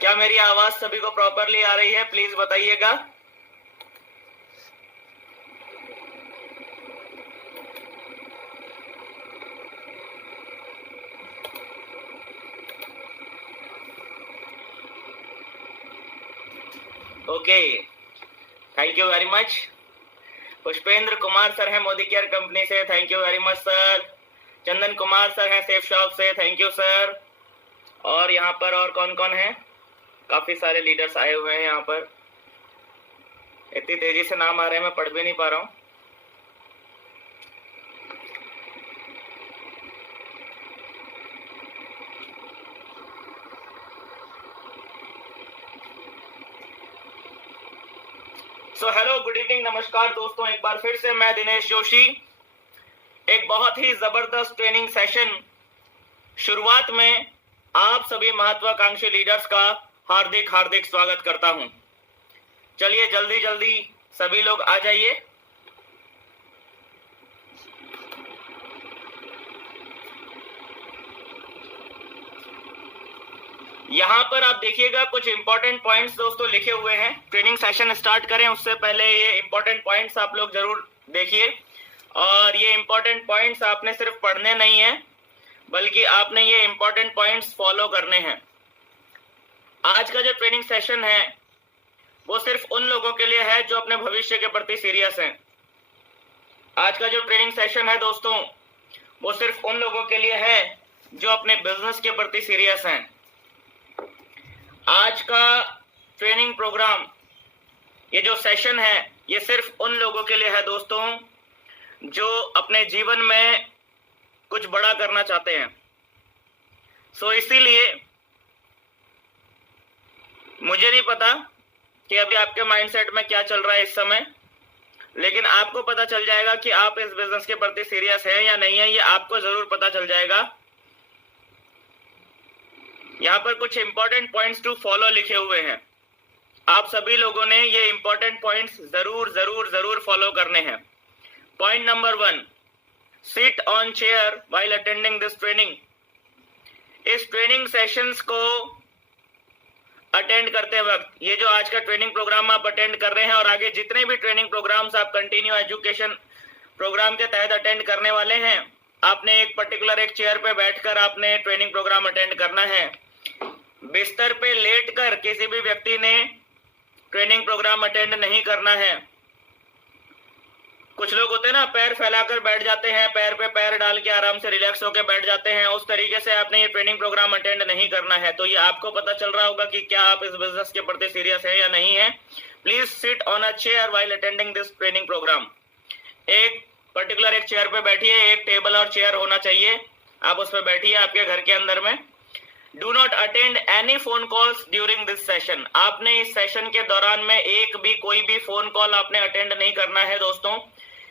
क्या मेरी आवाज सभी को प्रॉपरली आ रही है? प्लीज बताइएगा। Okay, thank you very much. Pushpendra Kumar sir है मोदी केयर कंपनी से, thank you very much sir. Chandan Kumar sir है सेफ शॉप से, थैंक यू सर। और यहाँ पर और कौन कौन है? काफी सारे लीडर्स आए हुए हैं यहाँ पर। इतनी तेजी से नाम आ रहे हैं, मैं पढ़ भी नहीं पा रहा हूँ। सो हेलो, गुड इवनिंग, नमस्कार दोस्तों। एक बार फिर से मैं दिनेश जोशी एक बहुत ही जबरदस्त ट्रेनिंग सेशन शुरुआत में आप सभी महत्वाकांक्षी लीडर्स का हार्दिक हार्दिक स्वागत करता हूं। चलिए जल्दी जल्दी सभी लोग आ जाइए। यहां पर आप देखिएगा कुछ इंपॉर्टेंट पॉइंट्स दोस्तों लिखे हुए हैं। ट्रेनिंग सेशन स्टार्ट करें उससे पहले ये इंपॉर्टेंट पॉइंट्स आप लोग जरूर देखिए। और ये इंपॉर्टेंट पॉइंट्स आपने सिर्फ पढ़ने नहीं है, बल्कि आपने ये इंपॉर्टेंट पॉइंट्स फॉलो करने हैं। आज का जो ट्रेनिंग सेशन है वो सिर्फ उन लोगों के लिए है जो अपने भविष्य के प्रति सीरियस हैं। आज का जो ट्रेनिंग सेशन है दोस्तों वो सिर्फ उन लोगों के लिए है जो अपने बिजनेस के प्रति सीरियस हैं। आज का ट्रेनिंग प्रोग्राम, ये जो सेशन है, ये सिर्फ उन लोगों के लिए है दोस्तों जो अपने जीवन में कुछ बड़ा करना चाहते हैं। सो इसीलिए मुझे नहीं पता कि अभी आपके माइंडसेट में क्या चल रहा है इस समय, लेकिन आपको पता चल जाएगा कि आप इस बिजनेस के प्रति सीरियस हैं या नहीं है। ये आपको जरूर पता चल जाएगा। यहाँ पर कुछ इंपॉर्टेंट पॉइंट्स टू फॉलो लिखे हुए हैं। आप सभी लोगों ने ये इंपॉर्टेंट पॉइंट्स जरूर जरूर जरूर फॉलो करने हैं। Point number 1, sit on chair while attending this training. इस ट्रेनिंग सेशंस को अटेंड करते वक्त, ये जो आज का ट्रेनिंग प्रोग्राम आप अटेंड कर रहे हैं और आगे जितने भी ट्रेनिंग प्रोग्राम्स आप कंटिन्यू एजुकेशन प्रोग्राम के तहत अटेंड करने वाले हैं, आपने एक पर्टिकुलर एक चेयर पे बैठकर आपने ट्रेनिंग प्रोग्राम अटेंड करना है। बिस्तर पे लेटकर किसी भी व्यक्ति ने ट्रेनिंग प्रोग्राम अटेंड नहीं करना है। कुछ लोग होते हैं ना, पैर फैलाकर बैठ जाते हैं, पैर पे पैर डाल के आराम से रिलैक्स होकर बैठ जाते हैं। उस तरीके से आपने ये ट्रेनिंग प्रोग्राम अटेंड नहीं करना है। तो ये आपको पता चल रहा होगा कि क्या आप इस बिजनेस के प्रति सीरियस है या नहीं है। Please sit on a chair while attending this training programme. एक पर्टिकुलर एक चेयर पे बैठिए, एक टेबल और चेयर होना चाहिए, आप उस पर बैठिए आपके घर के अंदर में। Do not attend any phone calls during this session. आपने इस सेशन के दौरान में एक भी कोई भी फोन कॉल आपने अटेंड नहीं करना है दोस्तों,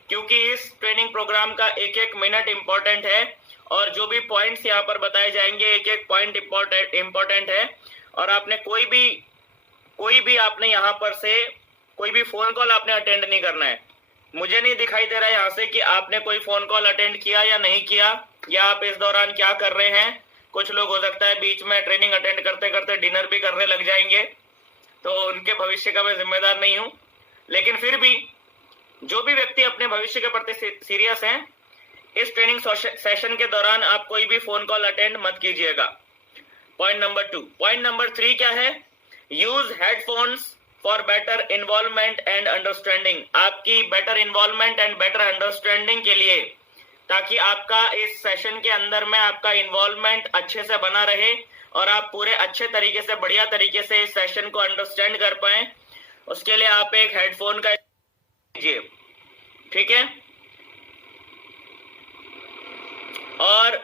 क्योंकि इस ट्रेनिंग प्रोग्राम का एक एक मिनट इंपॉर्टेंट है और जो भी पॉइंट्स यहाँ पर बताए जाएंगे एक एक पॉइंट इंपॉर्टेंट है। और आपने कोई भी आपने यहाँ पर से कोई भी फोन कॉल आपने अटेंड नहीं करना है। मुझे नहीं दिखाई दे रहा है यहाँ से कि आपने कोई फोन कॉल अटेंड किया या नहीं किया, या आप इस दौरान क्या कर रहे हैं। कुछ लोग हो सकता है बीच में ट्रेनिंग अटेंड करते करते डिनर भी करने लग जाएंगे, तो उनके भविष्य का मैं जिम्मेदार नहीं हूं। लेकिन फिर भी जो भी व्यक्ति अपने भविष्य के प्रति सीरियस हैं, इस ट्रेनिंग सेशन के दौरान आप कोई भी फोन कॉल अटेंड मत कीजिएगा। Point number 2। पॉइंट नंबर 3 क्या है? Use headphones for better involvement and understanding. आपकी better involvement and better understanding के लिए, ताकि आपका इस सेशन के अंदर में आपका इन्वॉल्वमेंट अच्छे से बना रहे और आप पूरे अच्छे तरीके से, बढ़िया तरीके से इस सेशन को अंडरस्टैंड कर पाए, उसके लिए आप एक हेडफोन का कीजिए, ठीक है। और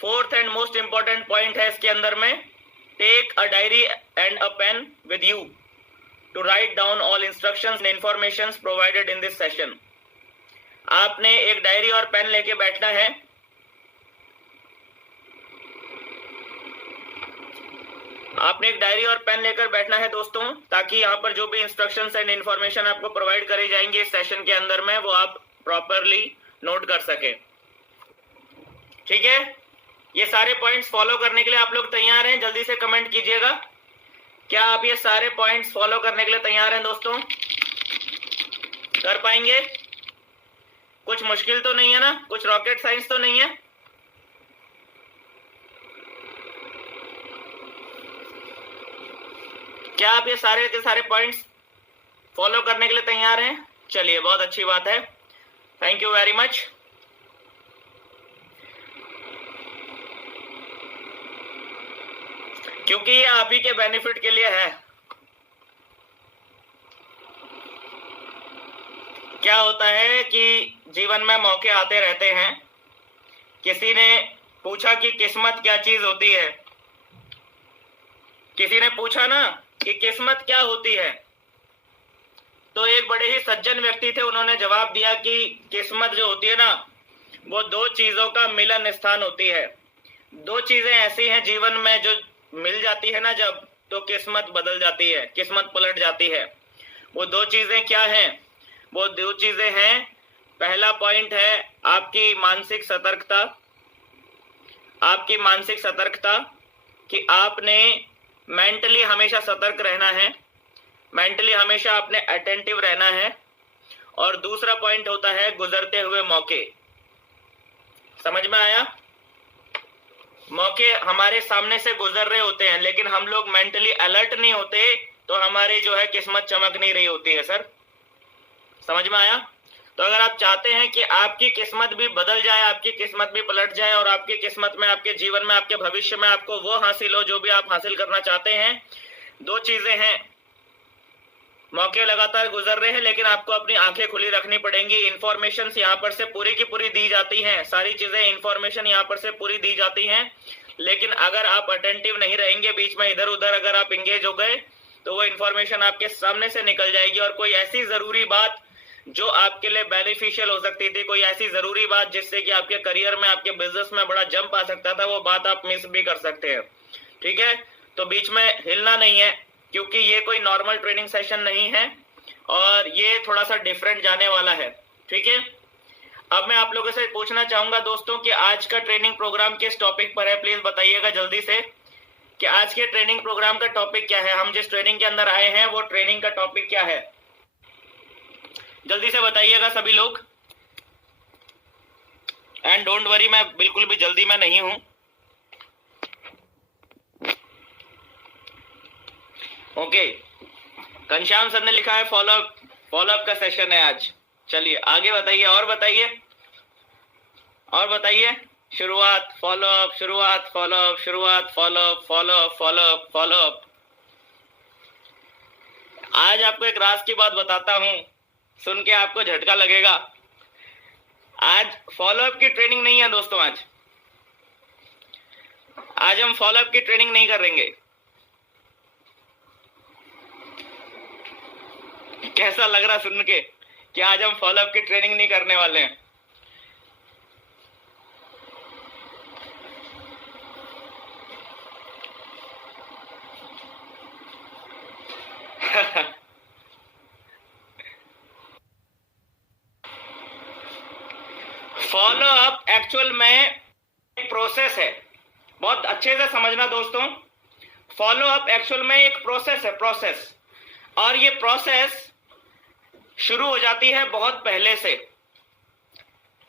4th and most important point है इसके अंदर में, take a diary and a pen with you to write down all instructions and information provided in this session. आपने एक डायरी और पेन लेके बैठना है। आपने एक डायरी और पेन लेकर बैठना है दोस्तों, ताकि यहाँ पर जो भी इंस्ट्रक्शंस एंड इंफॉर्मेशन आपको प्रोवाइड करी जाएंगी इस सेशन के अंदर में, वो आप प्रॉपरली नोट कर सके, ठीक है। ये सारे पॉइंट्स फॉलो करने के लिए आप लोग तैयार हैं? जल्दी से कमेंट कीजिएगा। क्या आप ये सारे पॉइंट्स फॉलो करने के लिए तैयार हैं दोस्तों? कर पाएंगे? कुछ मुश्किल तो नहीं है ना? कुछ रॉकेट साइंस तो नहीं है? क्या आप ये सारे के सारे पॉइंट्स फॉलो करने के लिए तैयार हैं? चलिए, बहुत अच्छी बात है, थैंक यू वेरी मच। क्योंकि ये आप ही के बेनिफिट के लिए है। क्या होता है कि जीवन में मौके आते रहते हैं। किसी ने पूछा कि किस्मत क्या चीज होती है, किसी ने पूछा ना कि किस्मत क्या होती है, तो एक बड़े ही सज्जन व्यक्ति थे, उन्होंने जवाब दिया कि किस्मत जो होती है ना, वो दो चीजों का मिलन स्थान होती है। दो चीजें ऐसी हैं जीवन में जो मिल जाती है ना जब, तो किस्मत बदल जाती है, किस्मत पलट जाती है। वो दो चीजें क्या हैं? वो दो चीजें हैं, पहला पॉइंट है आपकी मानसिक सतर्कता। आपकी मानसिक सतर्कता कि आपने मेंटली हमेशा सतर्क रहना है, मेंटली हमेशा आपने अटेंटिव रहना है। और दूसरा पॉइंट होता है गुजरते हुए मौके। समझ में आया? मौके हमारे सामने से गुजर रहे होते हैं, लेकिन हम लोग मेंटली अलर्ट नहीं होते, तो हमारी जो है किस्मत चमक नहीं रही होती है। सर समझ में आया? तो अगर आप चाहते हैं कि आपकी किस्मत भी बदल जाए, आपकी किस्मत भी पलट जाए, और आपकी किस्मत में, आपके जीवन में, आपके भविष्य में आपको वो हासिल हो जो भी आप हासिल करना चाहते हैं, दो चीजें हैं। मौके लगातार गुजर रहे हैं, लेकिन आपको अपनी आंखें खुली रखनी पड़ेंगी। इंफॉर्मेशन यहाँ पर से पूरी की पूरी दी जाती हैं, सारी चीजें इंफॉर्मेशन यहाँ पर से पूरी दी जाती हैं, लेकिन अगर आप अटेंटिव नहीं रहेंगे, बीच में इधर उधर अगर आप इंगेज हो गए, तो वो इंफॉर्मेशन आपके सामने से निकल जाएगी। और कोई ऐसी जरूरी बात जो आपके लिए बेनिफिशियल हो सकती थी, कोई ऐसी जरूरी बात जिससे कि आपके करियर में, आपके बिजनेस में बड़ा जंप आ सकता था, वो बात आप मिस भी कर सकते हैं। ठीक है? तो बीच में हिलना नहीं है, क्योंकि ये कोई नॉर्मल ट्रेनिंग सेशन नहीं है, और ये थोड़ा सा डिफरेंट जाने वाला है। ठीक है? अब मैं आप लोगों से पूछना चाहूंगा दोस्तों कि आज का ट्रेनिंग प्रोग्राम किस टॉपिक पर है। प्लीज बताइएगा जल्दी से कि आज के ट्रेनिंग प्रोग्राम का टॉपिक क्या है। हम जिस ट्रेनिंग के अंदर आए हैं वो ट्रेनिंग का टॉपिक क्या है, जल्दी से बताइएगा सभी लोग। एंड डोंट वरी, मैं बिल्कुल भी जल्दी में नहीं हूं। ओके, घनश्याम सर ने लिखा है फॉलोअप का सेशन है आज। चलिए आगे बताइए, और बताइए, और बताइए। शुरुआत फॉलोअप, शुरुआत फॉलोअप, शुरुआत फॉलोअप, फॉलोअप फॉलोअप फॉलोअप। आज आपको एक राज की बात बताता हूं, सुन के आपको झटका लगेगा। आज फॉलोअप की ट्रेनिंग नहीं है दोस्तों। आज हम फॉलोअप की ट्रेनिंग नहीं करेंगे। कैसा लग रहा सुन के कि आज हम फॉलोअप की ट्रेनिंग नहीं करने वाले हैं? फॉलोअप एक्चुअल में एक प्रोसेस है, बहुत अच्छे से समझना दोस्तों। फॉलोअप एक्चुअल में एक प्रोसेस है, प्रोसेस। और ये प्रोसेस शुरू हो जाती है बहुत पहले से।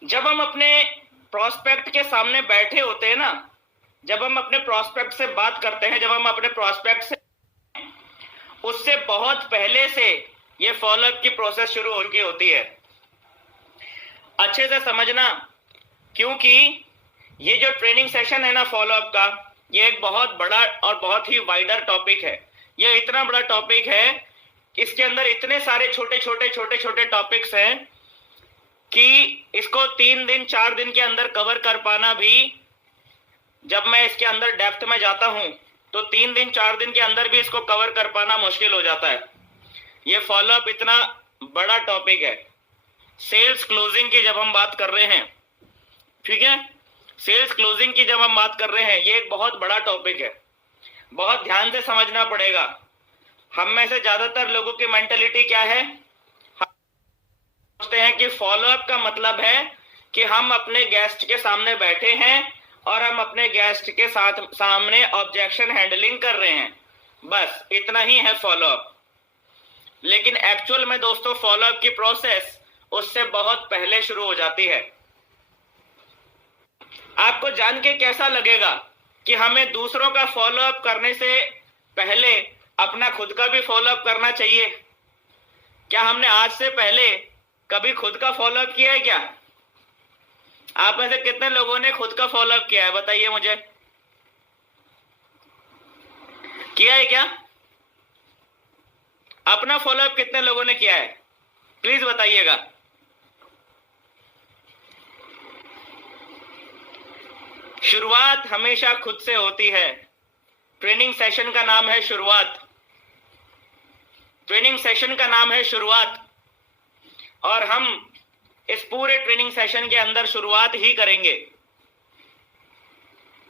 जब हम अपने प्रोस्पेक्ट के सामने बैठे होते हैं ना, जब हम अपने प्रोस्पेक्ट से बात करते हैं, जब हम अपने प्रोस्पेक्ट से, उससे बहुत पहले से ये फॉलोअप की प्रोसेस शुरू हो चुकी होती है। अच्छे से समझना, क्योंकि ये जो ट्रेनिंग सेशन है ना फॉलोअप का, ये एक बहुत बड़ा और बहुत ही वाइडर टॉपिक है। ये इतना बड़ा टॉपिक है, इसके अंदर इतने सारे छोटे छोटे टॉपिक्स हैं कि इसको 3 दिन 4 दिन के अंदर कवर कर पाना भी, जब मैं इसके अंदर डेप्थ में जाता हूं, तो 3 दिन 4 दिन के अंदर भी इसको कवर कर पाना मुश्किल हो जाता है। ये फॉलोअप इतना बड़ा टॉपिक है। सेल्स क्लोजिंग की जब हम बात कर रहे हैं, ठीक है, सेल्स क्लोजिंग की जब हम बात कर रहे हैं, ये एक बहुत बड़ा टॉपिक है, बहुत ध्यान से समझना पड़ेगा। हम में से ज्यादातर लोगों की मेंटेलिटी क्या है, हम सोचते हैं कि फॉलोअप का मतलब है कि हम अपने गेस्ट के सामने बैठे हैं और हम अपने गेस्ट के सामने ऑब्जेक्शन हैंडलिंग कर रहे हैं। बस इतना ही है फॉलोअप। लेकिन एक्चुअल में दोस्तों फॉलोअप की प्रोसेस उससे बहुत पहले शुरू हो जाती है। आपको जान के कैसा लगेगा कि हमें दूसरों का फॉलोअप करने से पहले अपना खुद का भी फॉलोअप करना चाहिए? क्या हमने आज से पहले कभी खुद का फॉलोअप किया है क्या? आप में से कितने लोगों ने खुद का फॉलोअप किया है, बताइए मुझे। किया है क्या? अपना फॉलोअप कितने लोगों ने किया है, प्लीज बताइएगा। शुरुआत हमेशा खुद से होती है। ट्रेनिंग सेशन का नाम है शुरुआत। ट्रेनिंग सेशन का नाम है शुरुआत, और हम इस पूरे ट्रेनिंग सेशन के अंदर शुरुआत ही करेंगे।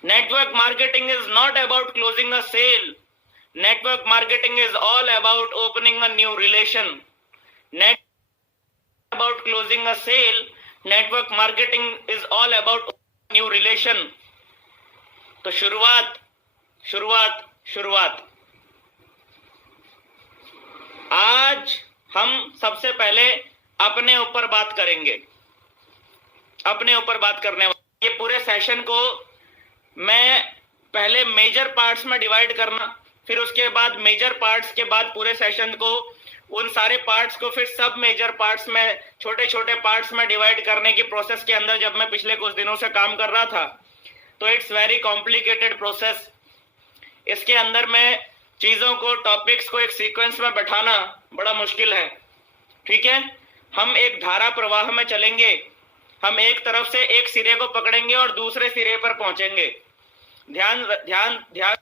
Network marketing is not about closing a sale. Network marketing is all about opening a new relation. Not about closing a sale, network marketing is all about new relation. तो शुरुआत शुरुआत शुरुआत। आज हम सबसे पहले अपने ऊपर बात करेंगे। अपने ऊपर बात करने वाले ये पूरे सेशन को मैं पहले मेजर पार्ट्स में डिवाइड करना, फिर उसके बाद मेजर पार्ट्स के बाद पूरे सेशन को, उन सारे पार्ट्स को फिर सब मेजर पार्ट्स में, छोटे छोटे पार्ट्स में डिवाइड करने की प्रोसेस के अंदर जब मैं पिछले कुछ दिनों से काम कर रहा था, तो इट्स वेरी कॉम्प्लिकेटेड प्रोसेस। इसके अंदर में चीजों को, टॉपिक्स को एक सीक्वेंस में बैठाना बड़ा मुश्किल है। ठीक है, हम एक धारा प्रवाह में चलेंगे। हम एक तरफ से एक सिरे को पकड़ेंगे और दूसरे सिरे पर पहुंचेंगे। ध्यान ध्यान ध्यान,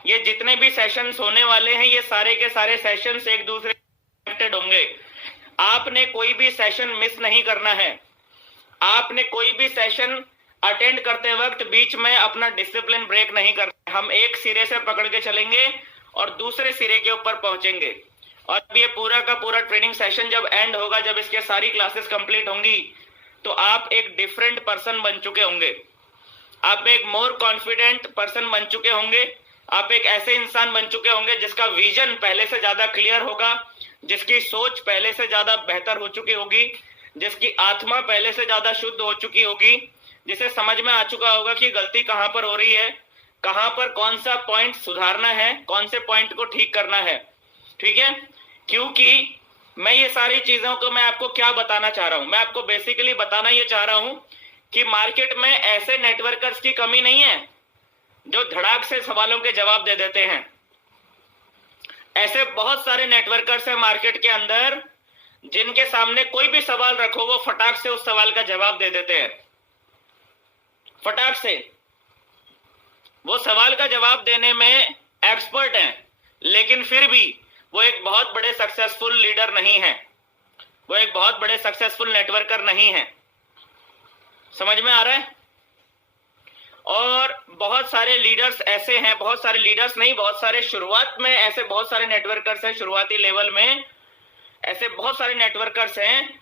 ये जितने भी सेशंस होने वाले हैं, ये सारे के सारे सेशंस एक दूसरे कनेक्टेड होंगे। आपने कोई भी सेशन मिस नहीं करना है। आपने कोई भी सेशन अटेंड करते वक्त बीच में अपना डिसिप्लिन ब्रेक नहीं करना। हम एक सिरे से पकड़ के चलेंगे और दूसरे सिरे के ऊपर पहुंचेंगे। और ये पूरा का पूरा ट्रेनिंग सेशन जब एंड होगा, जब इसके सारी क्लासेस कंप्लीट होंगी, तो आप एक डिफरेंट पर्सन बन चुके होंगे। आप एक मोर कॉन्फिडेंट पर्सन बन चुके होंगे। आप एक ऐसे इंसान बन चुके होंगे जिसका विजन पहले से ज्यादा क्लियर होगा, जिसकी सोच पहले से ज्यादा बेहतर हो चुकी होगी, जिसकी आत्मा पहले से ज्यादा शुद्ध हो चुकी होगी, जिसे समझ में आ चुका होगा कि गलती कहां पर हो रही है, कहां पर कौन सा पॉइंट सुधारना है, कौन से पॉइंट को ठीक करना है। ठीक है, क्योंकि मैं ये सारी चीजों को मैं आपको क्या बताना चाह रहा हूं, मैं आपको बेसिकली बताना ये चाह रहा हूं कि मार्केट में ऐसे नेटवर्कर्स की कमी नहीं है जो धड़ाक से सवालों के जवाब दे देते हैं। ऐसे बहुत सारे नेटवर्कर्स हैं मार्केट के अंदर, जिनके सामने कोई भी सवाल रखो वो फटाक से उस सवाल का जवाब दे देते हैं। फटाक से वो सवाल का जवाब देने में एक्सपर्ट हैं, लेकिन फिर भी वो एक बहुत बड़े सक्सेसफुल लीडर नहीं है, वो एक बहुत बड़े सक्सेसफुल नेटवर्कर नहीं है। समझ में आ रहा है? और बहुत सारे लीडर्स ऐसे हैं, बहुत सारे लीडर्स नहीं, बहुत सारे शुरुआत में ऐसे बहुत सारे नेटवर्कर्स हैं, शुरुआती लेवल में ऐसे बहुत सारे नेटवर्कर्स हैं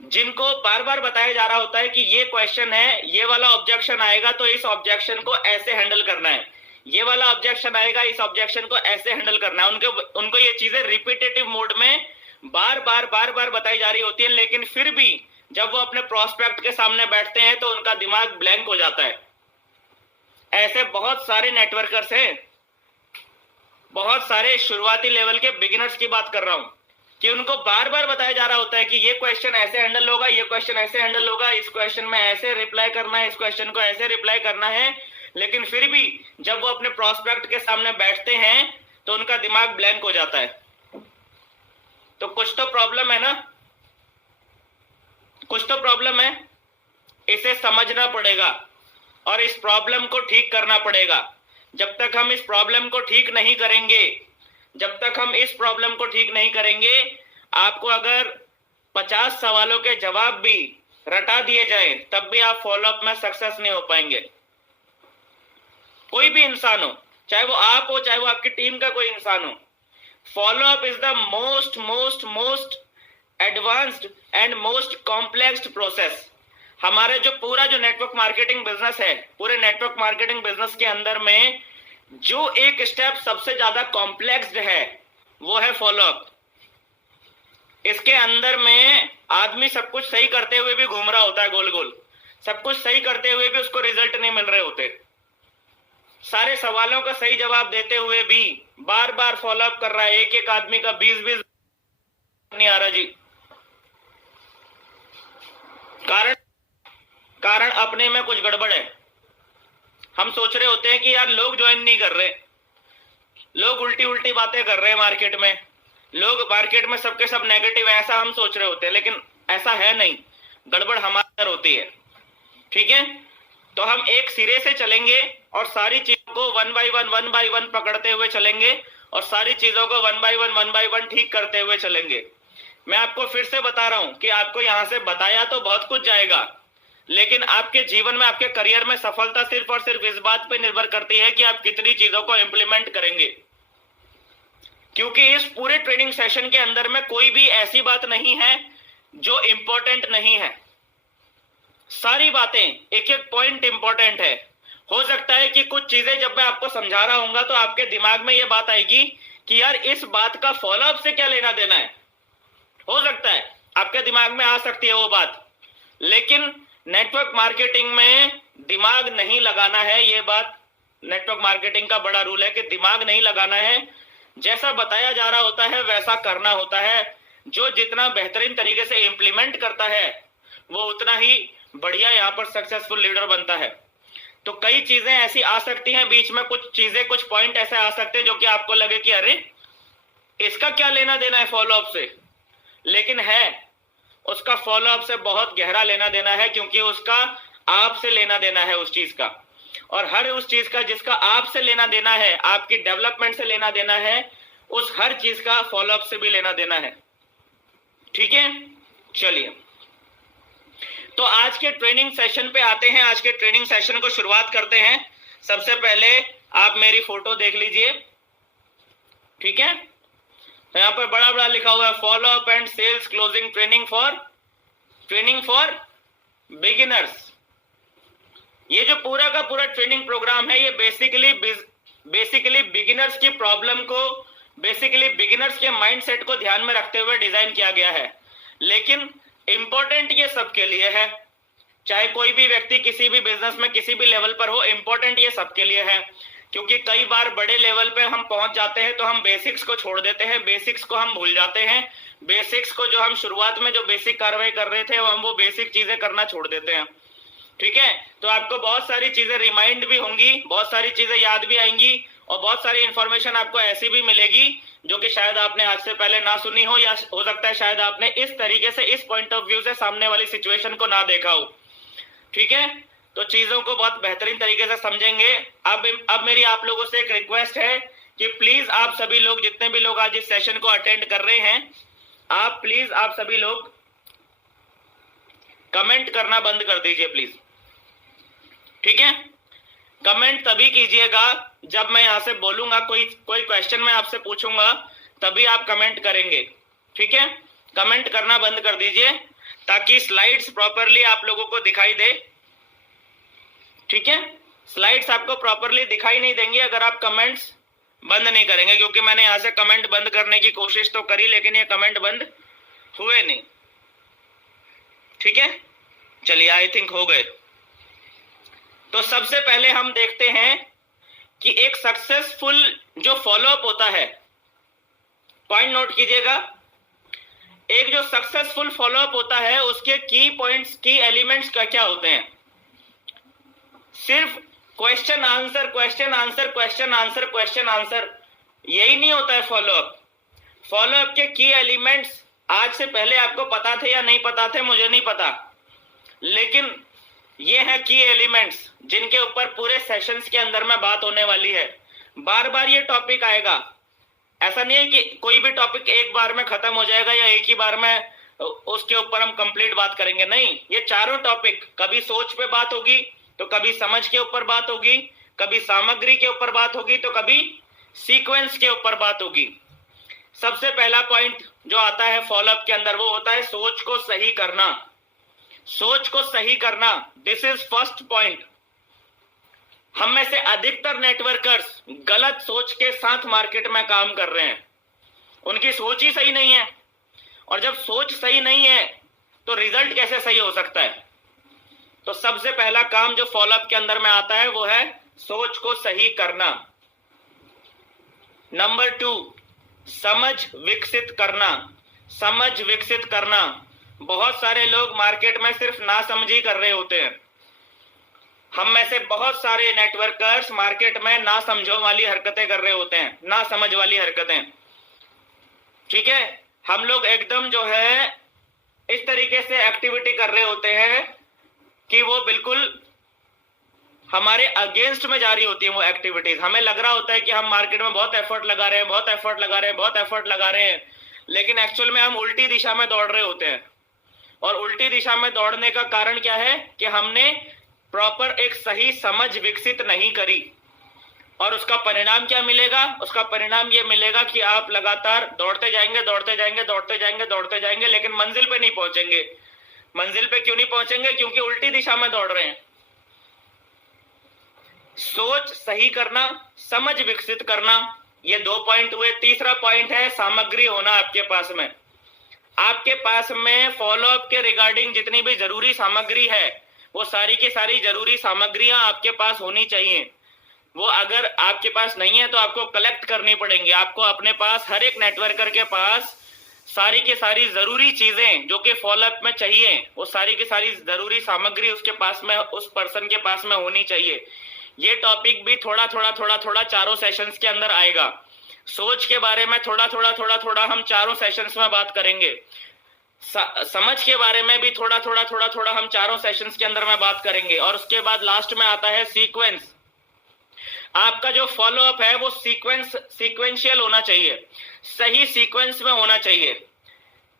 जिनको बार बार बताया जा रहा होता है कि ये क्वेश्चन है, ये वाला ऑब्जेक्शन आएगा तो इस ऑब्जेक्शन को ऐसे हैंडल करना है, ये वाला ऑब्जेक्शन आएगा, इस ऑब्जेक्शन को ऐसे हैंडल करना है। उनको ये चीजें रिपीटेटिव मोड में बार बार बताई जा रही होती है, लेकिन फिर भी जब वो अपने प्रोस्पेक्ट के सामने बैठते हैं तो उनका दिमाग ब्लैंक हो जाता है। ऐसे बहुत सारे नेटवर्कर्स हैं, बहुत सारे शुरुआती लेवल के बिगिनर्स की बात कर रहा हूं, कि उनको बार बार बताया जा रहा होता है कि ये क्वेश्चन ऐसे हैंडल होगा, ये क्वेश्चन ऐसे हैंडल होगा, इस क्वेश्चन में ऐसे रिप्लाई करना है, इस क्वेश्चन को ऐसे रिप्लाई करना है, लेकिन फिर भी जब वो अपने प्रोस्पेक्ट के सामने बैठते हैं तो उनका दिमाग ब्लैंक हो जाता है। तो कुछ तो प्रॉब्लम है ना, कुछ तो प्रॉब्लम है। इसे समझना पड़ेगा और इस प्रॉब्लम को ठीक करना पड़ेगा। जब तक हम इस प्रॉब्लम को ठीक नहीं करेंगे, जब तक हम इस प्रॉब्लम को ठीक नहीं करेंगे, आपको अगर 50 सवालों के जवाब भी रटा दिए जाए तब भी आप फॉलोअप में सक्सेस नहीं हो पाएंगे। कोई भी इंसान हो, चाहे वो आप हो, चाहे वो आपकी टीम का कोई इंसान हो, follow up is the most most most advanced and most complex process. हमारे जो पूरा जो नेटवर्क मार्केटिंग बिजनेस है, पूरे नेटवर्क मार्केटिंग बिजनेस के अंदर में जो एक स्टेप सबसे ज्यादा कॉम्प्लेक्स्ड है वो है फॉलोअप। इसके अंदर में आदमी सब कुछ सही करते हुए भी घूम रहा होता है गोल गोल, सब कुछ सही करते हुए भी उसको रिजल्ट नहीं मिल रहे होते, सारे सवालों का सही जवाब देते हुए भी बार बार फॉलोअप कर रहा है, एक एक आदमी का 20-20 नहीं आ रहा जी। कारण अपने में कुछ गड़बड़ है। हम सोच रहे होते हैं कि यार लोग ज्वाइन नहीं कर रहे, लोग उल्टी उल्टी बातें कर रहे हैं मार्केट में, लोग मार्केट में सबके सब नेगेटिव है, ऐसा हम सोच रहे होते हैं, लेकिन ऐसा है नहीं, गड़बड़ हमारे अंदर होती है। ठीक है, तो हम एक सिरे से चलेंगे और सारी चीजों को वन बाय वन पकड़ते हुए चलेंगे और सारी चीजों को वन बाय वन ठीक करते हुए चलेंगे। मैं आपको फिर से बता रहा हूं कि आपको यहां से बताया तो बहुत कुछ जाएगा, लेकिन आपके जीवन में, आपके करियर में सफलता सिर्फ और सिर्फ इस बात पर निर्भर करती है कि आप कितनी चीजों को इंप्लीमेंट करेंगे। क्योंकि इस पूरे ट्रेनिंग सेशन के अंदर में कोई भी ऐसी बात नहीं है जो इंपॉर्टेंट नहीं है, सारी बातें एक एक पॉइंट इंपॉर्टेंट है। हो सकता है कि कुछ चीजें जब मैं आपको समझा रहा हूंगा तो आपके दिमाग में यह बात आएगी कि यार इस बात का फॉलोअप से क्या लेना देना है, हो सकता है आपके दिमाग में आ सकती है वो बात, लेकिन नेटवर्क मार्केटिंग में दिमाग नहीं लगाना है। ये बात नेटवर्क मार्केटिंग का बड़ा रूल है कि दिमाग नहीं लगाना है, जैसा बताया जा रहा होता है वैसा करना होता है। जो जितना बेहतरीन तरीके से इंप्लीमेंट करता है वो उतना ही बढ़िया यहाँ पर सक्सेसफुल लीडर बनता है। तो कई चीजें ऐसी आ सकती हैं बीच में, कुछ चीजें, कुछ पॉइंट ऐसे आ सकते हैं जो कि आपको लगे कि अरे इसका क्या लेना देना है फॉलोअप से, लेकिन है उसका फॉलोअप से बहुत गहरा लेना देना है, क्योंकि उसका आपसे लेना देना है उस चीज का, और हर उस चीज का जिसका आपसे लेना देना है, आपकी डेवलपमेंट से लेना देना है, उस हर चीज का फॉलोअप से भी लेना देना है। ठीक है, चलिए तो आज के ट्रेनिंग सेशन पे आते हैं, आज के ट्रेनिंग सेशन को शुरुआत करते हैं। सबसे पहले आप मेरी फोटो देख लीजिए, ठीक है, तो यहां पर बड़ा बड़ा लिखा हुआ है follow up and sales closing training for beginners. ये जो पूरा का पूरा ट्रेनिंग प्रोग्राम है ये बेसिकली बिगिनर्स की प्रॉब्लम को, बेसिकली बिगिनर्स के माइंडसेट को ध्यान में रखते हुए डिजाइन किया गया है, लेकिन इंपॉर्टेंट ये सबके लिए है। चाहे कोई भी व्यक्ति किसी भी बिजनेस में किसी भी लेवल पर हो, इंपॉर्टेंट ये सबके लिए है, क्योंकि कई बार बड़े लेवल पे हम पहुंच जाते हैं तो हम बेसिक्स को छोड़ देते हैं, बेसिक्स को हम भूल जाते हैं, बेसिक्स को जो हम शुरुआत में जो बेसिक कार्रवाई कर रहे थे हम वो बेसिक चीजें करना छोड़ देते हैं। ठीक है, तो आपको बहुत सारी चीजें रिमाइंड भी होंगी, बहुत सारी चीजें याद भी आएंगी, और बहुत सारी इंफॉर्मेशन आपको ऐसी भी मिलेगी जो कि शायद आपने आज से पहले ना सुनी हो, या हो सकता है शायद आपने इस तरीके से, इस पॉइंट ऑफ व्यू से सामने वाली सिचुएशन को ना देखा हो। ठीक है, तो चीजों को बहुत बेहतरीन तरीके से समझेंगे। अब मेरी आप लोगों से एक रिक्वेस्ट है कि प्लीज आप सभी लोग, जितने भी लोग आज इस सेशन को अटेंड कर रहे हैं, आप प्लीज, आप सभी लोग कमेंट करना बंद कर दीजिए प्लीज। ठीक है, कमेंट तभी कीजिएगा जब मैं यहां से बोलूंगा, कोई क्वेश्चन मैं आपसे पूछूंगा तभी आप कमेंट करेंगे। ठीक है, कमेंट करना बंद कर दीजिए ताकि स्लाइड्स प्रॉपरली आप लोगों को दिखाई दे। ठीक है, स्लाइड्स आपको प्रॉपरली दिखाई नहीं देंगी अगर आप कमेंट्स बंद नहीं करेंगे, क्योंकि मैंने यहां से कमेंट बंद करने की कोशिश तो करी लेकिन ये कमेंट बंद हुए नहीं। ठीक है, चलिए आई थिंक हो गए। तो सबसे पहले हम देखते हैं कि एक सक्सेसफुल जो फॉलोअप होता है, पॉइंट नोट कीजिएगा, एक जो सक्सेसफुल फॉलोअप होता है उसके की पॉइंट्स, की एलिमेंट्स क्या क्या होते हैं। सिर्फ question answer question answer question answer question answer यही नहीं होता है फॉलोअप। फॉलोअप के की एलिमेंट्स आज से पहले आपको पता थे या नहीं पता थे मुझे नहीं पता, लेकिन ये है की एलिमेंट्स जिनके ऊपर पूरे सेशंस के अंदर में बात होने वाली है। बार बार ये टॉपिक आएगा, ऐसा नहीं है कि कोई भी टॉपिक एक बार में खत्म हो जाएगा या एक ही बार में उसके ऊपर हम कंप्लीट बात करेंगे, नहीं, ये चारों टॉपिक, कभी सोच पे बात होगी तो कभी समझ के ऊपर बात होगी, कभी सामग्री के ऊपर बात होगी तो कभी सीक्वेंस के ऊपर बात होगी। सबसे पहला पॉइंट जो आता है फॉलोअप के अंदर वो होता है सोच को सही करना। सोच को सही करना, दिस इज फर्स्ट पॉइंट। हम में से अधिकतर नेटवर्कर्स गलत सोच के साथ मार्केट में काम कर रहे हैं, उनकी सोच ही सही नहीं है। और जब सोच सही नहीं है तो रिजल्ट कैसे सही हो सकता है? तो सबसे पहला काम जो फॉलोअप के अंदर में आता है वो है सोच को सही करना। नंबर 2, समझ विकसित करना। समझ विकसित करना। बहुत सारे लोग मार्केट में सिर्फ नासमझी कर रहे होते हैं। हम में से बहुत सारे नेटवर्कर्स मार्केट में ना समझो वाली हरकतें कर रहे होते हैं, ना समझ वाली हरकतें। ठीक है, हम लोग एकदम जो है इस तरीके से एक्टिविटी कर रहे होते हैं कि वो बिल्कुल हमारे अगेंस्ट में जा रही होती है वो एक्टिविटीज। हमें लग रहा होता है कि हम मार्केट में बहुत एफर्ट लगा रहे हैं, बहुत एफर्ट लगा रहे हैं, बहुत एफर्ट लगा रहे हैं, लेकिन एक्चुअल में हम उल्टी दिशा में दौड़ रहे होते हैं। और उल्टी दिशा में दौड़ने का कारण क्या है कि हमने प्रॉपर एक सही समझ विकसित नहीं करी। और उसका परिणाम क्या मिलेगा? उसका परिणाम ये मिलेगा कि आप लगातार दौड़ते जाएंगे, दौड़ते जाएंगे, दौड़ते जाएंगे, दौड़ते जाएंगे, लेकिन मंजिल पे नहीं पहुंचेंगे। मंजिल पे क्यों नहीं पहुंचेंगे? क्योंकि उल्टी दिशा में दौड़ रहे हैं। सोच सही करना, समझ विकसित करना, ये 2 पॉइंट हुए। तीसरा पॉइंट है सामग्री होना आपके पास में। आपके पास में फॉलोअप के रिगार्डिंग जितनी भी जरूरी सामग्री है वो सारी की सारी जरूरी सामग्रियां आपके पास होनी चाहिए। वो अगर आपके पास नहीं है तो आपको कलेक्ट करनी पड़ेंगी। आपको अपने पास, हर एक नेटवर्कर के पास सारी की सारी जरूरी चीजें जो कि फॉलोअप में चाहिए, वो सारी की सारी जरूरी सामग्री उसके पास में, उस पर्सन के पास में होनी चाहिए। ये टॉपिक भी थोड़ा थोड़ा चारों सेशंस के अंदर आएगा। सोच के बारे में थोड़ा हम चारों सेशंस में बात करेंगे। समझ के बारे में भी थोड़ा हम चारों सेशंस के अंदर में बात करेंगे। और उसके बाद लास्ट में आता है सीक्वेंस। आपका जो फॉलोअप है वो सीक्वेंशियल होना चाहिए, सही सीक्वेंस में होना चाहिए।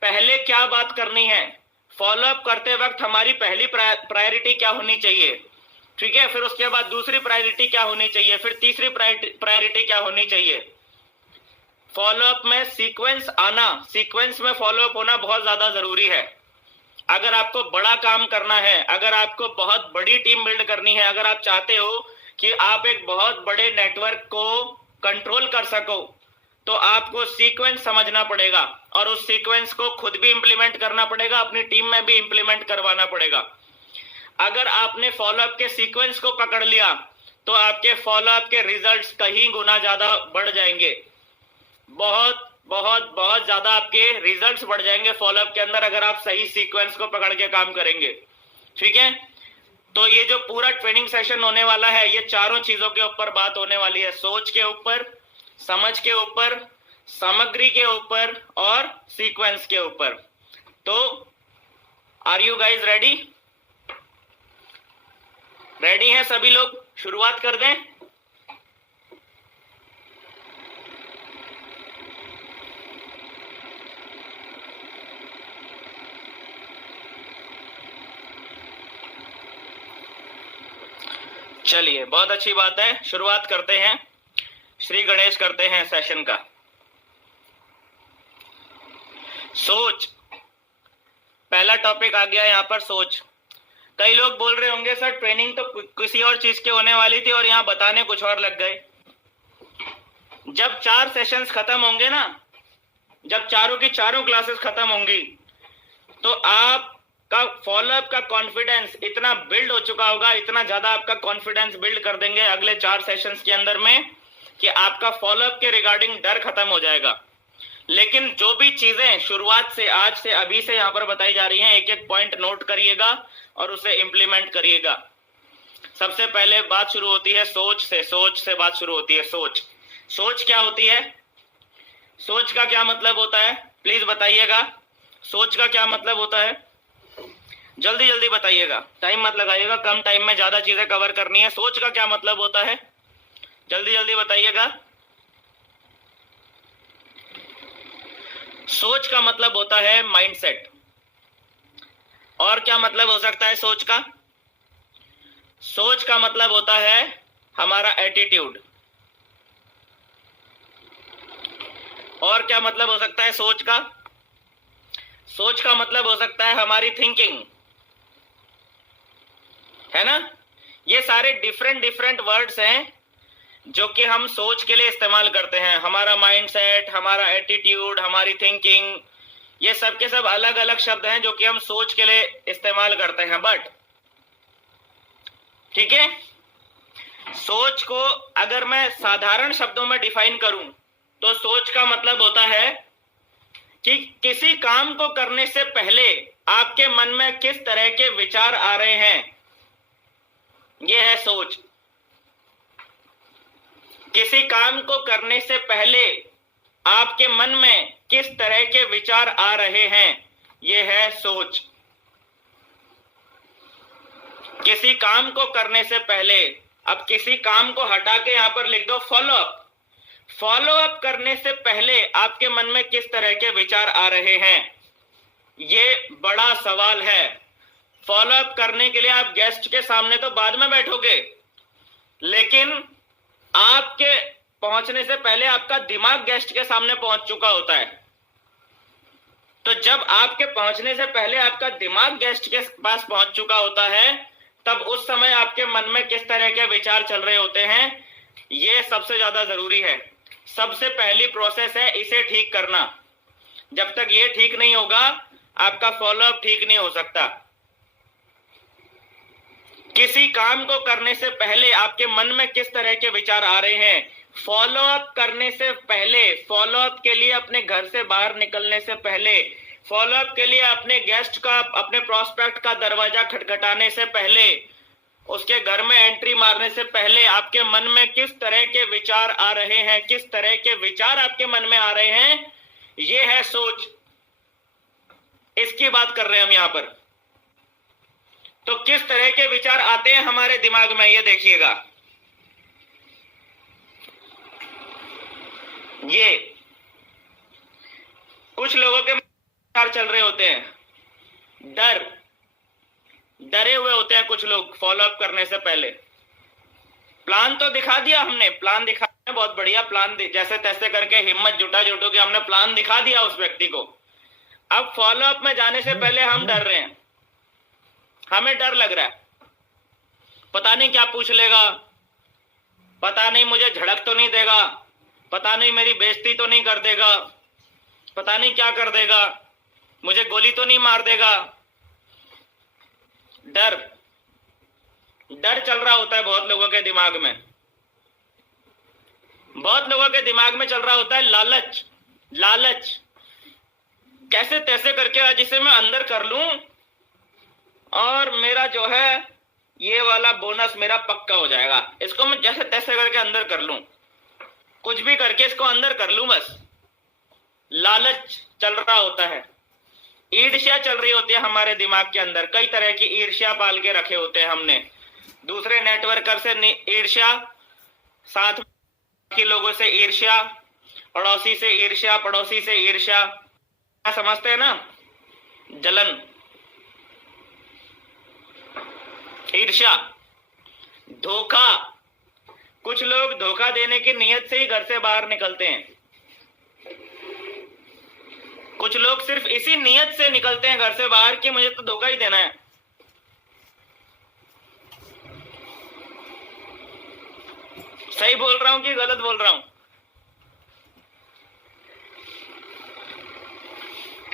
पहले क्या बात करनी है, फॉलोअप करते वक्त हमारी पहली प्रायोरिटी क्या होनी चाहिए, ठीक है, फिर उसके बाद दूसरी प्रायोरिटी क्या होनी चाहिए, फिर तीसरी प्रायोरिटी क्या होनी चाहिए। फॉलोअप में सीक्वेंस आना, सीक्वेंस में फॉलोअप होना बहुत ज्यादा जरूरी है। अगर आपको बड़ा काम करना है, अगर आपको बहुत बड़ी टीम बिल्ड करनी है, अगर आप चाहते हो कि आप एक बहुत बड़े नेटवर्क को कंट्रोल कर सको, तो आपको सीक्वेंस समझना पड़ेगा और उस सीक्वेंस को खुद भी इंप्लीमेंट करना पड़ेगा, अपनी टीम में भी इंप्लीमेंट करवाना पड़ेगा। अगर आपने फॉलोअप के सीक्वेंस को पकड़ लिया तो आपके फॉलोअप के रिजल्ट्स कहीं गुना ज्यादा बढ़ जाएंगे। बहुत ज्यादा आपके रिजल्ट्स बढ़ जाएंगे फॉलोअप के अंदर, अगर आप सही सीक्वेंस को पकड़ के काम करेंगे। ठीक है, तो ये जो पूरा ट्रेनिंग सेशन होने वाला है, ये चारों चीजों के ऊपर बात होने वाली है। सोच के ऊपर, समझ के ऊपर, सामग्री के ऊपर और सीक्वेंस के ऊपर। तो are you guys ready? Ready हैं सभी लोग? शुरुआत कर दें। चलिए, बहुत अच्छी बात है, शुरुआत करते हैं। श्री गणेश करते हैं सेशन का। सोच, पहला टॉपिक आ गया यहां पर, सोच। कई लोग बोल रहे होंगे सर ट्रेनिंग तो किसी और चीज के होने वाली थी और यहां बताने कुछ और लग गए। जब 4 सेशंस खत्म होंगे ना, जब चारों की चारों क्लासेस खत्म होंगी, तो आपका फॉलोअप का कॉन्फिडेंस इतना बिल्ड हो चुका होगा, इतना ज्यादा आपका कॉन्फिडेंस बिल्ड कर देंगे अगले 4 सेशंस के अंदर में कि आपका फॉलोअप के रिगार्डिंग डर खत्म हो जाएगा। लेकिन जो भी चीजें शुरुआत से, आज से, अभी से यहां पर बताई जा रही हैं, एक एक पॉइंट नोट करिएगा और उसे इंप्लीमेंट करिएगा। सबसे पहले बात शुरू होती है सोच से। सोच से बात शुरू होती है। सोच क्या होती है? सोच का क्या मतलब होता है, प्लीज बताइएगा। सोच का क्या मतलब होता है? जल्दी जल्दी बताइएगा, टाइम मत लगाइएगा, कम टाइम में ज्यादा चीजें कवर करनी है। सोच का क्या मतलब होता है? जल्दी जल्दी बताइएगा। सोच का मतलब होता है माइंडसेट। और क्या मतलब हो सकता है सोच का? सोच का मतलब होता है हमारा एटीट्यूड। और क्या मतलब हो सकता है सोच का? सोच का मतलब हो सकता है हमारी थिंकिंग, है ना? ये सारे डिफरेंट डिफरेंट वर्ड्स हैं जो कि हम सोच के लिए इस्तेमाल करते हैं। हमारा माइंडसेट, हमारा एटीट्यूड, हमारी थिंकिंग, ये सब के सब अलग अलग शब्द हैं जो कि हम सोच के लिए इस्तेमाल करते हैं। बट ठीक है, सोच को अगर मैं साधारण शब्दों में डिफाइन करूं तो सोच का मतलब होता है कि किसी काम को करने से पहले आपके मन में किस तरह के विचार आ रहे हैं, यह है सोच। किसी काम को करने से पहले आपके मन में किस तरह के विचार आ रहे हैं, यह है सोच। किसी काम को करने से पहले, अब किसी काम को हटा के यहां पर लिख दो फॉलो अप। फॉलो अप करने से पहले आपके मन में किस तरह के विचार आ रहे हैं, ये बड़ा सवाल है। फॉलो अप करने के लिए आप गेस्ट के सामने तो बाद में बैठोगे, लेकिन आपके पहुंचने से पहले आपका दिमाग गेस्ट के सामने पहुंच चुका होता है। तो जब आपके पहुंचने से पहले आपका दिमाग गेस्ट के पास पहुंच चुका होता है, तब उस समय आपके मन में किस तरह के विचार चल रहे होते हैं, यह सबसे ज्यादा जरूरी है। सबसे पहली प्रोसेस है इसे ठीक करना। जब तक ये ठीक नहीं होगा, आपका फॉलोअप ठीक नहीं हो सकता। किसी काम को करने से पहले आपके मन में किस तरह के विचार आ रहे हैं, फॉलोअप करने से पहले, फॉलोअप के लिए अपने घर से बाहर निकलने से पहले, फॉलोअप के लिए अपने गेस्ट का, अपने प्रोस्पेक्ट का दरवाजा खटखटाने से पहले, उसके घर में एंट्री मारने से पहले आपके मन में किस तरह के विचार आ रहे हैं, किस तरह के विचार आपके मन में आ रहे हैं, यह है सोच। इसकी बात कर रहे हैं हम यहां पर। तो किस तरह के विचार आते हैं हमारे दिमाग में, ये देखिएगा। ये कुछ लोगों के विचार चल रहे होते हैं, डरे हुए होते हैं कुछ लोग फॉलोअप करने से पहले। प्लान तो दिखा दिया हमने, प्लान दिखा, बहुत बढ़िया प्लान, जैसे तैसे करके हिम्मत जुटा के हमने प्लान दिखा दिया उस व्यक्ति को। अब फॉलोअप में जाने से पहले हम डर रहे हैं, हमें डर लग रहा है, पता नहीं क्या पूछ लेगा, पता नहीं मुझे झड़क तो नहीं देगा, पता नहीं मेरी बेइज्जती तो नहीं कर देगा, पता नहीं क्या कर देगा, मुझे गोली तो नहीं मार देगा। डर चल रहा होता है बहुत लोगों के दिमाग में। बहुत लोगों के दिमाग में चल रहा होता है लालच। कैसे तैसे करके आज इसे मैं अंदर कर लूं और मेरा जो है ये वाला बोनस मेरा पक्का हो जाएगा। इसको मैं जैसे तैसे करके अंदर कर लूं, कुछ भी करके इसको अंदर कर लूं, बस लालच चल रहा होता है। ईर्ष्या चल रही होती है हमारे दिमाग के अंदर, कई तरह की ईर्ष्या पाल के रखे होते हैं हमने। दूसरे नेटवर्कर से ईर्ष्या, साथ के लोगों से ईर्ष्या, पड़ोसी से ईर्ष्या, पड़ोसी से ईर्ष्या, क्या समझते हैं ना, जलन, ईर्ष्या, धोखा। कुछ लोग धोखा देने की नीयत से ही घर से बाहर निकलते हैं। कुछ लोग सिर्फ इसी नीयत से निकलते हैं घर से बाहर कि मुझे तो धोखा ही देना है। सही बोल रहा हूं कि गलत बोल रहा हूं?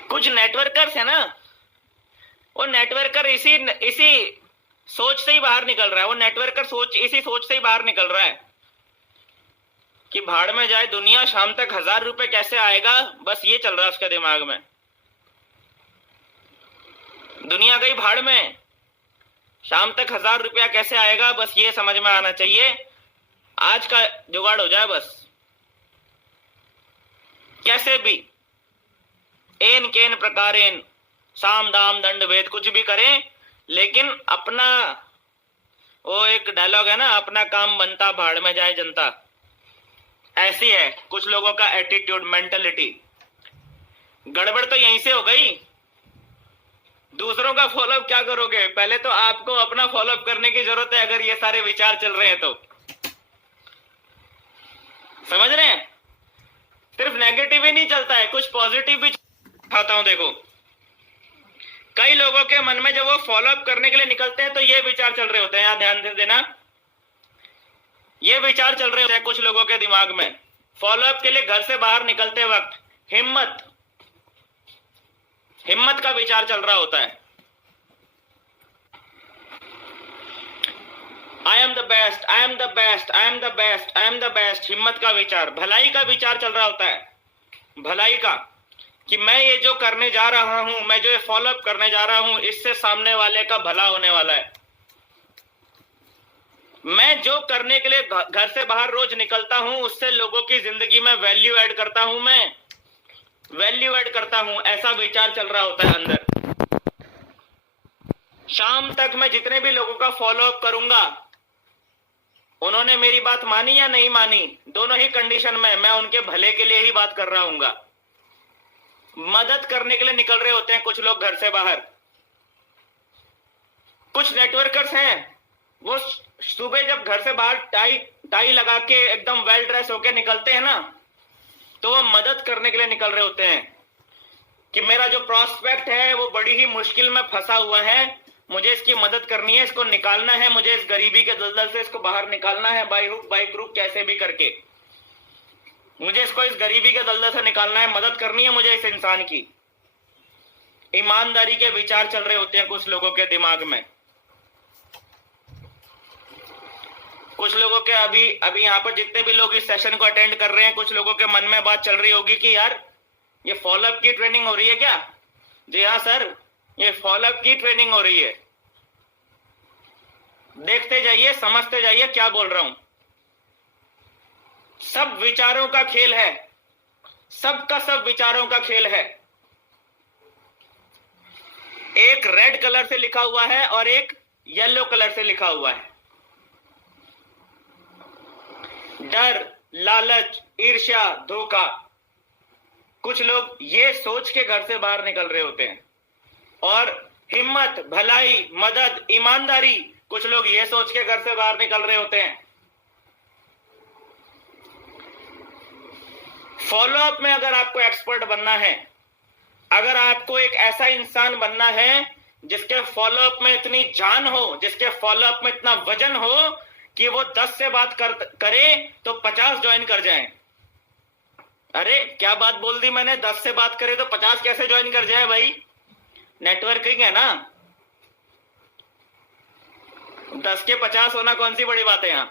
कुछ नेटवर्कर्स है ना, वो नेटवर्कर इसी सोच से ही बाहर निकल रहा है। वो नेटवर्कर इसी सोच से ही बाहर निकल रहा है कि भाड़ में जाए दुनिया, शाम तक 1000 रुपए कैसे आएगा, बस ये चल रहा है उसके दिमाग में। दुनिया गई भाड़ में, शाम तक 1000 रुपया कैसे आएगा, बस ये समझ में आना चाहिए, आज का जुगाड़ हो जाए बस। कैसे भी एन केन प्रकारेन, साम दाम दंड भेद, कुछ भी करें, लेकिन अपना, वो एक डायलॉग है ना, अपना काम बनता भाड़ में जाए जनता। ऐसी है कुछ लोगों का एटीट्यूड, मेंटलिटी। गड़बड़ तो यहीं से हो गई। दूसरों का फॉलोअप क्या करोगे? पहले तो आपको अपना फॉलोअप करने की जरूरत है, अगर ये सारे विचार चल रहे हैं तो। समझ रहे हैं? सिर्फ नेगेटिव ही नहीं चलता है, कुछ पॉजिटिव भी खाता हूं। देखो, कई लोगों के मन में जब वो फॉलो अप करने के लिए निकलते हैं तो ये विचार चल रहे होते हैं, यहाँ ध्यान से देना, ये विचार चल रहे होते हैं कुछ लोगों के दिमाग में फॉलो अप के लिए घर से बाहर निकलते वक्त हिम्मत का विचार चल रहा होता है। I am the best, I am the best, I am the best, I am the best, हिम्मत का विचार, भलाई का विचार चल रहा होता है, भलाई का, कि मैं ये जो करने जा रहा हूं, मैं जो ये फॉलो अप करने जा रहा हूं, इससे सामने वाले का भला होने वाला है। मैं जो करने के लिए घर से बाहर रोज निकलता हूं उससे लोगों की जिंदगी में वैल्यू ऐड करता हूं, मैं वैल्यू ऐड करता हूं, ऐसा विचार चल रहा होता है अंदर। शाम तक मैं जितने भी लोगों का फॉलो अप करूंगा, उन्होंने मेरी बात मानी या नहीं मानी, दोनों ही कंडीशन में मैं उनके भले के लिए ही बात कर रहा हूंगा। मदद करने के लिए निकल रहे होते हैं कुछ लोग घर से बाहर। कुछ नेटवर्कर्स हैं, वो सुबह जब घर से बाहर टाई लगा के एकदम वेल ड्रेस होके निकलते हैं ना, तो वो मदद करने के लिए निकल रहे होते हैं कि मेरा जो प्रॉस्पेक्ट है वो बड़ी ही मुश्किल में फंसा हुआ है, मुझे इसकी मदद करनी है, इसको निकालना है, मुझे इस गरीबी के दलदल से इसको बाहर निकालना है, बाई हुक बाई क्रूक कैसे भी करके मुझे इसको इस गरीबी के दलदल से निकालना है, मदद करनी है मुझे इस इंसान की। ईमानदारी के विचार चल रहे होते हैं कुछ लोगों के दिमाग में। कुछ लोगों के अभी यहाँ पर जितने भी लोग इस सेशन को अटेंड कर रहे हैं, कुछ लोगों के मन में बात चल रही होगी कि यार ये फॉलो अप की ट्रेनिंग हो रही है क्या? जी हाँ सर, ये फॉलो अप की ट्रेनिंग हो रही है। देखते जाइए, समझते जाइए क्या बोल रहा हूं। सब विचारों का खेल है, सबका सब विचारों का खेल है। एक रेड कलर से लिखा हुआ है और एक येलो कलर से लिखा हुआ है। डर, लालच, ईर्ष्या, धोखा, कुछ लोग ये सोच के घर से बाहर निकल रहे होते हैं। और हिम्मत, भलाई, मदद, ईमानदारी, कुछ लोग ये सोच के घर से बाहर निकल रहे होते हैं। फॉलो अप में अगर आपको एक्सपर्ट बनना है, अगर आपको एक ऐसा इंसान बनना है जिसके फॉलो अप में इतनी जान हो, जिसके फॉलो अप में इतना वजन हो कि वो 10 से बात करे तो 50 ज्वाइन कर जाएं। अरे क्या बात बोल दी मैंने, 10 से बात करे तो 50 कैसे ज्वाइन कर जाए भाई? नेटवर्किंग है ना, 10 के 50 होना कौन सी बड़ी बात है यहां।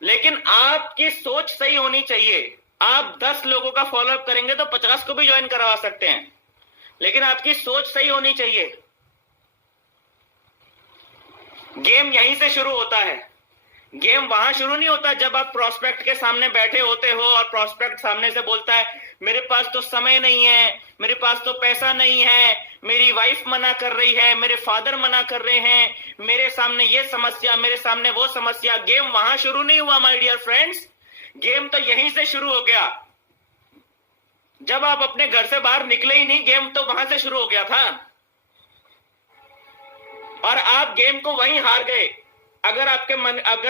लेकिन आपकी सोच सही होनी चाहिए। आप 10 लोगों का फॉलो अप करेंगे तो 50 को भी ज्वाइन करवा सकते हैं, लेकिन आपकी सोच सही होनी चाहिए। गेम यहीं से शुरू होता है। गेम वहां शुरू नहीं होता जब आप प्रोस्पेक्ट के सामने बैठे होते हो और प्रोस्पेक्ट सामने से बोलता है मेरे पास तो समय नहीं है, मेरे पास तो पैसा नहीं है, मेरी वाइफ मना कर रही है, मेरे फादर मना कर रहे हैं, मेरे सामने ये समस्या, मेरे सामने वो समस्या। गेम वहां शुरू नहीं हुआ माय डियर फ्रेंड्स, गेम तो यहीं से शुरू हो गया। जब आप अपने घर से बाहर निकले ही नहीं, गेम तो वहां से शुरू हो गया था और आप गेम को वहीं हार गए। अगर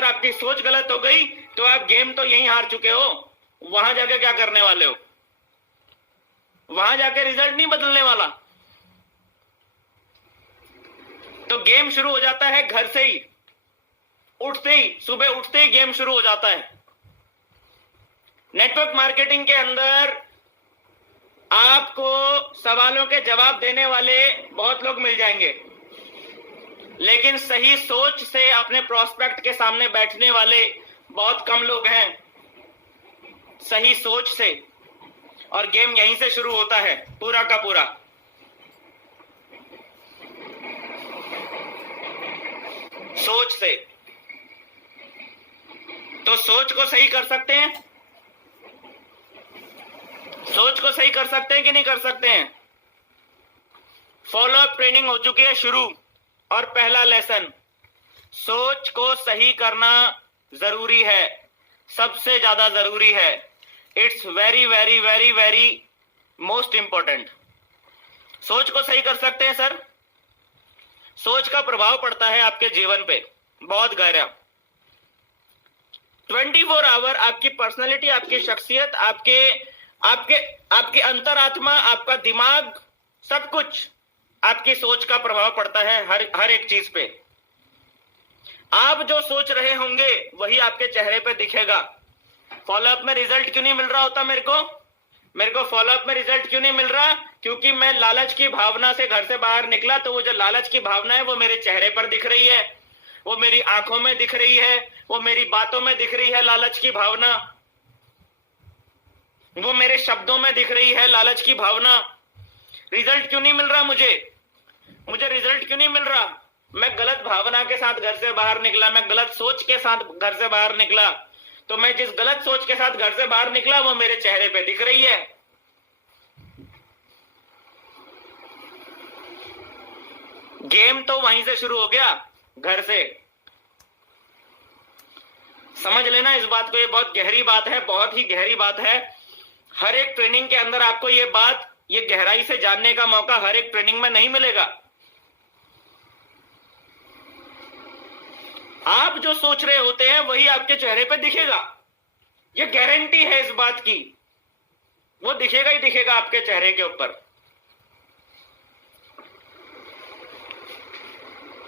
आपकी सोच गलत हो गई तो आप गेम तो यहीं हार चुके हो। वहां जाके क्या करने वाले हो? वहां जाके रिजल्ट नहीं बदलने वाला। तो गेम शुरू हो जाता है घर से ही, उठते ही, सुबह उठते ही गेम शुरू हो जाता है। नेटवर्क मार्केटिंग के अंदर आपको सवालों के जवाब देने वाले बहुत लोग मिल जाएंगे, लेकिन सही सोच से अपने प्रोस्पेक्ट के सामने बैठने वाले बहुत कम लोग हैं, सही सोच से। और गेम यहीं से शुरू होता है पूरा का पूरा। सोच से। तो सोच को सही कर सकते हैं, सोच को सही कर सकते हैं कि नहीं कर सकते हैं? फॉलो अप ट्रेनिंग हो चुकी है शुरू, और पहला लेसन, सोच को सही करना जरूरी है, सबसे ज्यादा जरूरी है। It's very very very very most important. सोच को सही कर सकते हैं सर? सोच का प्रभाव पड़ता है आपके जीवन पे बहुत गहरा। 24 आवर आपकी पर्सनालिटी, आपकी शख्सियत, आपके अंतरात्मा, आपका दिमाग, सब कुछ आपकी सोच का प्रभाव पड़ता है हर एक चीज पे। आप जो सोच रहे होंगे वही आपके चेहरे पे दिखेगा। फॉलोअप में रिजल्ट क्यों नहीं मिल रहा होता मेरे को फॉलोअप में रिजल्ट क्यों नहीं मिल रहा? क्योंकि मैं लालच की भावना से घर से बाहर निकला, तो वो जो लालच की भावना है वो मेरे चेहरे पर दिख रही है, वो मेरी आंखों में दिख रही है, वो मेरी बातों में दिख रही है लालच की भावना, वो मेरे शब्दों में दिख रही है लालच की भावना। रिजल्ट क्यों नहीं मिल रहा मुझे रिजल्ट क्यों नहीं मिल रहा? मैं गलत भावना के साथ घर से बाहर निकला, मैं गलत सोच के साथ घर से बाहर निकला, तो मैं जिस गलत सोच के साथ घर से बाहर निकला वो मेरे चेहरे पे दिख रही है। गेम तो वहीं से शुरू हो गया, घर से। समझ लेना इस बात को, ये बहुत गहरी बात है, बहुत ही गहरी बात है। हर एक ट्रेनिंग के अंदर आपको ये गहराई से जानने का मौका हर एक ट्रेनिंग में नहीं मिलेगा। आप जो सोच रहे होते हैं वही आपके चेहरे पे दिखेगा, ये गारंटी है इस बात की, वो दिखेगा ही दिखेगा आपके चेहरे के ऊपर।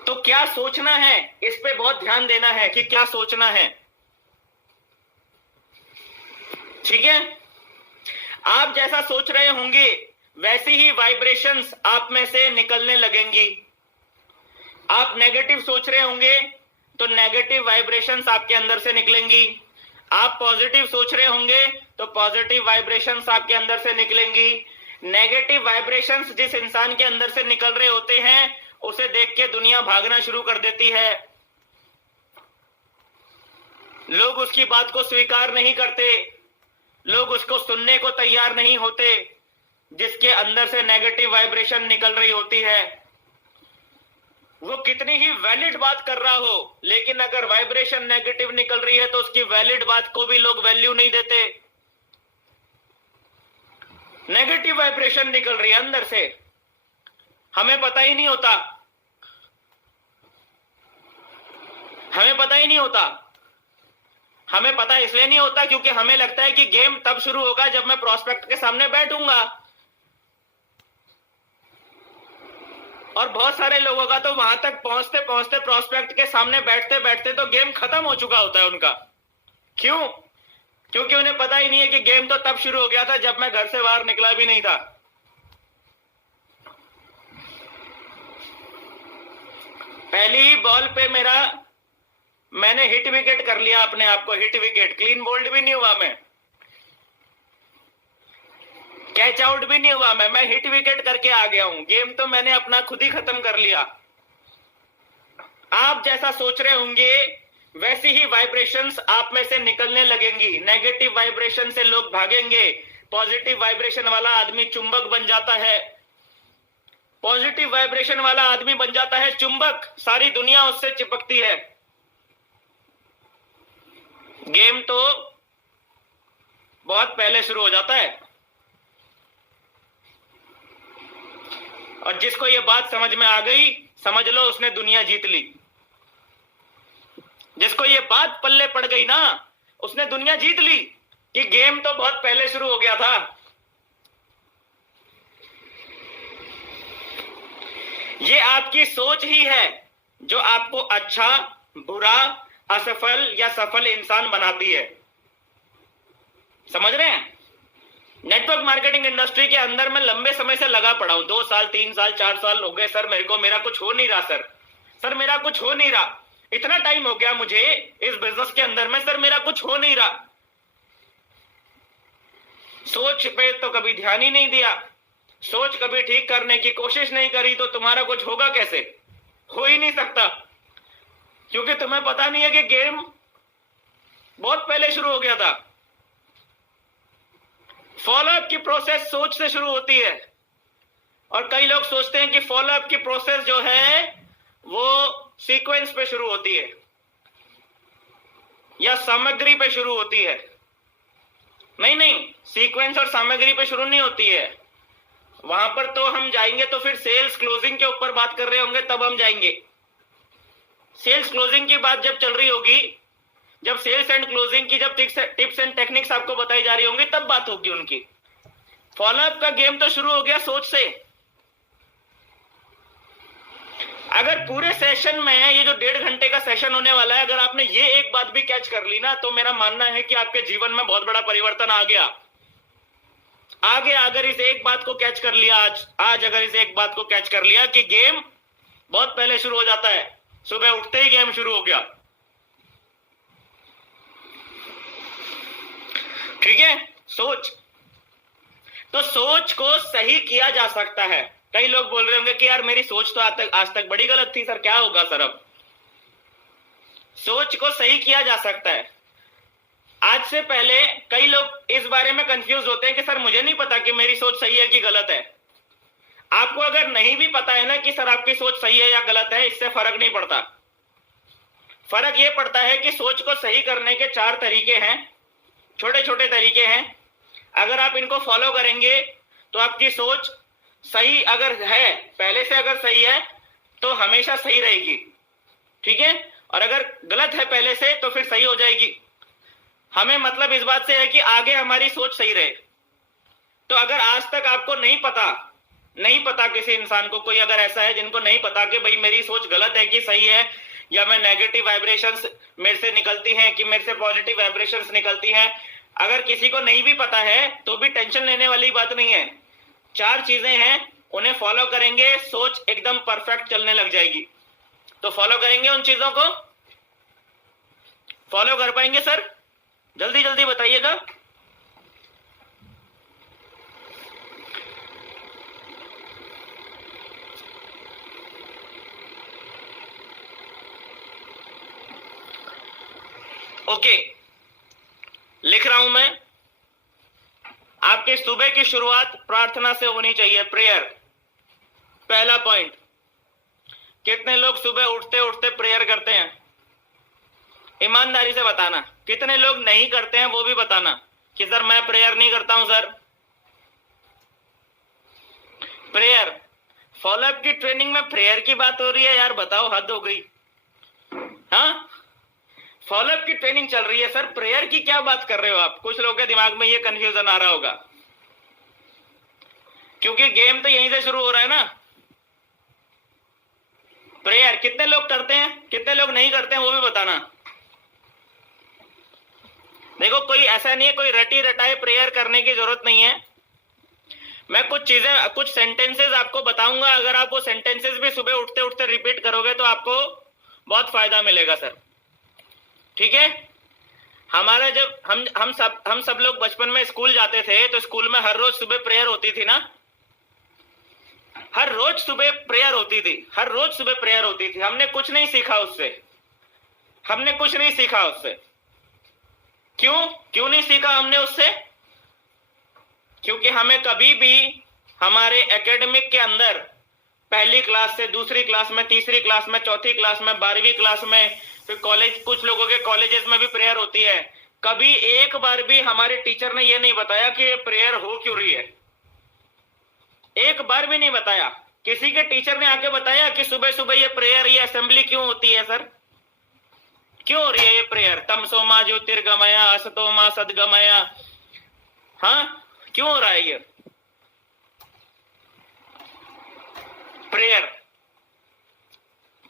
तो क्या सोचना है, इस पे बहुत ध्यान देना है कि क्या सोचना है। ठीक है, आप जैसा सोच रहे होंगे वैसी ही वाइब्रेशंस आप में से निकलने लगेंगी। आप नेगेटिव सोच रहे होंगे तो नेगेटिव वाइब्रेशंस आपके अंदर से निकलेंगी। आप पॉजिटिव सोच रहे होंगे तो पॉजिटिव वाइब्रेशंस आपके अंदर से निकलेंगी। नेगेटिव वाइब्रेशंस जिस इंसान के अंदर से निकल रहे होते हैं उसे देख के दुनिया भागना शुरू कर देती है। लोग उसकी बात को स्वीकार नहीं करते, लोग उसको सुनने को तैयार नहीं होते, जिसके अंदर से नेगेटिव वाइब्रेशन निकल रही होती है। वो कितनी ही वैलिड बात कर रहा हो, लेकिन अगर वाइब्रेशन नेगेटिव निकल रही है तो उसकी वैलिड बात को भी लोग वैल्यू नहीं देते। नेगेटिव वाइब्रेशन निकल रही है अंदर से, हमें पता ही नहीं होता, हमें पता ही नहीं होता। हमें पता इसलिए नहीं होता क्योंकि हमें लगता है कि गेम तब शुरू होगा जब मैं प्रोस्पेक्ट के सामने बैठूंगा। और बहुत सारे लोगों का तो वहां तक पहुंचते पहुंचते प्रोस्पेक्ट के सामने बैठते बैठते तो गेम खत्म हो चुका होता है उनका। क्यों? क्योंकि उन्हें पता ही नहीं है कि गेम तो तब शुरू हो गया था जब मैं घर से बाहर निकला भी नहीं था। पहली बॉल पे मैंने हिट विकेट कर लिया अपने आप को, हिट विकेट, क्लीन बोल्ड भी नहीं हुआ मैं, कैच आउट भी नहीं हुआ मैं हिट विकेट करके आ गया हूं। गेम तो मैंने अपना खुद ही खत्म कर लिया। आप जैसा सोच रहे होंगे वैसी ही वाइब्रेशंस आप में से निकलने लगेंगी। नेगेटिव वाइब्रेशन से लोग भागेंगे, पॉजिटिव वाइब्रेशन वाला आदमी चुंबक बन जाता है। पॉजिटिव वाइब्रेशन वाला आदमी बन जाता है चुंबक, सारी दुनिया उससे चिपकती है। गेम तो बहुत पहले शुरू हो जाता है। और जिसको ये बात समझ में आ गई, समझ लो उसने दुनिया जीत ली। जिसको ये बात पल्ले पड़ गई ना, उसने दुनिया जीत ली कि गेम तो बहुत पहले शुरू हो गया था। ये आपकी सोच ही है जो आपको अच्छा, बुरा, असफल या सफल इंसान बनाती है। समझ रहे हैं? नेटवर्क मार्केटिंग इंडस्ट्री के अंदर मैं लंबे समय से लगा पड़ा हूं, 2 साल 3 साल 4 साल हो गए। सर मेरा कुछ हो नहीं रहा, सर मेरा कुछ हो नहीं रहा। इतना टाइम हो गया मुझे इस बिजनेस के अंदर में, सर मेरा कुछ हो नहीं रहा। सोच पे तो कभी ध्यान ही नहीं दिया, सोच कभी ठीक करने की कोशिश नहीं करी, तो तुम्हारा कुछ होगा कैसे? हो ही नहीं सकता, क्योंकि तुम्हें पता नहीं है कि गेम बहुत पहले शुरू हो गया था। फॉलोअप की प्रोसेस सोच से शुरू होती है, और कई लोग सोचते हैं कि फॉलोअप की प्रोसेस जो है वो सीक्वेंस पे शुरू होती है या सामग्री पे शुरू होती है। नहीं, सीक्वेंस और सामग्री पे शुरू नहीं होती है। वहां पर तो हम जाएंगे तो फिर सेल्स क्लोजिंग के ऊपर बात कर रहे होंगे, तब हम जाएंगे। सेल्स क्लोजिंग की बात जब चल रही होगी, जब सेल्स एंड क्लोजिंग की जब टिप्स एंड टेक्निक्स आपको बताई जा रही होंगी, तब बात होगी उनकी। फॉलोअप का गेम तो शुरू हो गया सोच से। अगर पूरे सेशन में ये जो 1.5 घंटे का सेशन होने वाला है, अगर आपने ये एक बात भी कैच कर ली ना, तो मेरा मानना है कि आपके जीवन में बहुत बड़ा परिवर्तन आ गया। अगर इस एक बात को कैच कर लिया आज अगर इस एक बात को कैच कर लिया कि गेम बहुत पहले शुरू हो जाता है, सुबह उठते ही गेम शुरू हो गया, ठीक है। सोच को सही किया जा सकता है। कई लोग बोल रहे होंगे कि यार मेरी सोच तो आज तक बड़ी गलत थी सर, क्या होगा सर? अब सोच को सही किया जा सकता है। आज से पहले कई लोग इस बारे में कंफ्यूज होते हैं कि सर मुझे नहीं पता कि मेरी सोच सही है कि गलत है। आपको अगर नहीं भी पता है ना कि सर आपकी सोच सही है या गलत है, इससे फर्क नहीं पड़ता। फर्क यह पड़ता है कि सोच को सही करने के 4 तरीके हैं, छोटे छोटे तरीके हैं। अगर आप इनको फॉलो करेंगे तो आपकी सोच सही अगर है, पहले से अगर सही है तो हमेशा सही रहेगी, ठीक है। और अगर गलत है पहले से तो फिर सही हो जाएगी। हमें मतलब इस बात से है कि आगे हमारी सोच सही रहे। तो अगर आज तक आपको नहीं पता किसी इंसान को, कोई अगर ऐसा है जिनको नहीं पता कि भाई मेरी सोच गलत है कि सही है, या मैं नेगेटिव वाइब्रेशंस मेरे से निकलती हैं कि मेरे से पॉजिटिव वाइब्रेशंस निकलती हैं, अगर किसी को नहीं भी पता है तो भी टेंशन लेने वाली बात नहीं है। 4 चीजें हैं, उन्हें फॉलो करेंगे, सोच एकदम परफेक्ट चलने लग जाएगी। तो फॉलो करेंगे उन चीजों को? फॉलो कर पाएंगे सर? जल्दी जल्दी बताइएगा। ओके, लिख रहा हूं मैं। आपके सुबह की शुरुआत प्रार्थना से होनी चाहिए, प्रेयर। पहला पॉइंट, कितने लोग सुबह उठते उठते प्रेयर करते हैं? ईमानदारी से बताना। कितने लोग नहीं करते हैं वो भी बताना कि सर मैं प्रेयर नहीं करता हूं सर। प्रेयर, फॉलोअप की ट्रेनिंग में प्रेयर की बात हो रही है यार, बताओ, हद हो गई। हाँ, फॉलोअप की ट्रेनिंग चल रही है सर, प्रेयर की क्या बात कर रहे हो आप? कुछ लोगों के दिमाग में ये कंफ्यूजन आ रहा होगा, क्योंकि गेम तो यहीं से शुरू हो रहा है ना। प्रेयर कितने लोग करते हैं, कितने लोग नहीं करते हैं वो भी बताना। देखो, कोई ऐसा नहीं है, कोई रटी रटाए प्रेयर करने की जरूरत नहीं है। मैं कुछ चीजें, कुछ सेंटेंसेस आपको बताऊंगा, अगर आप वो सेंटेंसेस भी सुबह उठते उठते रिपीट करोगे तो आपको बहुत फायदा मिलेगा सर, ठीक है। हमारा जब हम सब लोग बचपन में स्कूल जाते थे तो स्कूल में हर रोज सुबह प्रेयर होती थी ना, हर रोज सुबह प्रेयर होती थी। हमने कुछ नहीं सीखा उससे। क्यों नहीं सीखा हमने उससे? क्योंकि हमें कभी भी हमारे एकेडमिक के अंदर पहली क्लास से दूसरी क्लास में, तीसरी क्लास में, चौथी क्लास में, 12वीं क्लास में, फिर कॉलेज, कुछ लोगों के कॉलेजेस में भी प्रेयर होती है, कभी एक बार भी हमारे टीचर ने यह नहीं बताया कि ये प्रेयर हो क्यों रही है। एक बार भी नहीं बताया। किसी के टीचर ने आके बताया कि सुबह सुबह ये प्रेयर, ये असेंबली क्यों होती है सर? क्यों हो रही है ये प्रेयर? तमसो मा ज्योतिर्गमय असतो मा सद्गमय, हाँ, क्यों हो रहा है ये प्रेयर?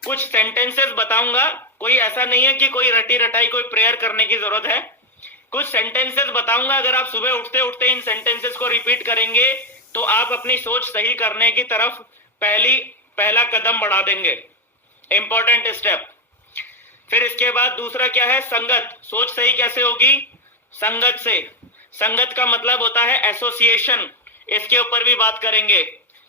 कुछ सेंटेंसेस बताऊंगा, कोई ऐसा नहीं है कि कोई रटी रटाई कोई प्रेयर करने की जरूरत है। कुछ सेंटेंसेस बताऊंगा, अगर आप सुबह उठते उठते इन सेंटेंसेस को रिपीट करेंगे तो आप अपनी सोच सही करने की तरफ पहला कदम बढ़ा देंगे, इंपॉर्टेंट स्टेप। फिर इसके बाद दूसरा क्या है? संगत। सोच सही कैसे होगी? संगत से। संगत का मतलब होता है एसोसिएशन, इसके ऊपर भी बात करेंगे,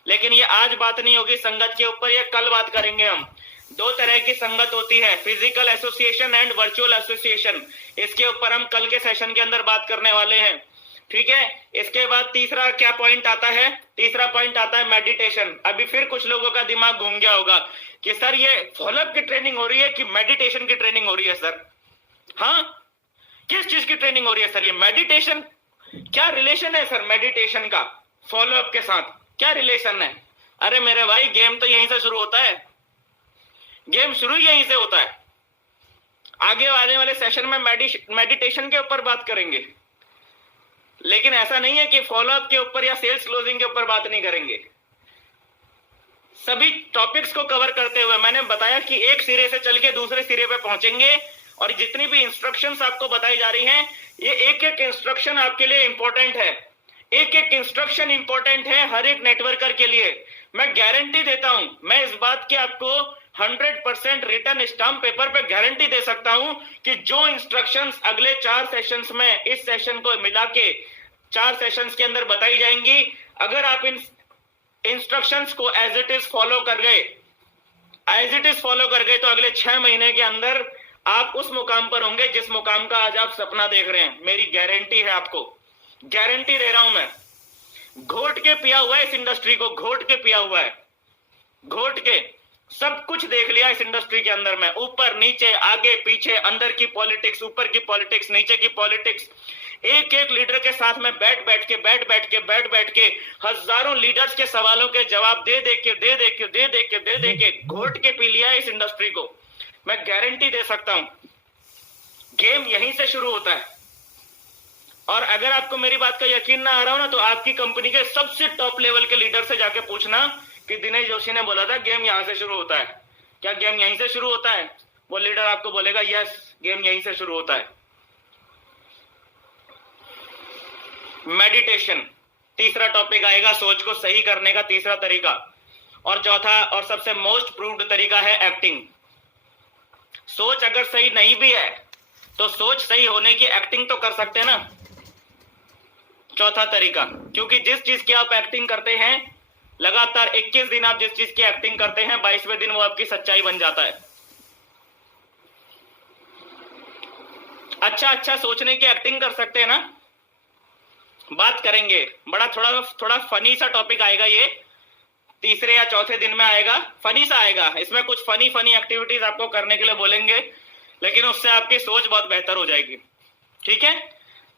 लेकिन ये आज बात नहीं होगी संगत के ऊपर, ये कल बात करेंगे हम। 2 तरह की संगत होती है, physical association and virtual association. इसके ऊपर हम कल के सेशन के अंदर बात करने वाले हैं, ठीक है। इसके बाद तीसरा क्या पॉइंट आता है? तीसरा पॉइंट आता है मेडिटेशन। अभी फिर कुछ लोगों का दिमाग घूम गया होगा कि सर ये फॉलोअप की ट्रेनिंग हो रही है कि मेडिटेशन की ट्रेनिंग हो रही है सर? हाँ, किस चीज की ट्रेनिंग हो रही है सर? ये मेडिटेशन, क्या रिलेशन है सर मेडिटेशन का फॉलोअप के साथ? क्या रिलेशन है? अरे मेरे भाई, गेम तो यहीं से शुरू होता है, गेम शुरू यहीं से होता है। आगे आने वाले सेशन में मेडिटेशन के ऊपर बात करेंगे, लेकिन ऐसा नहीं है कि फॉलोअप के ऊपर या सेल्स क्लोजिंग के ऊपर बात नहीं करेंगे। सभी टॉपिक्स को कवर करते हुए मैंने बताया कि एक सिरे से चल के दूसरे सिरे पे पहुंचेंगे, और जितनी भी इंस्ट्रक्शंस आपको बताई जा रही हैं, ये एक एक इंस्ट्रक्शन आपके लिए इंपॉर्टेंट है, एक एक इंस्ट्रक्शन इंपॉर्टेंट है हर एक नेटवर्कर के लिए। मैं गारंटी देता हूं, मैं इस बात की आपको 100% रिटर्न स्टाम्प पेपर पे गारंटी दे सकता हूं कि जो इंस्ट्रक्शंस अगले 4 सेशंस में इस सेशन को मिला के 4 सेशंस के अंदर बताई जाएंगी, अगर आप इन इंस्ट्रक्शंस को एज इट इज फॉलो कर गए, तो अगले 6 महीने के अंदर आप उस मुकाम पर होंगे जिस मुकाम का आज आप सपना देख रहे हैं। मेरी गारंटी है, आपको गारंटी दे रहा हूं मैं। घोट के पिया हुआ है इस इंडस्ट्री को, घोट के पिया हुआ है, घोट के सब कुछ देख लिया इस इंडस्ट्री के अंदर में, ऊपर नीचे आगे पीछे, अंदर की पॉलिटिक्स, ऊपर की पॉलिटिक्स, नीचे की पॉलिटिक्स। एक एक लीडर के साथ में बैठ बैठ के हजारों लीडर्स के सवालों के जवाब दे के घोट के पी लिया इस इंडस्ट्री को। मैं गारंटी दे सकता हूं, गेम यहीं से शुरू होता है। और अगर आपको मेरी बात का यकीन ना आ रहा हो ना, तो आपकी कंपनी के सबसे टॉप लेवल के लीडर से जाके पूछना कि दिनेश जोशी ने बोला था गेम यहां से शुरू होता है, क्या गेम यहीं से शुरू होता है? वो लीडर आपको बोलेगा यस, गेम यहीं से शुरू होता है। मेडिटेशन तीसरा टॉपिक आएगा, सोच को सही करने का तीसरा तरीका। और चौथा और सबसे मोस्ट प्रूव्ड तरीका है एक्टिंग। सोच अगर सही नहीं भी है तो सोच सही होने की एक्टिंग तो कर सकते हैं ना, चौथा तरीका। क्योंकि जिस चीज की आप एक्टिंग करते हैं, लगातार 21 दिन आप जिस चीज की एक्टिंग करते हैं, 22वें दिन वो आपकी सच्चाई बन जाता है। अच्छा सोचने की एक्टिंग कर सकते हैं ना, बात करेंगे। बड़ा थोड़ा फनी सा टॉपिक आएगा, ये तीसरे या चौथे दिन में आएगा, फनी सा आएगा। इसमें कुछ फनी एक्टिविटीज आपको करने के लिए बोलेंगे, लेकिन उससे आपकी सोच बहुत बेहतर हो जाएगी, ठीक है?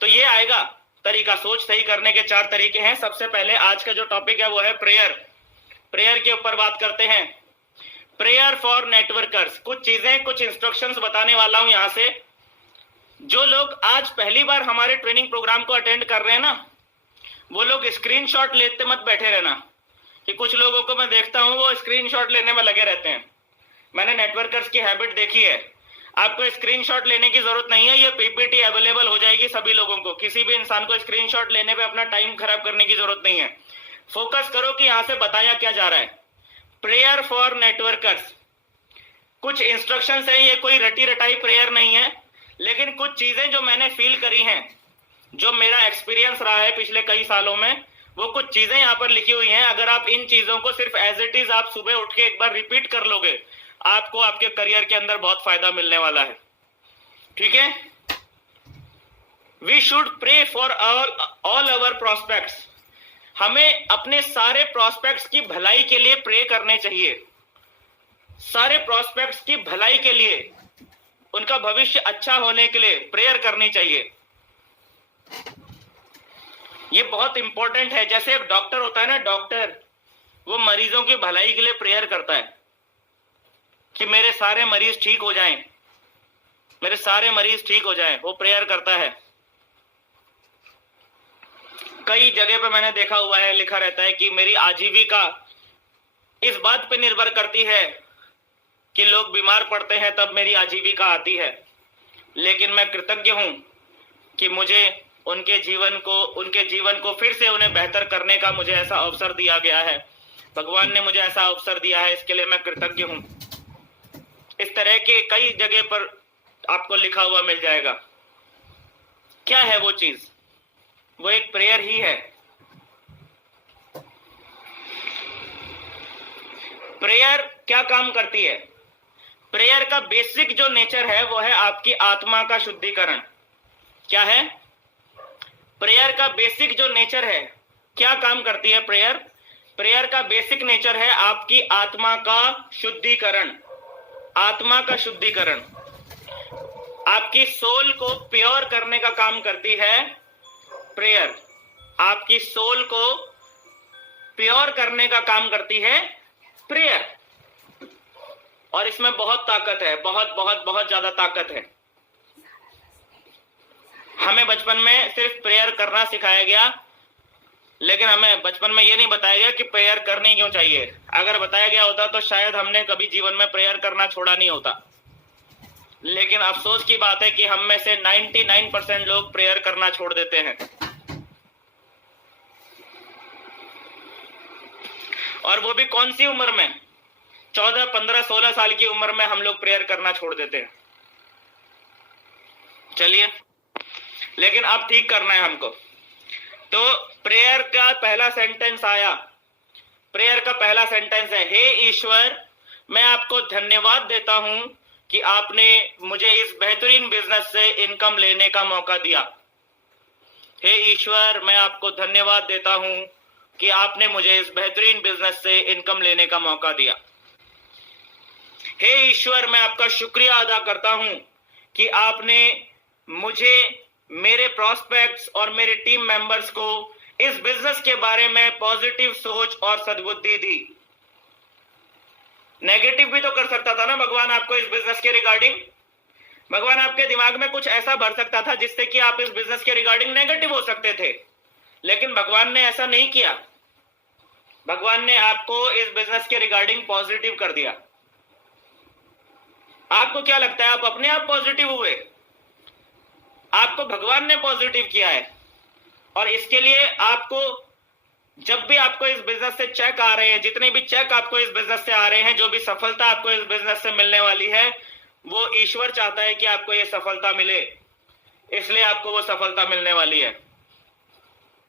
तो ये आएगा तरीका, सोच सही करने के 4 तरीके हैं। सबसे पहले आज का जो टॉपिक है वो है प्रेयर। प्रेयर के ऊपर बात करते हैं। प्रेयर फॉर नेटवर्कर्स, कुछ चीजें, कुछ इंस्ट्रक्शंस बताने वाला हूं यहां से। जो लोग आज पहली बार हमारे ट्रेनिंग प्रोग्राम को अटेंड कर रहे हैं ना, वो लोग स्क्रीनशॉट लेते मत बैठे रहना, कि कुछ लोगों को मैं देखता हूं वो स्क्रीनशॉट लेने में लगे रहते हैं। मैंने नेटवर्कर्स की हैबिट देखी है। आपको स्क्रीनशॉट लेने की जरूरत नहीं है, ये पीपीटी अवेलेबल हो जाएगी सभी लोगों को। किसी भी इंसान को स्क्रीनशॉट लेने पे अपना टाइम खराब करने की जरूरत नहीं है। फोकस करो कि यहां से बताया क्या जा रहा है। प्रेयर फॉर नेटवर्कर्स, कुछ इंस्ट्रक्शंस है, ये कोई रटी रटाई प्रेयर नहीं है, लेकिन कुछ चीजें जो मैंने फील करी हैं, जो मेरा एक्सपीरियंस रहा है पिछले कई सालों में, वो कुछ चीजें यहां पर लिखी हुई हैं। अगर आप इन चीजों को सिर्फ एज इट इज आप सुबह उठ के एक बार रिपीट कर लोगे, आपको आपके करियर के अंदर बहुत फायदा मिलने वाला है, ठीक है? We should pray for all our prospects, हमें अपने सारे प्रोस्पेक्ट्स की भलाई के लिए प्रे करने चाहिए। सारे प्रोस्पेक्ट्स की भलाई के लिए, उनका भविष्य अच्छा होने के लिए प्रेयर करनी चाहिए। ये बहुत इंपॉर्टेंट है। जैसे एक डॉक्टर होता है ना, डॉक्टर वो मरीजों की भलाई के लिए प्रेयर करता है कि मेरे सारे मरीज ठीक हो जाएं, मेरे सारे मरीज ठीक हो जाएं, वो प्रेयर करता है। कई जगह पे मैंने देखा हुआ है, लिखा रहता है कि मेरी आजीविका इस बात पे निर्भर करती है कि लोग बीमार पड़ते हैं तब मेरी आजीविका आती है, लेकिन मैं कृतज्ञ हूं कि मुझे उनके जीवन को फिर से उन्हें बेहतर करने का मुझे ऐसा अवसर दिया गया है। भगवान ने मुझे ऐसा अवसर दिया है, इसके लिए मैं कृतज्ञ हूं। इस तरह के कई जगह पर आपको लिखा हुआ मिल जाएगा। क्या है वो चीज? वो एक प्रेयर ही है। प्रेयर क्या काम करती है? प्रेयर का बेसिक जो नेचर है वो है आपकी आत्मा का शुद्धिकरण। क्या है? प्रेयर का बेसिक जो नेचर है, क्या काम करती है प्रेयर? प्रेयर का बेसिक नेचर है आपकी आत्मा का शुद्धिकरण। आत्मा का शुद्धिकरण, आपकी सोल को प्योर करने का काम करती है प्रेयर। आपकी सोल को प्योर करने का काम करती है प्रेयर। और इसमें बहुत ताकत है, बहुत बहुत बहुत ज्यादा ताकत है। हमें बचपन में सिर्फ प्रेयर करना सिखाया गया, लेकिन हमें बचपन में ये नहीं बताया गया कि प्रेयर करनी क्यों चाहिए। अगर बताया गया होता तो शायद हमने कभी जीवन में प्रेयर करना छोड़ा नहीं होता। लेकिन अफसोस की बात है कि हम में से 99% लोग प्रेयर करना छोड़ देते हैं, और वो भी कौन सी उम्र में? 14, 15, 16 साल की उम्र में हम लोग प्रेयर करना छोड़ देते हैं। चलिए, लेकिन अब ठीक करना है हमको। तो प्रेयर का पहला सेंटेंस आया, प्रेयर का पहला सेंटेंस है, हे ईश्वर, मैं आपको धन्यवाद देता हूं कि आपने मुझे इस बेहतरीन बिजनेस से इनकम लेने का मौका दिया। हे ईश्वर, मैं आपको धन्यवाद देता हूं कि आपने मुझे इस बेहतरीन बिजनेस से इनकम लेने का मौका दिया। हे ईश्वर, मैं आपका शुक्रिया अदा करता हूं कि आपने मुझे, मेरे प्रॉस्पेक्ट्स और मेरे टीम मेंबर्स को इस बिजनेस के बारे में पॉजिटिव सोच और सद्बुद्धि दी। नेगेटिव भी तो कर सकता था ना भगवान आपको इस बिजनेस के रिगार्डिंग। भगवान आपके दिमाग में कुछ ऐसा भर सकता था जिससे कि आप इस बिजनेस के रिगार्डिंग नेगेटिव हो सकते थे, लेकिन भगवान ने ऐसा नहीं किया। भगवान ने आपको इस बिजनेस के रिगार्डिंग पॉजिटिव कर दिया। आपको क्या लगता है, आप अपने आप पॉजिटिव हुए? आपको भगवान ने पॉजिटिव किया है। और इसके लिए आपको, जब भी आपको इस बिजनेस से चेक आ रहे हैं, जितने भी चेक आपको इस बिजनेस से आ रहे हैं, जो भी सफलता आपको इस बिजनेस से मिलने वाली है, वो ईश्वर चाहता है कि आपको ये सफलता मिले, इसलिए आपको वो सफलता मिलने वाली है।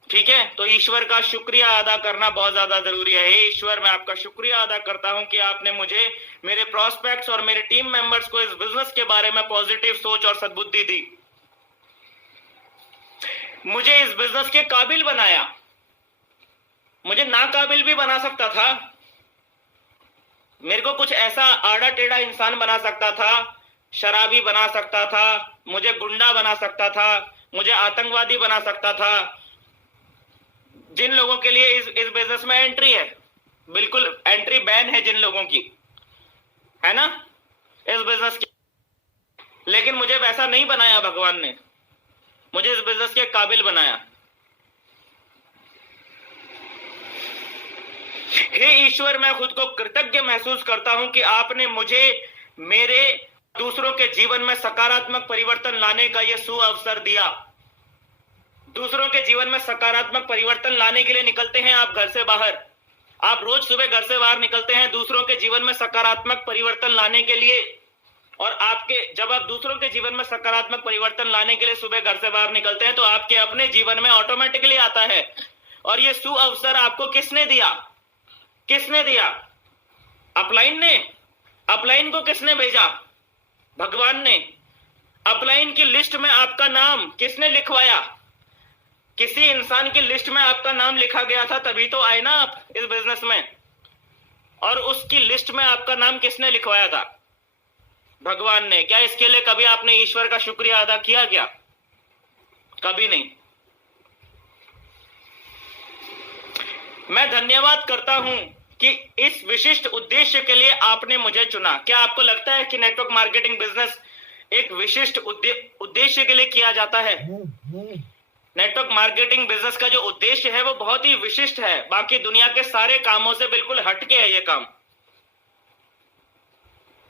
ठीक है, तो ईश्वर का शुक्रिया अदा करना बहुत ज्यादा जरूरी है। हे ईश्वर, मैं आपका शुक्रिया अदा करता हूं कि आपने मुझे, मेरे प्रॉस्पेक्ट्स और मेरे टीम मेंबर्स को इस बिजनेस के बारे में पॉजिटिव सोच और सद्बुद्धि दी, मुझे इस बिजनेस के काबिल बनाया। मुझे नाकाबिल भी बना सकता था, मेरे को कुछ ऐसा आड़ा टेढ़ा इंसान बना सकता था, शराबी बना सकता था, मुझे गुंडा बना सकता था, मुझे आतंकवादी बना सकता था। जिन लोगों के लिए इस बिजनेस में एंट्री है, बिल्कुल एंट्री बैन है जिन लोगों की, है ना, इस बिजनेस की। लेकिन मुझे वैसा नहीं बनाया भगवान ने, मुझे इस बिजनेस के काबिल बनाया। हे ईश्वर, मैं खुद को कृतज्ञ महसूस करता हूं कि आपने मुझे, मेरे, दूसरों के जीवन में सकारात्मक परिवर्तन लाने का यह सुअवसर दिया। दूसरों के जीवन में सकारात्मक परिवर्तन लाने के लिए निकलते हैं आप घर से बाहर, आप रोज सुबह घर से बाहर निकलते हैं दूसरों के जीवन में सकारात्मक परिवर्तन लाने के लिए। और आपके, जब आप दूसरों के जीवन में सकारात्मक परिवर्तन लाने के लिए सुबह घर से बाहर निकलते हैं, तो आपके अपने जीवन में ऑटोमेटिकली आता है। और ये सुअवसर आपको किसने दिया? किसने दिया? अपलाइन ने। अपलाइन को किसने भेजा? भगवान ने। अपलाइन की लिस्ट में आपका नाम किसने लिखवाया? किसी इंसान की लिस्ट में आपका नाम लिखा गया था, तभी तो आए ना आप इस बिजनेस में। और उसकी लिस्ट में आपका नाम किसने लिखवाया था? भगवान ने। क्या इसके लिए कभी आपने ईश्वर का शुक्रिया अदा किया क्या? कभी नहीं। मैं धन्यवाद करता हूं कि इस विशिष्ट उद्देश्य के लिए आपने मुझे चुना। क्या आपको लगता है कि नेटवर्क मार्केटिंग बिजनेस एक विशिष्ट उद्देश्य के लिए किया जाता है? नेटवर्क मार्केटिंग बिजनेस का जो उद्देश्य है वो बहुत ही विशिष्ट है, बाकी दुनिया के सारे कामों से बिल्कुल हटके है ये काम।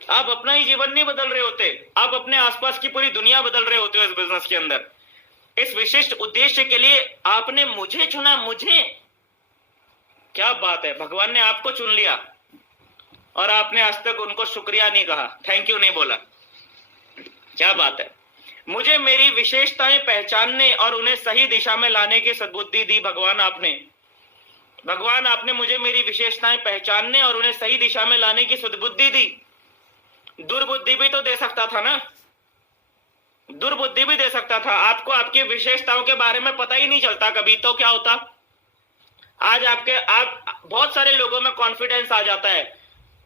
आप अपना ही जीवन नहीं बदल रहे होते, आप अपने आसपास की पूरी दुनिया बदल रहे होते हो इस बिजनेस के अंदर। इस विशिष्ट उद्देश्य के लिए आपने मुझे चुना। मुझे, क्या बात है, भगवान ने आपको चुन लिया और आपने आज तक उनको शुक्रिया नहीं कहा, थैंक यू नहीं बोला। क्या बात है। मुझे मेरी विशेषताएं पहचानने और उन्हें सही दिशा में लाने की सद्बुद्धि दी भगवान आपने। भगवान आपने मुझे मेरी विशेषताएं पहचानने और उन्हें सही दिशा में लाने की सद्बुद्धि दी। दुर्बुद्धि भी तो दे सकता था ना, दुर्बुद्धि भी दे सकता था। आपको आपकी विशेषताओं के बारे में पता ही नहीं चलता कभी, तो क्या होता? आज आप बहुत सारे लोगों में कॉन्फिडेंस आ जाता है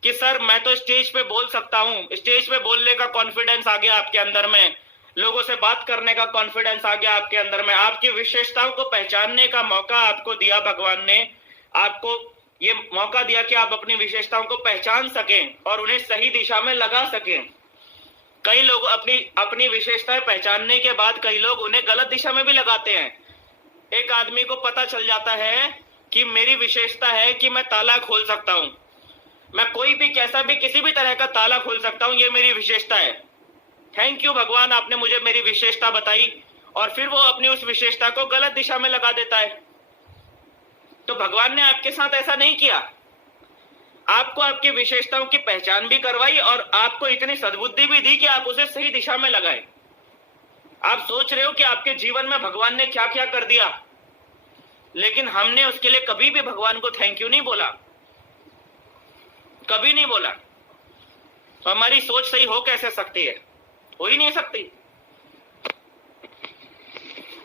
कि सर मैं तो स्टेज पे बोल सकता हूं, स्टेज पे बोलने का कॉन्फिडेंस आ गया आपके अंदर में, लोगों से बात करने का कॉन्फिडेंस आ गया आपके अंदर में। आपकी विशेषताओं को पहचानने का मौका आपको दिया भगवान ने। आपको ये मौका दिया कि आप अपनी विशेषताओं को पहचान सकें और उन्हें सही दिशा में लगा सकें। कई लोग अपनी विशेषताएं पहचानने के बाद कई लोग उन्हें गलत दिशा में भी लगाते हैं। एक आदमी को पता चल जाता है कि मेरी विशेषता है कि मैं ताला खोल सकता हूं, मैं कोई भी कैसा भी किसी भी तरह का ताला खोल सकता हूं, ये मेरी विशेषता है। थैंक यू भगवान, आपने मुझे मेरी विशेषता बताई। और फिर वो अपनी उस विशेषता को गलत दिशा में लगा देता है। तो भगवान ने आपके साथ ऐसा नहीं किया, आपको आपकी विशेषताओं की पहचान भी करवाई और आपको इतनी सद्बुद्धि भी दी कि आप उसे सही दिशा में लगाए। आप सोच रहे हो कि आपके जीवन में भगवान ने क्या क्या कर दिया, लेकिन हमने उसके लिए कभी भी भगवान को थैंक यू नहीं बोला, कभी नहीं बोला। तो हमारी सोच सही हो कैसे सकती है? हो ही नहीं सकती।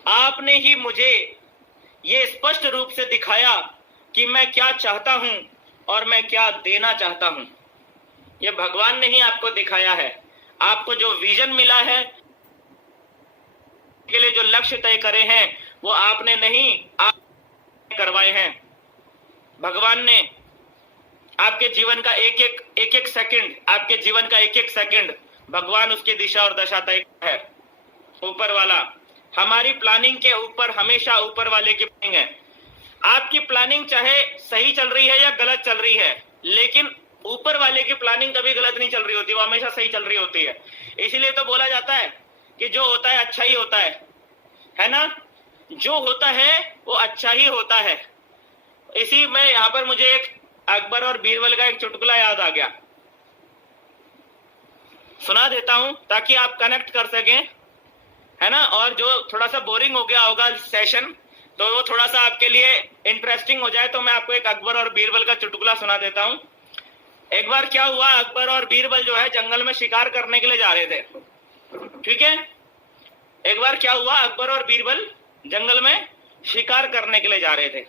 आपने ही मुझे ये स्पष्ट रूप से दिखाया कि मैं क्या चाहता हूं और मैं क्या देना चाहता हूं। ये भगवान ने ही आपको दिखाया है। आपको जो विजन मिला है, के लिए जो लक्ष्य तय करे हैं, वो आपने नहीं, आप करवाए हैं। भगवान ने आपके जीवन का एक एक सेकंड, आपके जीवन का एक एक सेकंड भगवान उसकी दिशा और दशा तय है। ऊपर वाला, हमारी प्लानिंग के ऊपर हमेशा ऊपर वाले की प्लानिंग है। आपकी प्लानिंग चाहे सही चल रही है या गलत चल रही है, लेकिन ऊपर वाले की प्लानिंग कभी गलत नहीं चल रही होती, वो हमेशा सही चल रही होती है। इसीलिए तो बोला जाता है कि जो होता है अच्छा ही होता है ना? जो होता है वो अच्छा ही होता है। इसी में यहां पर मुझे एक अकबर और बीरबल का एक चुटकुला याद आ गया, सुना देता हूं ताकि आप कनेक्ट कर सकें, है ना? और जो थोड़ा सा बोरिंग हो गया होगा सेशन, तो वो थोड़ा सा आपके लिए इंटरेस्टिंग हो जाए, तो मैं आपको एक अकबर और बीरबल का चुटकुला सुना देता हूं। एक बार क्या हुआ, अकबर और बीरबल जो है जंगल में शिकार करने के लिए जा रहे थे। ठीक है, एक बार क्या हुआ, अकबर और बीरबल जंगल में शिकार करने के लिए जा रहे थे।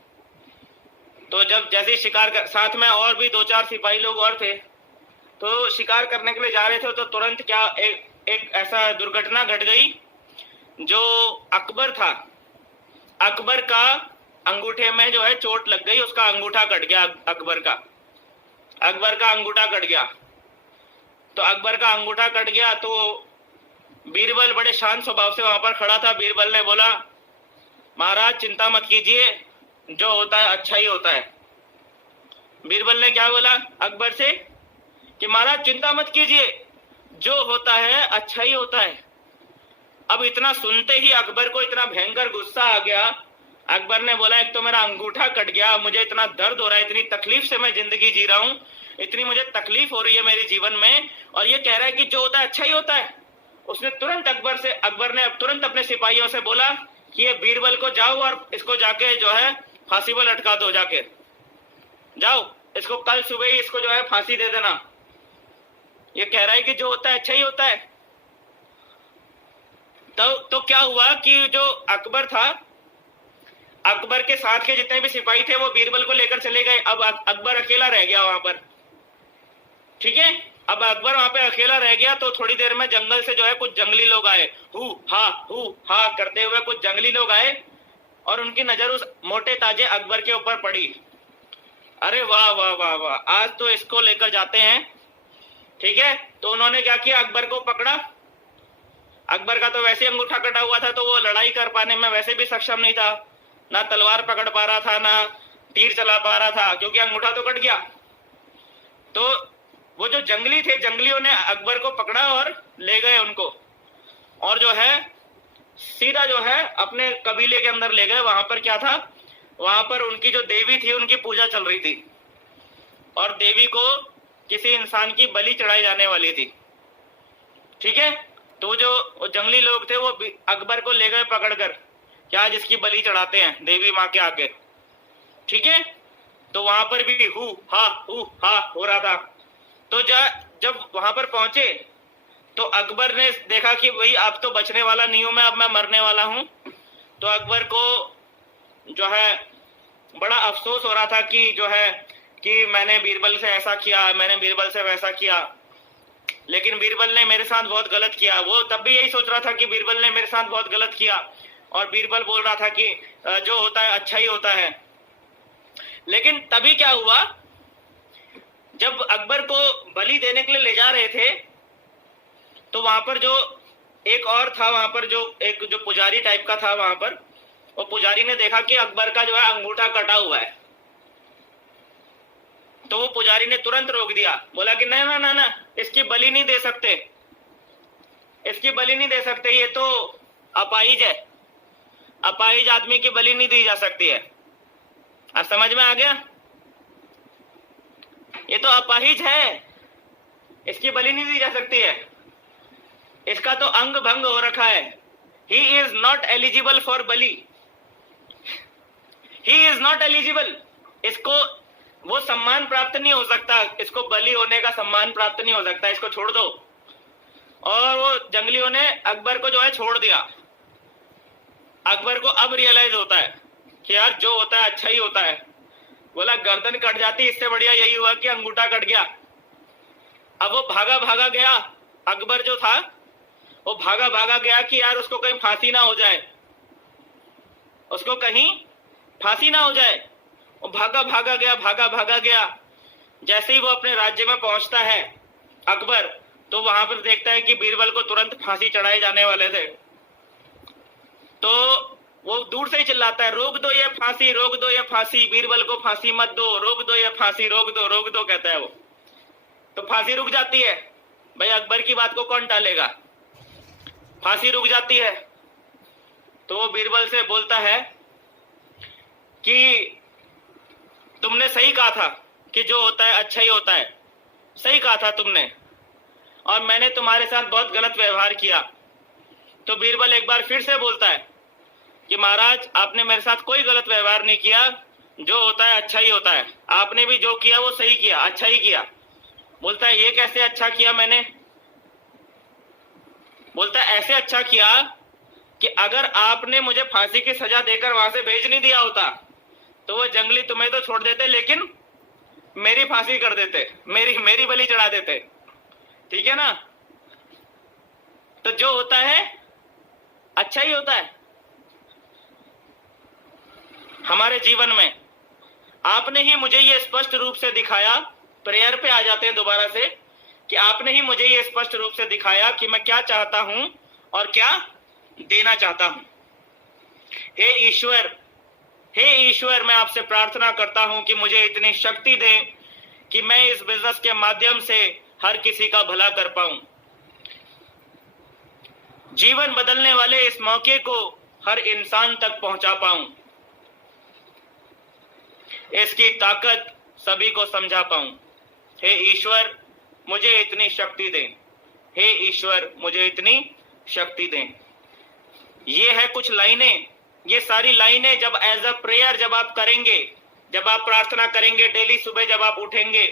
तो जब जैसे शिकार साथ में और भी 2-4 सिपाही लोग और थे, तो शिकार करने के लिए जा रहे थे, तो तुरंत क्या एक ऐसा दुर्घटना घट गई, जो अकबर था, अकबर का अंगूठे में जो है चोट लग गई, उसका अंगूठा कट गया। अकबर का अंगूठा कट गया। तो अकबर का अंगूठा कट गया तो बीरबल बड़े शांत स्वभाव से वहां पर खड़ा था। बीरबल ने बोला, महाराज चिंता मत कीजिए, जो होता है अच्छा ही होता है। बीरबल ने क्या बोला अकबर से कि महाराज चिंता मत कीजिए, जो होता है अच्छा ही होता है। अब इतना सुनते ही अकबर को इतना भयंकर गुस्सा आ गया। अकबर ने बोला, एक तो मेरा अंगूठा कट गया, मुझे इतना दर्द हो रहा है, इतनी तकलीफ से मैं जिंदगी जी रहा हूं, इतनी मुझे तकलीफ हो रही है मेरे जीवन में, और ये कह रहा है कि जो होता है अच्छा ही होता है। उसने तुरंत अकबर ने तुरंत अपने सिपाहियों से बोला कि ये बीरबल को जाओ और इसको जाके जो है फांसी पर लटका दो, जाके जाओ, इसको कल सुबह ही इसको जो है फांसी दे देना। ये कह रहा है कि जो होता है अच्छा ही होता है। तो क्या हुआ कि जो अकबर था, अकबर के साथ के जितने भी सिपाही थे वो बीरबल को लेकर चले गए। अब अकबर अकेला रह गया वहां पर। ठीक है, अब अकबर वहां पे अकेला रह गया। तो थोड़ी देर में जंगल से जो है कुछ जंगली लोग आए, हु हा करते हुए कुछ जंगली लोग आए, और उनकी नजर उस मोटे ताजे अकबर के ऊपर पड़ी। अरे वाह वाह वाह वाह, आज तो इसको लेकर जाते हैं। ठीक है, तो उन्होंने क्या किया, अकबर को पकड़ा। अकबर का तो वैसे अंगूठा कटा हुआ था, तो वो लड़ाई कर पाने में वैसे भी सक्षम नहीं था, ना तलवार पकड़ पा रहा था, ना तीर चला पा रहा था, क्योंकि अंगूठा तो कट गया। तो वो जो जंगली थे, जंगलियों ने अकबर को पकड़ा और ले गए उनको, और जो है सीधा जो है अपने कबीले के अंदर ले गए। वहां पर क्या था, वहां पर उनकी जो देवी थी उनकी पूजा चल रही थी, और देवी को किसी इंसान की बलि चढ़ाई जाने वाली थी। ठीक है, तो जो जंगली लोग थे वो अकबर को ले गए पकड़कर, क्या जिसकी बलि चढ़ाते हैं देवी माँ के आगे। ठीक है, तो वहां पर भी हु हा हो रहा था। तो जब वहां पर पहुंचे तो अकबर ने देखा कि भाई अब तो बचने वाला नहीं हूं मैं, अब मैं मरने वाला हूं। तो अकबर को जो है बड़ा अफसोस हो रहा था कि जो है कि मैंने बीरबल से ऐसा किया, मैंने बीरबल से वैसा किया, लेकिन बीरबल ने मेरे साथ बहुत गलत किया। वो तब भी यही सोच रहा था कि बीरबल ने मेरे साथ बहुत गलत किया, और बीरबल बोल रहा था कि जो होता है अच्छा ही होता है। लेकिन तभी क्या हुआ, जब अकबर को बलि देने के लिए ले जा रहे थे, तो वहां पर जो एक और था, वहां पर जो एक जो पुजारी टाइप का था वहां पर, वो पुजारी ने देखा कि अकबर का जो है अंगूठा कटा हुआ है, तो वो पुजारी ने तुरंत रोक दिया, बोला कि ना ना ना ना, इसकी बलि नहीं दे सकते, इसकी बलि नहीं दे सकते, ये तो अपाहिज है, अपाहिज आदमी की बलि नहीं दी जा सकती है। अब समझ में आ गया? ये तो अपाहिज है, इसकी बलि नहीं दी जा सकती है, इसका तो अंग भंग हो रखा है, he is not eligible for Bali, he is not eligible, इसको वो सम्मान प्राप्त नहीं हो सकता, इसको बलि होने का सम्मान प्राप्त नहीं हो सकता, इसको छोड़ दो। और वो जंगलियों ने अकबर को जो है छोड़ दिया। अकबर को अब रियलाइज होता है कि यार जो होता है अच्छा ही होता है, बोला गर्दन कट जाती, इससे बढ़िया यही हुआ कि अंगूठा कट गया। अब वो भागा भागा गया, अकबर जो था वो भागा भागा गया कि यार उसको कहीं फांसी ना हो जाए, उसको कहीं फांसी ना हो जाए। वो भागा भागा गया, भागा भागा गया। जैसे ही वो अपने राज्य में पहुंचता है अकबर, तो वहां पर देखता है कि बीरबल को तुरंत फांसी चढ़ाए जाने वाले थे। तो वो दूर से ही चिल्लाता है, रोक दो ये फांसी, रोक दो ये फांसी, बीरबल को फांसी मत दो, रोक दो ये फांसी, रोक दो, रोक दो, कहता है वो। तो फांसी रुक जाती है। भाई अकबर की बात को कौन टालेगा? फांसी रुक जाती है। तो वो बीरबल से बोलता है कि तुमने सही कहा था कि जो होता है अच्छा ही होता है, सही कहा था तुमने, और मैंने तुम्हारे साथ बहुत गलत व्यवहार किया। तो बीरबल एक बार फिर से बोलता है कि महाराज आपने मेरे साथ कोई गलत व्यवहार नहीं किया, जो होता है अच्छा ही होता है, आपने भी जो किया वो सही किया, अच्छा ही किया। बोलता है ये कैसे अच्छा किया मैंने? बोलता है ऐसे अच्छा किया कि अगर आपने मुझे फांसी की सजा देकर वहां से भेज नहीं दिया होता तो वो जंगली तुम्हें तो छोड़ देते, लेकिन मेरी फांसी कर देते, मेरी बलि चढ़ा देते, ठीक है ना? तो जो होता है अच्छा ही होता है। हमारे जीवन में आपने ही मुझे ये स्पष्ट रूप से दिखाया, प्रेयर पे आ जाते हैं दोबारा से, कि आपने ही मुझे ये स्पष्ट रूप से दिखाया कि मैं क्या चाहता हूं और क्या देना चाहता हूं। हे ईश्वर, हे ईश्वर, मैं आपसे प्रार्थना करता हूं कि मुझे इतनी शक्ति दें कि मैं इस बिजनेस के माध्यम से हर किसी का भला कर पाऊं, जीवन बदलने वाले इस मौके को हर इंसान तक पहुंचा पाऊं, इसकी ताकत सभी को समझा पाऊं। हे ईश्वर मुझे इतनी शक्ति दें, हे ईश्वर मुझे इतनी शक्ति दें। ये है कुछ लाइनें, ये सारी लाइनें जब एज अ प्रेयर जब आप करेंगे, जब आप प्रार्थना करेंगे, डेली सुबह जब आप उठेंगे,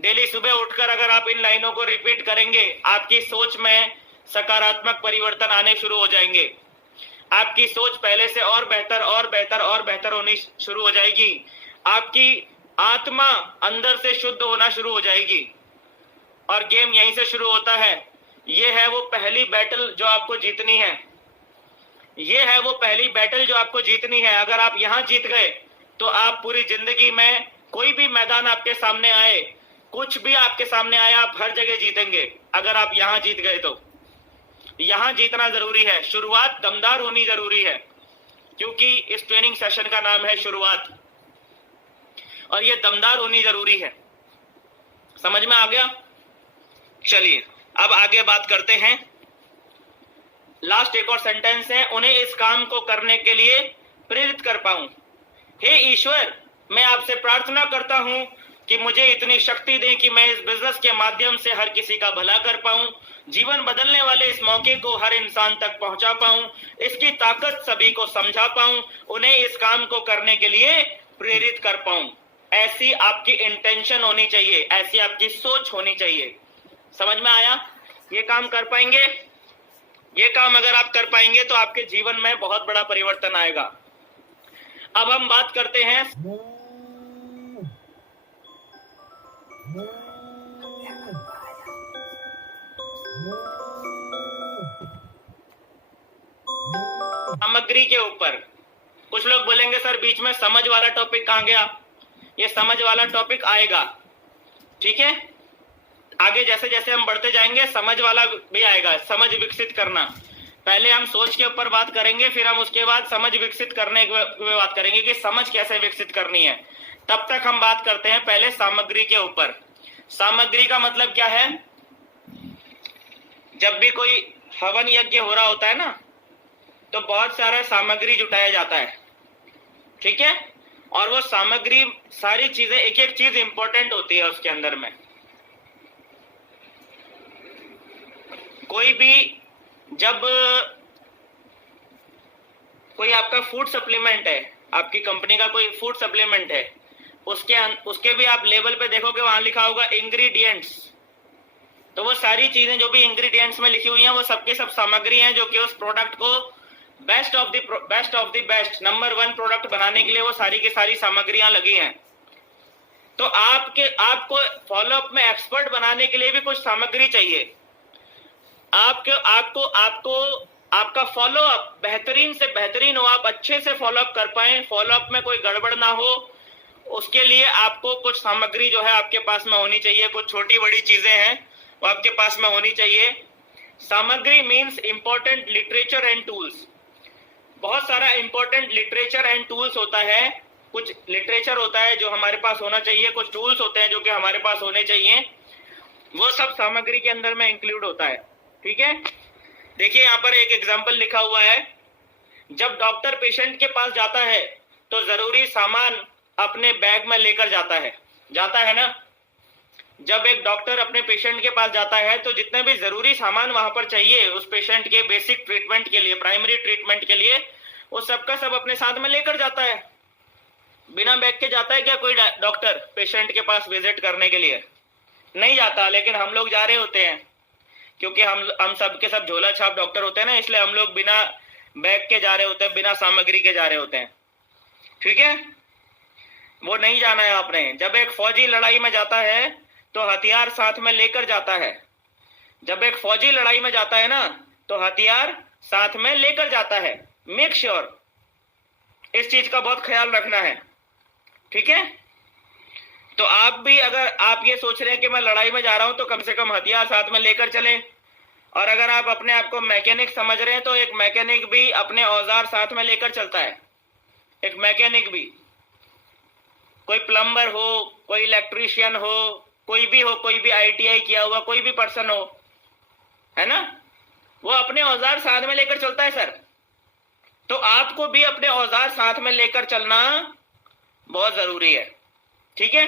डेली सुबह उठकर अगर आप इन लाइनों को रिपीट करेंगे, आपकी सोच में सकारात्मक परिवर्तन आने शुरू हो जाएंगे। आपकी सोच पहले से और बेहतर और बेहतर और बेहतर होनी शुरू हो जाएगी। आपकी आत्मा अंदर से शुद्ध होना शुरू हो जाएगी। और गेम यहीं से शुरू होता है। ये है वो पहली बैटल जो आपको जीतनी है। ये है वो पहली बैटल जो आपको जीतनी है। अगर आप यहां जीत गए तो आप पूरी जिंदगी में कोई भी मैदान आपके सामने आए, कुछ भी आपके सामने आए, आप हर जगह जीतेंगे। अगर आप यहां जीत गए तो यहां जीतना जरूरी है। शुरुआत दमदार होनी जरूरी है, क्योंकि इस ट्रेनिंग सेशन का नाम है शुरुआत, और ये दमदार होनी जरूरी है। समझ में आ गया? चलिए अब आगे बात करते हैं। लास्ट एक और सेंटेंस है, उन्हें इस काम को करने के लिए प्रेरित कर पाऊं। हे ईश्वर, मैं आपसे प्रार्थना करता हूं कि मुझे इतनी शक्ति दें कि मैं इस बिजनेस के माध्यम से हर किसी का भला कर पाऊं, जीवन बदलने वाले इस मौके को हर इंसान तक पहुंचा पाऊं, इसकी ताकत सभी को समझा पाऊं, उन्हें इस काम को करने के लिए प्रेरित कर पाऊं। ऐसी आपकी इंटेंशन होनी चाहिए, ऐसी आपकी सोच होनी चाहिए। समझ में आया? ये काम कर पाएंगे? ये काम अगर आप कर पाएंगे तो आपके जीवन में बहुत बड़ा परिवर्तन आएगा। अब हम बात करते हैं सामग्री के ऊपर। कुछ लोग बोलेंगे सर बीच में समझ वाला टॉपिक कहां गया? ये समझ वाला टॉपिक आएगा, ठीक है? आगे जैसे जैसे हम बढ़ते जाएंगे समझ वाला भी आएगा, समझ विकसित करना। पहले हम सोच के ऊपर बात करेंगे, फिर हम उसके बाद समझ विकसित करने की बात करेंगे कि समझ कैसे विकसित करनी है। तब तक हम बात करते हैं पहले सामग्री के ऊपर। सामग्री का मतलब क्या है? जब भी कोई हवन यज्ञ हो रहा होता है ना, तो बहुत सारा सामग्री जुटाया जाता है, ठीक है। और वो सामग्री, सारी चीजें, एक एक चीज इंपॉर्टेंट होती है उसके अंदर में। कोई भी, जब कोई आपका फूड सप्लीमेंट है, आपकी कंपनी का कोई फूड सप्लीमेंट है, उसके भी आप लेबल पे देखोगे, वहां लिखा होगा इंग्रेडिएंट्स। तो वो सारी चीजें जो भी इंग्रेडिएंट्स में लिखी हुई हैं, वो सबके सब सामग्री हैं जो कि उस प्रोडक्ट को best of the best, number 1 product बनाने के लिए वो सारी की सारी सामग्रियां लगी हैं। तो आपको फॉलोअप में एक्सपर्ट बनाने के लिए भी कुछ सामग्री चाहिए। आपका फॉलोअप बेहतरीन से बेहतरीन हो, आप अच्छे से फॉलोअप कर पाए, फॉलोअप में कोई गड़बड़ ना हो, उसके लिए आपको कुछ सामग्री जो है आपके पास में होनी चाहिए। कुछ छोटी बड़ी चीजें हैं वो आपके पास में होनी चाहिए। सामग्री means important literature and tools. बहुत सारा इंपॉर्टेंट लिटरेचर एंड टूल्स होता है। कुछ लिटरेचर होता है जो हमारे पास होना चाहिए, कुछ टूल्स होते हैं जो कि हमारे पास होने चाहिए, वो सब सामग्री के अंदर में इंक्लूड होता है, ठीक है। देखिए यहाँ पर एक एग्जांपल लिखा हुआ है। जब डॉक्टर पेशेंट के पास जाता है तो जरूरी सामान अपने बैग में लेकर जाता है ना। जब एक डॉक्टर अपने पेशेंट के पास जाता है तो जितने भी जरूरी सामान वहां पर चाहिए उस पेशेंट के बेसिक ट्रीटमेंट के लिए, प्राइमरी ट्रीटमेंट के लिए, वो सबका सब अपने साथ में लेकर जाता है। बिना बैग के जाता है क्या कोई डॉक्टर पेशेंट के पास विजिट करने के लिए? नहीं जाता। लेकिन हम लोग जा रहे होते हैं, क्योंकि हम सब के सब झोला छाप डॉक्टर होते हैं ना, इसलिए हम लोग बिना बैग के जा रहे होते हैं, बिना सामग्री के जा रहे होते हैं, ठीक है। वो नहीं जाना है आपने। जब एक फौजी लड़ाई में जाता है तो हथियार साथ में लेकर जाता है। जब एक फौजी लड़ाई में जाता है ना तो हथियार साथ में लेकर जाता है। मेक श्योर, इस चीज का बहुत ख्याल रखना है, ठीक है। तो आप भी, अगर आप ये सोच रहे हैं कि मैं लड़ाई में जा रहा हूं तो कम से कम हथियार साथ में लेकर चलें। और अगर आप अपने आप को मैकेनिक समझ रहे हैं तो एक मैकेनिक भी अपने औजार साथ में लेकर चलता है। एक मैकेनिक भी, कोई प्लम्बर हो, कोई इलेक्ट्रीशियन हो, कोई भी ITI किया हुआ कोई भी पर्सन हो, है ना, वो अपने औजार साथ में लेकर चलता है सर। तो आपको भी अपने औजार साथ में लेकर चलना बहुत जरूरी है, ठीक है।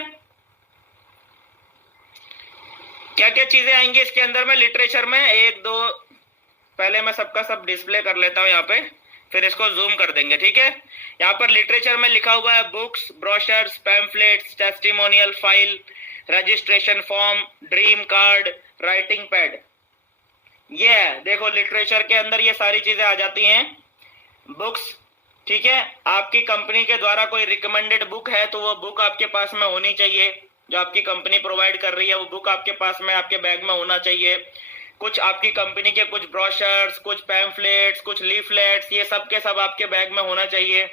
क्या क्या चीजें आएंगी इसके अंदर में लिटरेचर में? एक दो, पहले मैं सबका सब डिस्प्ले कर लेता हूं यहाँ पे, फिर इसको जूम कर देंगे, ठीक है। यहाँ पर लिटरेचर में लिखा हुआ है books, brochures, pamphlets, testimonial file, registration form, dream card, writing pad. ये है, देखो लिटरेचर के अंदर ये सारी चीजें आ जाती हैं। बुक्स, ठीक है, आपकी कंपनी के द्वारा कोई रिकमेंडेड बुक है तो वो बुक आपके पास में होनी चाहिए। जो आपकी कंपनी प्रोवाइड कर रही है वो बुक आपके पास में, आपके बैग में होना चाहिए। कुछ आपकी कंपनी के कुछ ब्रोशर्स, कुछ पैम्फलेट्स, कुछ लीफलेट्स, ये सब के सब आपके बैग में होना चाहिए।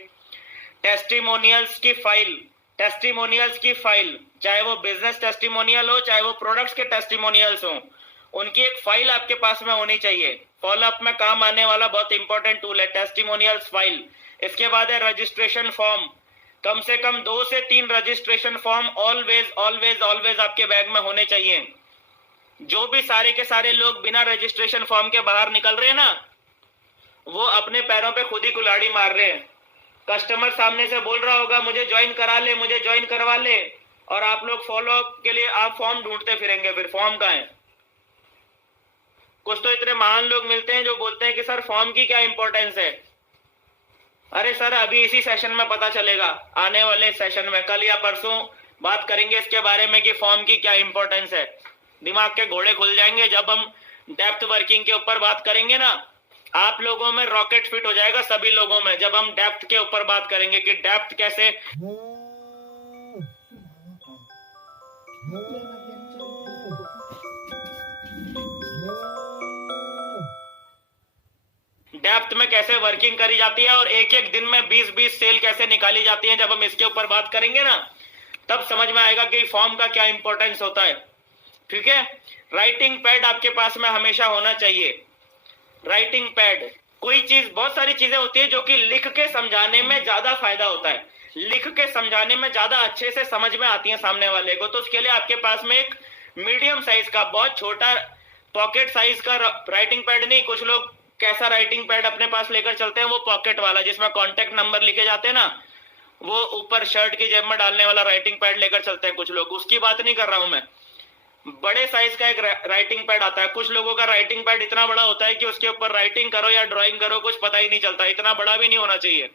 टेस्टिमोनियल्स की फाइल, चाहे वो बिजनेस टेस्टिमोनियल हो, चाहे वो प्रोडक्ट्स के टेस्टिमोनियल्स हो, उनकी एक फाइल आपके पास में होनी चाहिए। फॉलोअप में काम आने वाला बहुत इंपॉर्टेंट टूल है टेस्टिमोनियल्स फाइल। इसके बाद है रजिस्ट्रेशन फॉर्म। कम से कम 2 से 3 रजिस्ट्रेशन फॉर्म ऑलवेज आपके बैग में होने चाहिए। जो भी सारे के सारे लोग बिना रजिस्ट्रेशन फॉर्म के बाहर निकल रहे हैं ना, वो अपने पैरों पे खुद ही कुल्हाड़ी मार रहे हैं। कस्टमर सामने से बोल रहा होगा मुझे ज्वाइन करा ले, मुझे ज्वाइन करवा ले, और आप लोग फॉलोअप के लिए आप फॉर्म ढूंढते फिरेंगे, फिर फॉर्म कहाँ है? कुछ तो इतने महान लोग मिलते हैं जो बोलते हैं कि सर फॉर्म की क्या इंपॉर्टेंस है। अरे सर अभी इसी सेशन में पता चलेगा, आने वाले सेशन में कल या परसों बात करेंगे इसके बारे में कि फॉर्म की क्या इंपॉर्टेंस है। दिमाग के घोड़े खुल जाएंगे जब हम डेप्थ वर्किंग के ऊपर बात करेंगे ना। आप लोगों में रॉकेट फिट हो जाएगा, सभी लोगों में, जब हम डेप्थ के ऊपर बात करेंगे कि डेप्थ कैसे। डेप्थ में कैसे वर्किंग करी जाती है और एक एक दिन में 20-20 सेल कैसे निकाली जाती है, जब हम इसके ऊपर बात करेंगे ना तब समझ में आएगा कि फॉर्म का क्या इंपॉर्टेंस होता है, ठीक है। राइटिंग पैड आपके पास में हमेशा होना चाहिए। राइटिंग पैड, कोई चीज, बहुत सारी चीजें होती है जो कि लिख के समझाने में ज्यादा फायदा होता है, लिख के समझाने में ज्यादा अच्छे से समझ में आती है सामने वाले को। तो उसके लिए आपके पास में एक मीडियम साइज का, बहुत छोटा पॉकेट साइज का राइटिंग पैड नहीं, कुछ लोग कैसा राइटिंग पैड अपने पास लेकर चलते हैं, वो पॉकेट वाला जिसमें कॉन्टेक्ट नंबर लिखे जाते हैं ना, वो ऊपर शर्ट की जेब में डालने वाला राइटिंग पैड लेकर चलते हैं कुछ लोग, उसकी बात नहीं कर रहा हूं मैं। बड़े साइज का एक राइटिंग पैड आता है, कुछ लोगों का राइटिंग पैड इतना बड़ा होता है कि उसके ऊपर राइटिंग करो या ड्राइंग करो कुछ पता ही नहीं चलता, इतना बड़ा भी नहीं होना चाहिए,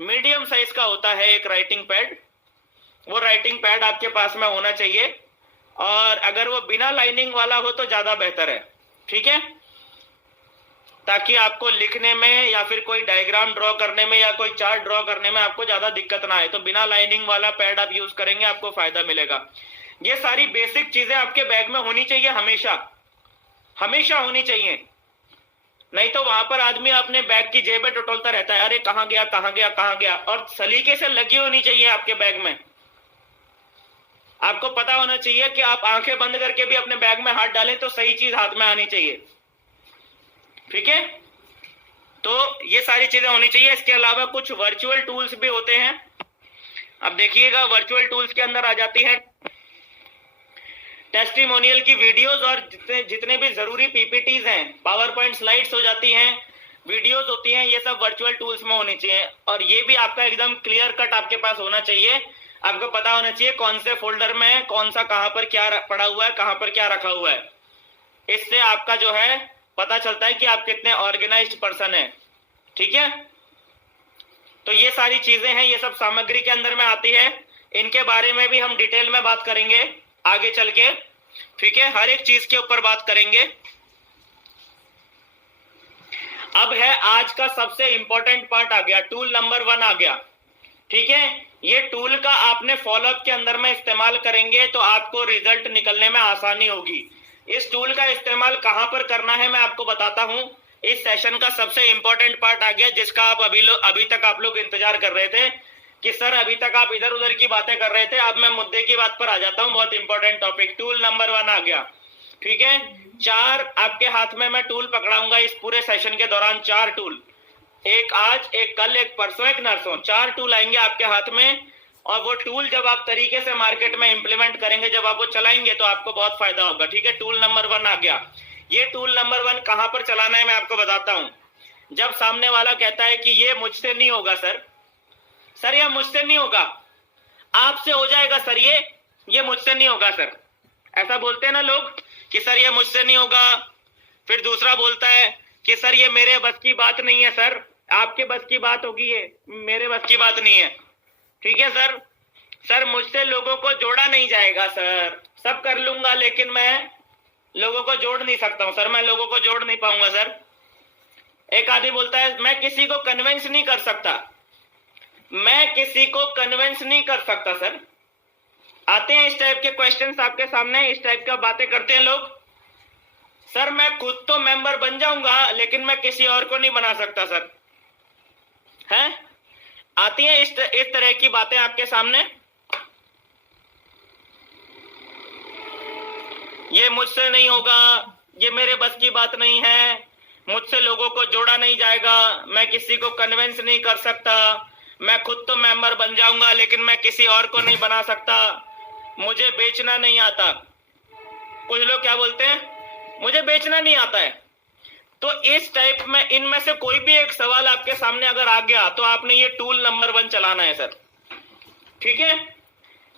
मीडियम साइज का होता है एक राइटिंग पैड। वो राइटिंग पैड आपके पास में होना चाहिए, और अगर वो बिना लाइनिंग वाला हो तो ज्यादा बेहतर है, ठीक है, ताकि आपको लिखने में या फिर कोई डायग्राम ड्रॉ करने में या कोई चार्ट ड्रॉ करने में आपको ज्यादा दिक्कत ना आए। तो बिना लाइनिंग वाला पैड आप यूज करेंगे, आपको फायदा मिलेगा। ये सारी बेसिक चीजें आपके बैग में होनी चाहिए, हमेशा हमेशा होनी चाहिए, नहीं तो वहां पर आदमी अपने बैग की जेब में टटोलता रहता है, अरे कहां गया कहां गया कहां गया, और सलीके से लगी होनी चाहिए आपके बैग में। आपको पता होना चाहिए कि आप आंखें बंद करके भी अपने बैग में हाथ डालें तो सही चीज हाथ में आनी चाहिए, ठीक है। तो ये सारी चीजें होनी चाहिए। इसके अलावा कुछ वर्चुअल टूल्स भी होते हैं। अब देखिएगा, वर्चुअल टूल्स के अंदर आ जाती है टेस्टिमोनियल की वीडियोस, और जितने भी जरूरी पीपीटीज हैं, पावर पॉइंट स्लाइड्स हो जाती हैं, वीडियोस होती हैं, ये सब वर्चुअल टूल्स में होनी चाहिए। और ये भी आपका एकदम क्लियर कट आपके पास होना चाहिए, आपको पता होना चाहिए कौन से फोल्डर में है, कौन सा कहां पर क्या पड़ा हुआ है, कहां पर क्या रखा हुआ है। इससे आपका जो है पता चलता है कि आप कितने ऑर्गेनाइज्ड पर्सन है, ठीक है। तो ये सारी चीजें हैं, ये सब सामग्री के अंदर में आती है। इनके बारे में भी हम डिटेल में बात करेंगे आगे चल के, ठीक है, हर एक चीज के ऊपर बात करेंगे। अब है आज का सबसे इंपॉर्टेंट पार्ट आ गया, टूल नंबर 1 आ गया, ठीक है। ये टूल का आपने फॉलोअप के अंदर में इस्तेमाल करेंगे तो आपको रिजल्ट निकलने में आसानी होगी। इस टूल का इस्तेमाल कहां पर करना है मैं आपको बताता हूं। इस सेशन का सबसे इंपॉर्टेंट पार्ट आ गया, जिसका आप अभी तक आप लोग इंतजार कर रहे थे कि सर अभी तक आप इधर उधर की बातें कर रहे थे, अब मैं मुद्दे की बात पर आ जाता हूं। बहुत इंपॉर्टेंट टॉपिक, टूल नंबर 1 आ गया, ठीक है। 4 आपके हाथ में मैं टूल पकड़ाऊंगा इस पूरे सेशन के दौरान, 4 टूल, एक आज, एक कल, एक परसों, एक नरसों, 4 टूल आएंगे आपके हाथ में। और वो टूल जब आप तरीके से मार्केट में इंप्लीमेंट करेंगे, जब आप वो चलाएंगे तो आपको बहुत फायदा होगा, ठीक है। टूल नंबर 1 आ गया। ये टूल नंबर 1 कहां पर चलाना है मैं आपको बताता हूं। जब सामने वाला कहता है कि ये मुझसे नहीं होगा सर, सर ये मुझसे नहीं होगा, आपसे हो जाएगा सर, ये मुझसे नहीं होगा सर, ऐसा बोलते हैं ना लोग कि सर ये मुझसे नहीं होगा। फिर दूसरा बोलता है कि सर ये मेरे बस की बात नहीं है सर, आपके बस की बात होगी, ये मेरे बस की बात नहीं है, ठीक है सर। सर मुझसे लोगों को जोड़ा नहीं जाएगा सर, सब कर लूंगा लेकिन मैं लोगों को जोड़ नहीं सकता हूं सर, मैं लोगों को जोड़ नहीं पाऊंगा सर। एक आदमी बोलता है मैं किसी को कन्विंस नहीं कर सकता, मैं किसी को कन्विंस नहीं कर सकता सर। आते हैं इस टाइप के क्वेश्चंस आपके सामने, इस टाइप का बातें करते हैं लोग। सर मैं खुद तो मेंबर बन जाऊंगा लेकिन मैं किसी और को नहीं बना सकता सर, है। आती है इस तरह की बातें आपके सामने। ये मुझसे नहीं होगा, ये मेरे बस की बात नहीं है, मुझसे लोगों को जोड़ा नहीं जाएगा, मैं किसी को कन्विंस नहीं कर सकता, मैं खुद तो मेंबर बन जाऊंगा लेकिन मैं किसी और को नहीं बना सकता, मुझे बेचना नहीं आता। कुछ लोग क्या बोलते हैं, मुझे बेचना नहीं आता है। तो इस टाइप में इनमें से कोई भी एक सवाल आपके सामने अगर आ गया तो आपने ये टूल नंबर 1 चलाना है सर, ठीक है।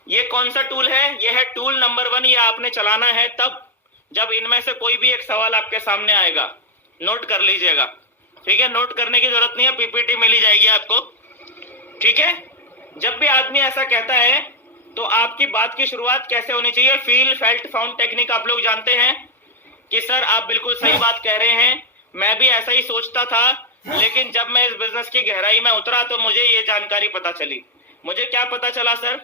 ये कौन सा टूल है, ये है टूल नंबर 1, ये आपने चलाना है तब जब इनमें से कोई भी एक सवाल आपके सामने आएगा। नोट कर लीजिएगा, ठीक है, नोट करने की जरूरत नहीं है, पीपीटी मिली जाएगी आपको, ठीक है। जब भी आदमी ऐसा कहता है तो आपकी बात की शुरुआत कैसे होनी चाहिए, फील फेल्ट फाउंड टेक्निक आप लोग जानते हैं कि सर आप बिल्कुल सही बात कह रहे हैं, मैं भी ऐसा ही सोचता था, लेकिन जब मैं इस बिजनेस की गहराई में उतरा तो मुझे ये जानकारी पता चली। मुझे क्या पता चला सर,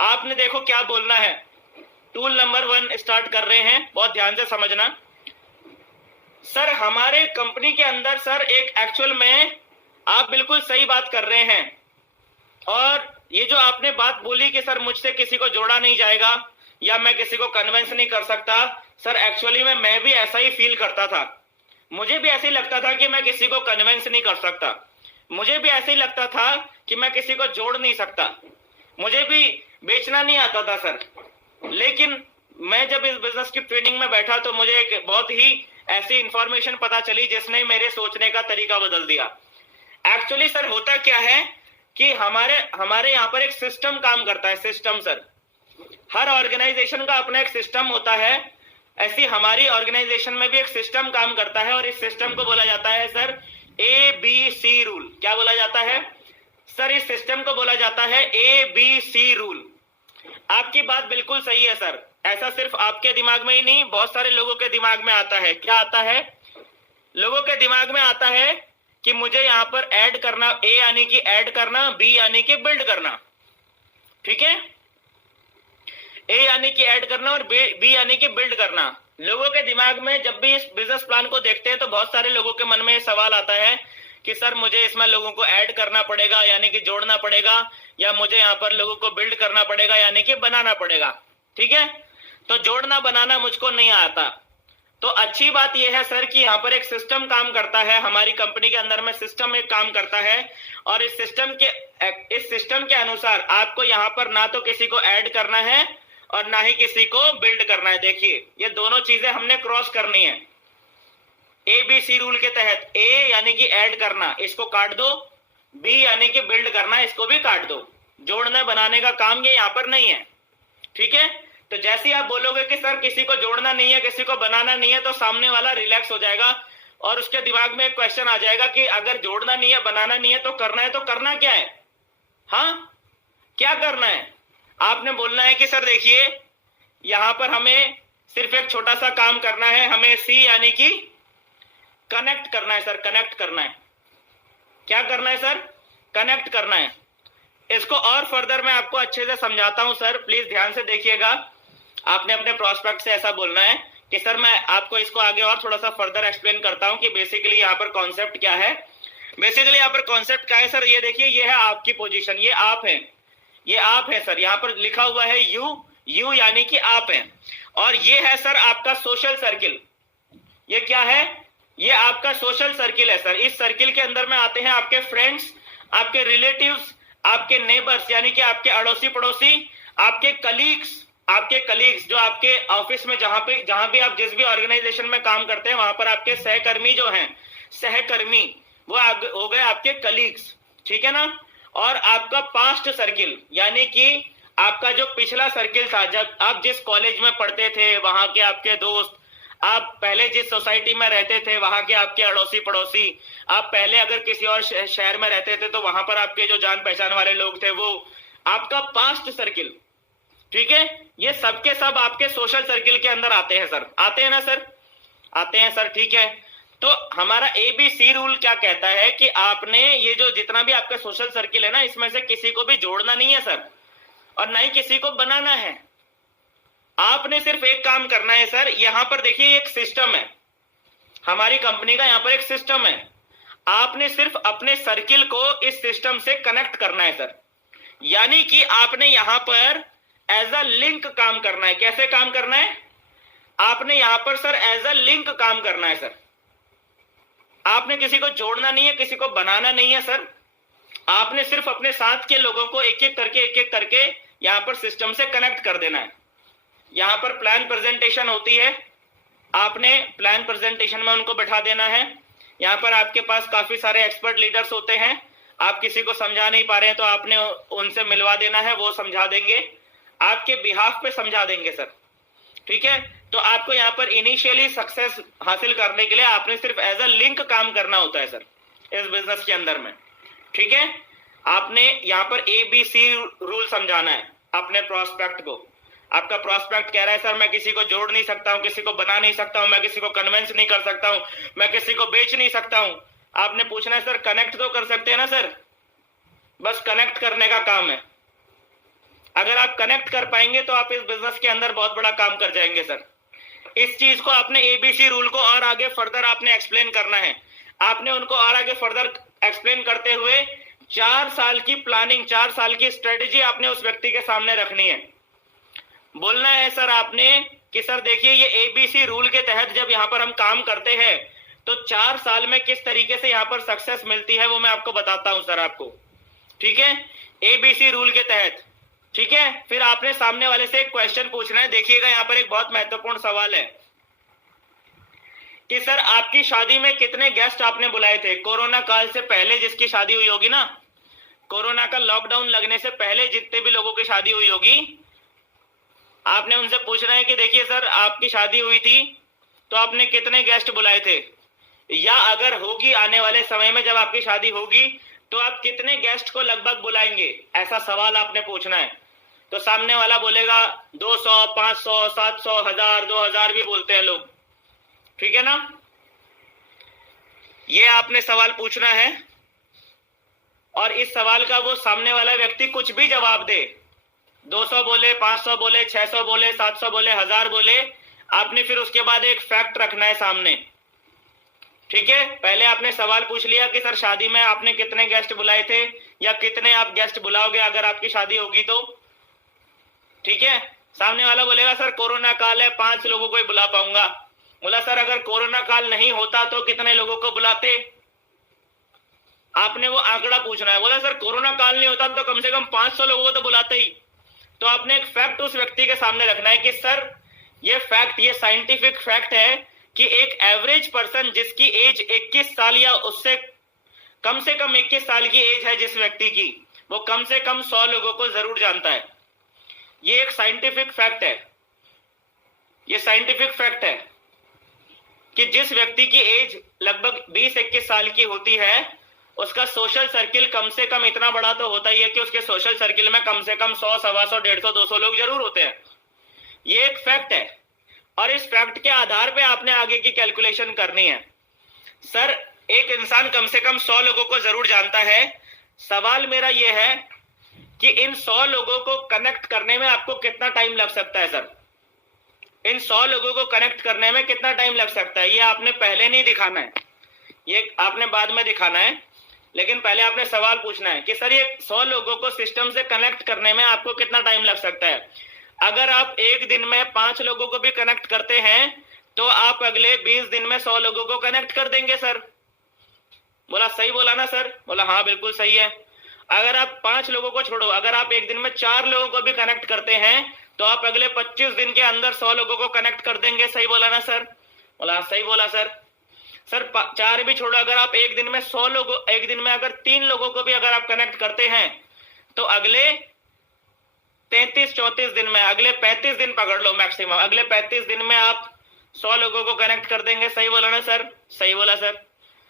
आपने देखो क्या बोलना है। टूल नंबर 1 स्टार्ट कर रहे हैं, बहुत ध्यान से समझना। सर हमारे कंपनी के अंदर सर एक एक्चुअल में आप बिल्कुल सही बात कर रहे हैं, और ये जो आपने बात बोली कि सर मुझसे किसी को जोड़ा नहीं जाएगा या मैं किसी को कन्विंस नहीं कर सकता, सर एक्चुअली में मैं भी ऐसा ही फील करता था। मुझे भी ऐसे ही लगता था कि मैं किसी को कन्विंस नहीं कर सकता, मुझे भी ऐसे ही लगता था कि मैं किसी को जोड़ नहीं सकता, मुझे भी बेचना नहीं आता था सर। लेकिन मैं जब इस बिजनेस की ट्रेनिंग में बैठा तो मुझे एक बहुत ही ऐसी इंफॉर्मेशन पता चली जिसने मेरे सोचने का तरीका बदल दिया। एक्चुअली सर होता क्या है कि हमारे यहाँ पर एक सिस्टम काम करता है, सिस्टम सर। हर ऑर्गेनाइजेशन का अपना एक सिस्टम होता है, ऐसी हमारी ऑर्गेनाइजेशन में भी एक सिस्टम काम करता है और इस सिस्टम को बोला जाता है सर ABC रूल। क्या बोला जाता है सर? इस सिस्टम को बोला जाता है ABC रूल। आपकी बात बिल्कुल सही है सर, ऐसा सिर्फ आपके दिमाग में ही नहीं, बहुत सारे लोगों के दिमाग में आता है। क्या आता है? लोगों के दिमाग में आता है कि मुझे यहां पर ऐड करना, A यानी कि ऐड करना, B यानी कि बिल्ड करना, ठीक है? A यानी कि ऐड करना और B यानी कि बिल्ड करना। लोगों के दिमाग में जब भी इस बिजनेस प्लान को देखते हैं तो बहुत सारे लोगों के मन में सवाल आता है कि सर मुझे इसमें लोगों को ऐड करना पड़ेगा यानी कि जोड़ना पड़ेगा, या मुझे यहाँ पर लोगों को बिल्ड करना पड़ेगा यानी कि बनाना पड़ेगा, ठीक है? तो जोड़ना बनाना मुझको नहीं आता। तो अच्छी बात यह है सर कि यहाँ पर एक सिस्टम काम करता है, हमारी कंपनी के अंदर में सिस्टम एक काम करता है और इस सिस्टम के अनुसार आपको यहाँ पर ना तो किसी को ऐड करना है और ना ही किसी को बिल्ड करना है। देखिए ये दोनों चीजें हमने क्रॉस करनी है। ABC रूल के तहत A यानी कि ऐड करना, इसको काट दो, B यानी कि बिल्ड करना, इसको भी काट दो। जोड़ने बनाने का काम ये यहाँ पर नहीं है, ठीक है? तो जैसे ही आप बोलोगे कि सर किसी को जोड़ना नहीं है, किसी को बनाना नहीं है, तो सामने वाला रिलैक्स हो जाएगा और उसके दिमाग में एक क्वेश्चन आ जाएगा कि अगर जोड़ना नहीं है, बनाना नहीं है तो करना क्या है? हाँ, क्या करना है? आपने बोलना है कि सर देखिए यहां पर हमें सिर्फ एक छोटा सा काम करना है, हमें C यानी कि कनेक्ट करना है सर, कनेक्ट करना है। क्या करना है सर? कनेक्ट करना है। इसको और फर्दर मैं आपको अच्छे से समझाता हूं सर, प्लीज ध्यान से देखिएगा। आपने अपने प्रोस्पेक्ट से ऐसा बोलना है कि सर मैं आपको इसको आगे और थोड़ा सा फर्दर एक्सप्लेन करता हूं कि बेसिकली यहाँ पर कॉन्सेप्ट क्या है। बेसिकली यहाँ पर कॉन्सेप्ट क्या है सर? ये देखिए, ये है आपकी पोजीशन, ये आप है, ये आप है सर। यहाँ पर लिखा हुआ है यू यानी कि आप है, और ये है सर आपका सोशल सर्किल। ये क्या है? ये आपका सोशल सर्किल है सर। इस सर्किल के अंदर में आते हैं आपके फ्रेंड्स, आपके रिलेटिव्स, आपके नेबर्स यानी कि आपके अड़ोसी पड़ोसी, आपके कलीग्स जो आपके ऑफिस में जहां भी आप जिस भी ऑर्गेनाइजेशन में काम करते हैं वहां पर आपके सहकर्मी जो हैं, सहकर्मी वो हो गए आपके कलीग्स, ठीक है ना? और आपका पास्ट सर्किल यानी कि आपका जो पिछला सर्किल था, जब आप जिस कॉलेज में पढ़ते थे वहां के आपके दोस्त, आप पहले जिस सोसाइटी में रहते थे वहां के आपके अड़ोसी पड़ोसी, आप पहले अगर किसी और शहर में रहते थे तो वहां पर आपके जो जान पहचान वाले लोग थे, वो आपका पास्ट सर्किल, ठीक है? ये सबके सब आपके सोशल सर्किल के अंदर आते हैं सर। आते हैं ना सर? आते हैं सर, ठीक है। तो हमारा ABC रूल क्या कहता है कि आपने ये जो जितना भी आपका सोशल सर्किल है ना, इसमें से किसी को भी जोड़ना नहीं है सर, और ना ही किसी को बनाना है। आपने सिर्फ एक काम करना है सर। यहां पर देखिए एक सिस्टम है, हमारी कंपनी का यहाँ पर एक सिस्टम है। आपने सिर्फ अपने सर्किल को इस सिस्टम से कनेक्ट करना है सर, यानी कि आपने यहां पर एज अ लिंक काम करना है। कैसे काम करना है? आपने यहां पर सर एज अ लिंक काम करना है सर। आपने किसी को जोड़ना नहीं है, किसी को बनाना नहीं है सर। आपने सिर्फ अपने साथ के लोगों को एक एक करके यहां पर सिस्टम से कनेक्ट कर देना है। यहां पर प्लान प्रेजेंटेशन होती है, आपने प्लान प्रेजेंटेशन में उनको बैठा देना है। यहां पर आपके पास काफी सारे एक्सपर्ट लीडर्स होते हैं, आप किसी को समझा नहीं पा रहे हैं तो आपने उनसे मिलवा देना है, वो समझा देंगे, आपके बिहाफ पे समझा देंगे सर, ठीक है? तो आपको यहाँ पर इनिशियली सक्सेस हासिल करने के लिए आपने सिर्फ एज अ लिंक काम करना होता है सर इस बिजनेस के अंदर में, ठीक है? आपने यहाँ पर ABC रूल समझाना है अपने प्रोस्पेक्ट को। आपका प्रोस्पेक्ट कह रहा है सर मैं किसी को जोड़ नहीं सकता हूं, किसी को बना नहीं सकता हूं, मैं किसी को कन्विंस नहीं कर सकता हूं, मैं किसी को बेच नहीं सकता हूं। आपने पूछना है सर कनेक्ट तो कर सकते हैं ना सर? बस कनेक्ट करने का काम है। अगर आप कनेक्ट कर पाएंगे तो आप इस बिजनेस के अंदर बहुत बड़ा काम कर जाएंगे सर। इस चीज को आपने ABC रूल को और आगे फर्दर आपने एक्सप्लेन करना है। आपने उनको और आगे फर्दर एक्सप्लेन करते हुए 4 साल की प्लानिंग, 4 साल की स्ट्रेटेजी आपने उस व्यक्ति के सामने रखनी है। बोलना है सर आपने कि सर देखिए ये ABC रूल के तहत जब यहाँ पर हम काम करते हैं तो 4 साल में किस तरीके से यहाँ पर सक्सेस मिलती है वो मैं आपको बताता हूं सर आपको, ठीक है, ABC रूल के तहत, ठीक है। फिर आपने सामने वाले से एक क्वेश्चन पूछना है। देखिएगा यहाँ पर एक बहुत महत्वपूर्ण सवाल है कि सर आपकी शादी में कितने गेस्ट आपने बुलाए थे कोरोना काल से पहले, जिसकी शादी हुई होगी ना, कोरोना का लॉकडाउन लगने से पहले जितने भी लोगों की शादी हुई होगी, आपने उनसे पूछना है कि देखिए सर आपकी शादी हुई थी तो आपने कितने गेस्ट बुलाए थे, या अगर होगी आने वाले समय में जब आपकी शादी होगी तो आप कितने गेस्ट को लगभग बुलाएंगे, ऐसा सवाल आपने पूछना है। तो सामने वाला बोलेगा 200, 500, 700, 1000, 2000 भी बोलते हैं लोग, ठीक है ना। ये आपने सवाल पूछना है और इस सवाल का वो सामने वाला व्यक्ति कुछ भी जवाब दे, 200 बोले, 500 बोले, 600 बोले, 700 बोले, 1000 बोले, आपने फिर उसके बाद एक फैक्ट रखना है सामने, ठीक है। पहले आपने सवाल पूछ लिया कि सर शादी में आपने कितने गेस्ट बुलाए थे या कितने आप गेस्ट बुलाओगे अगर आपकी शादी होगी तो, ठीक है। सामने वाला बोलेगा सर कोरोना काल है 5 लोगों को ही बुला पाऊंगा। बोला सर अगर कोरोना काल नहीं होता तो कितने लोगों को बुलाते, आपने वो आंकड़ा पूछना है। बोला सर कोरोना काल नहीं होता तो कम से कम 500 लोगों को तो बुलाते ही। तो आपने एक फैक्ट उस व्यक्ति के सामने रखना है कि सर ये फैक्ट, ये साइंटिफिक फैक्ट है कि एक एवरेज पर्सन जिसकी एज 21 साल या उससे कम से कम 21 साल की एज है जिस व्यक्ति की, वो कम से कम 100 लोगों को जरूर जानता है। ये एक साइंटिफिक फैक्ट है, ये साइंटिफिक फैक्ट है कि जिस व्यक्ति की एज लगभग 20-21 साल की होती है उसका सोशल सर्किल कम से कम इतना बड़ा तो होता ही है कि उसके सोशल सर्किल में कम से कम 100, 125, 150, 200 लोग जरूर होते हैं। ये एक फैक्ट है और इस फैक्ट के आधार पे आपने आगे की कैलकुलेशन करनी है। सर एक इंसान कम से कम 100 लोगों को जरूर जानता है। सवाल मेरा यह है कि इन 100 लोगों को कनेक्ट करने में आपको कितना टाइम लग सकता है सर, इन 100 लोगों को कनेक्ट करने में कितना टाइम लग सकता है। ये आपने पहले नहीं दिखाना है, ये आपने बाद में दिखाना है, लेकिन पहले आपने सवाल पूछना है कि सर ये 100 लोगों को सिस्टम से कनेक्ट करने में आपको कितना टाइम लग सकता है। अगर आप एक दिन में 5 लोगों को भी कनेक्ट करते हैं तो आप अगले 20 दिन में 100 लोगों को कनेक्ट कर देंगे सर। बोला सही बोला ना सर? बोला हाँ बिल्कुल सही है। अगर आप 5 लोगों को छोड़ो, अगर आप एक दिन में 4 लोगों को भी कनेक्ट करते हैं तो आप अगले 25 दिन के अंदर 100 लोगों को कनेक्ट कर देंगे। सही बोला ना सर? बोला सही बोला सर। सर 4 भी छोड़ो, अगर आप एक दिन में 100 लोगों, एक दिन में अगर 3 लोगों को भी अगर आप कनेक्ट करते हैं तो अगले 33-34 दिन में, अगले 35 दिन पकड़ लो मैक्सिमम, अगले 35 दिन में आप 100 लोगों को कनेक्ट कर देंगे। सही बोला ना सर? सही बोला सर।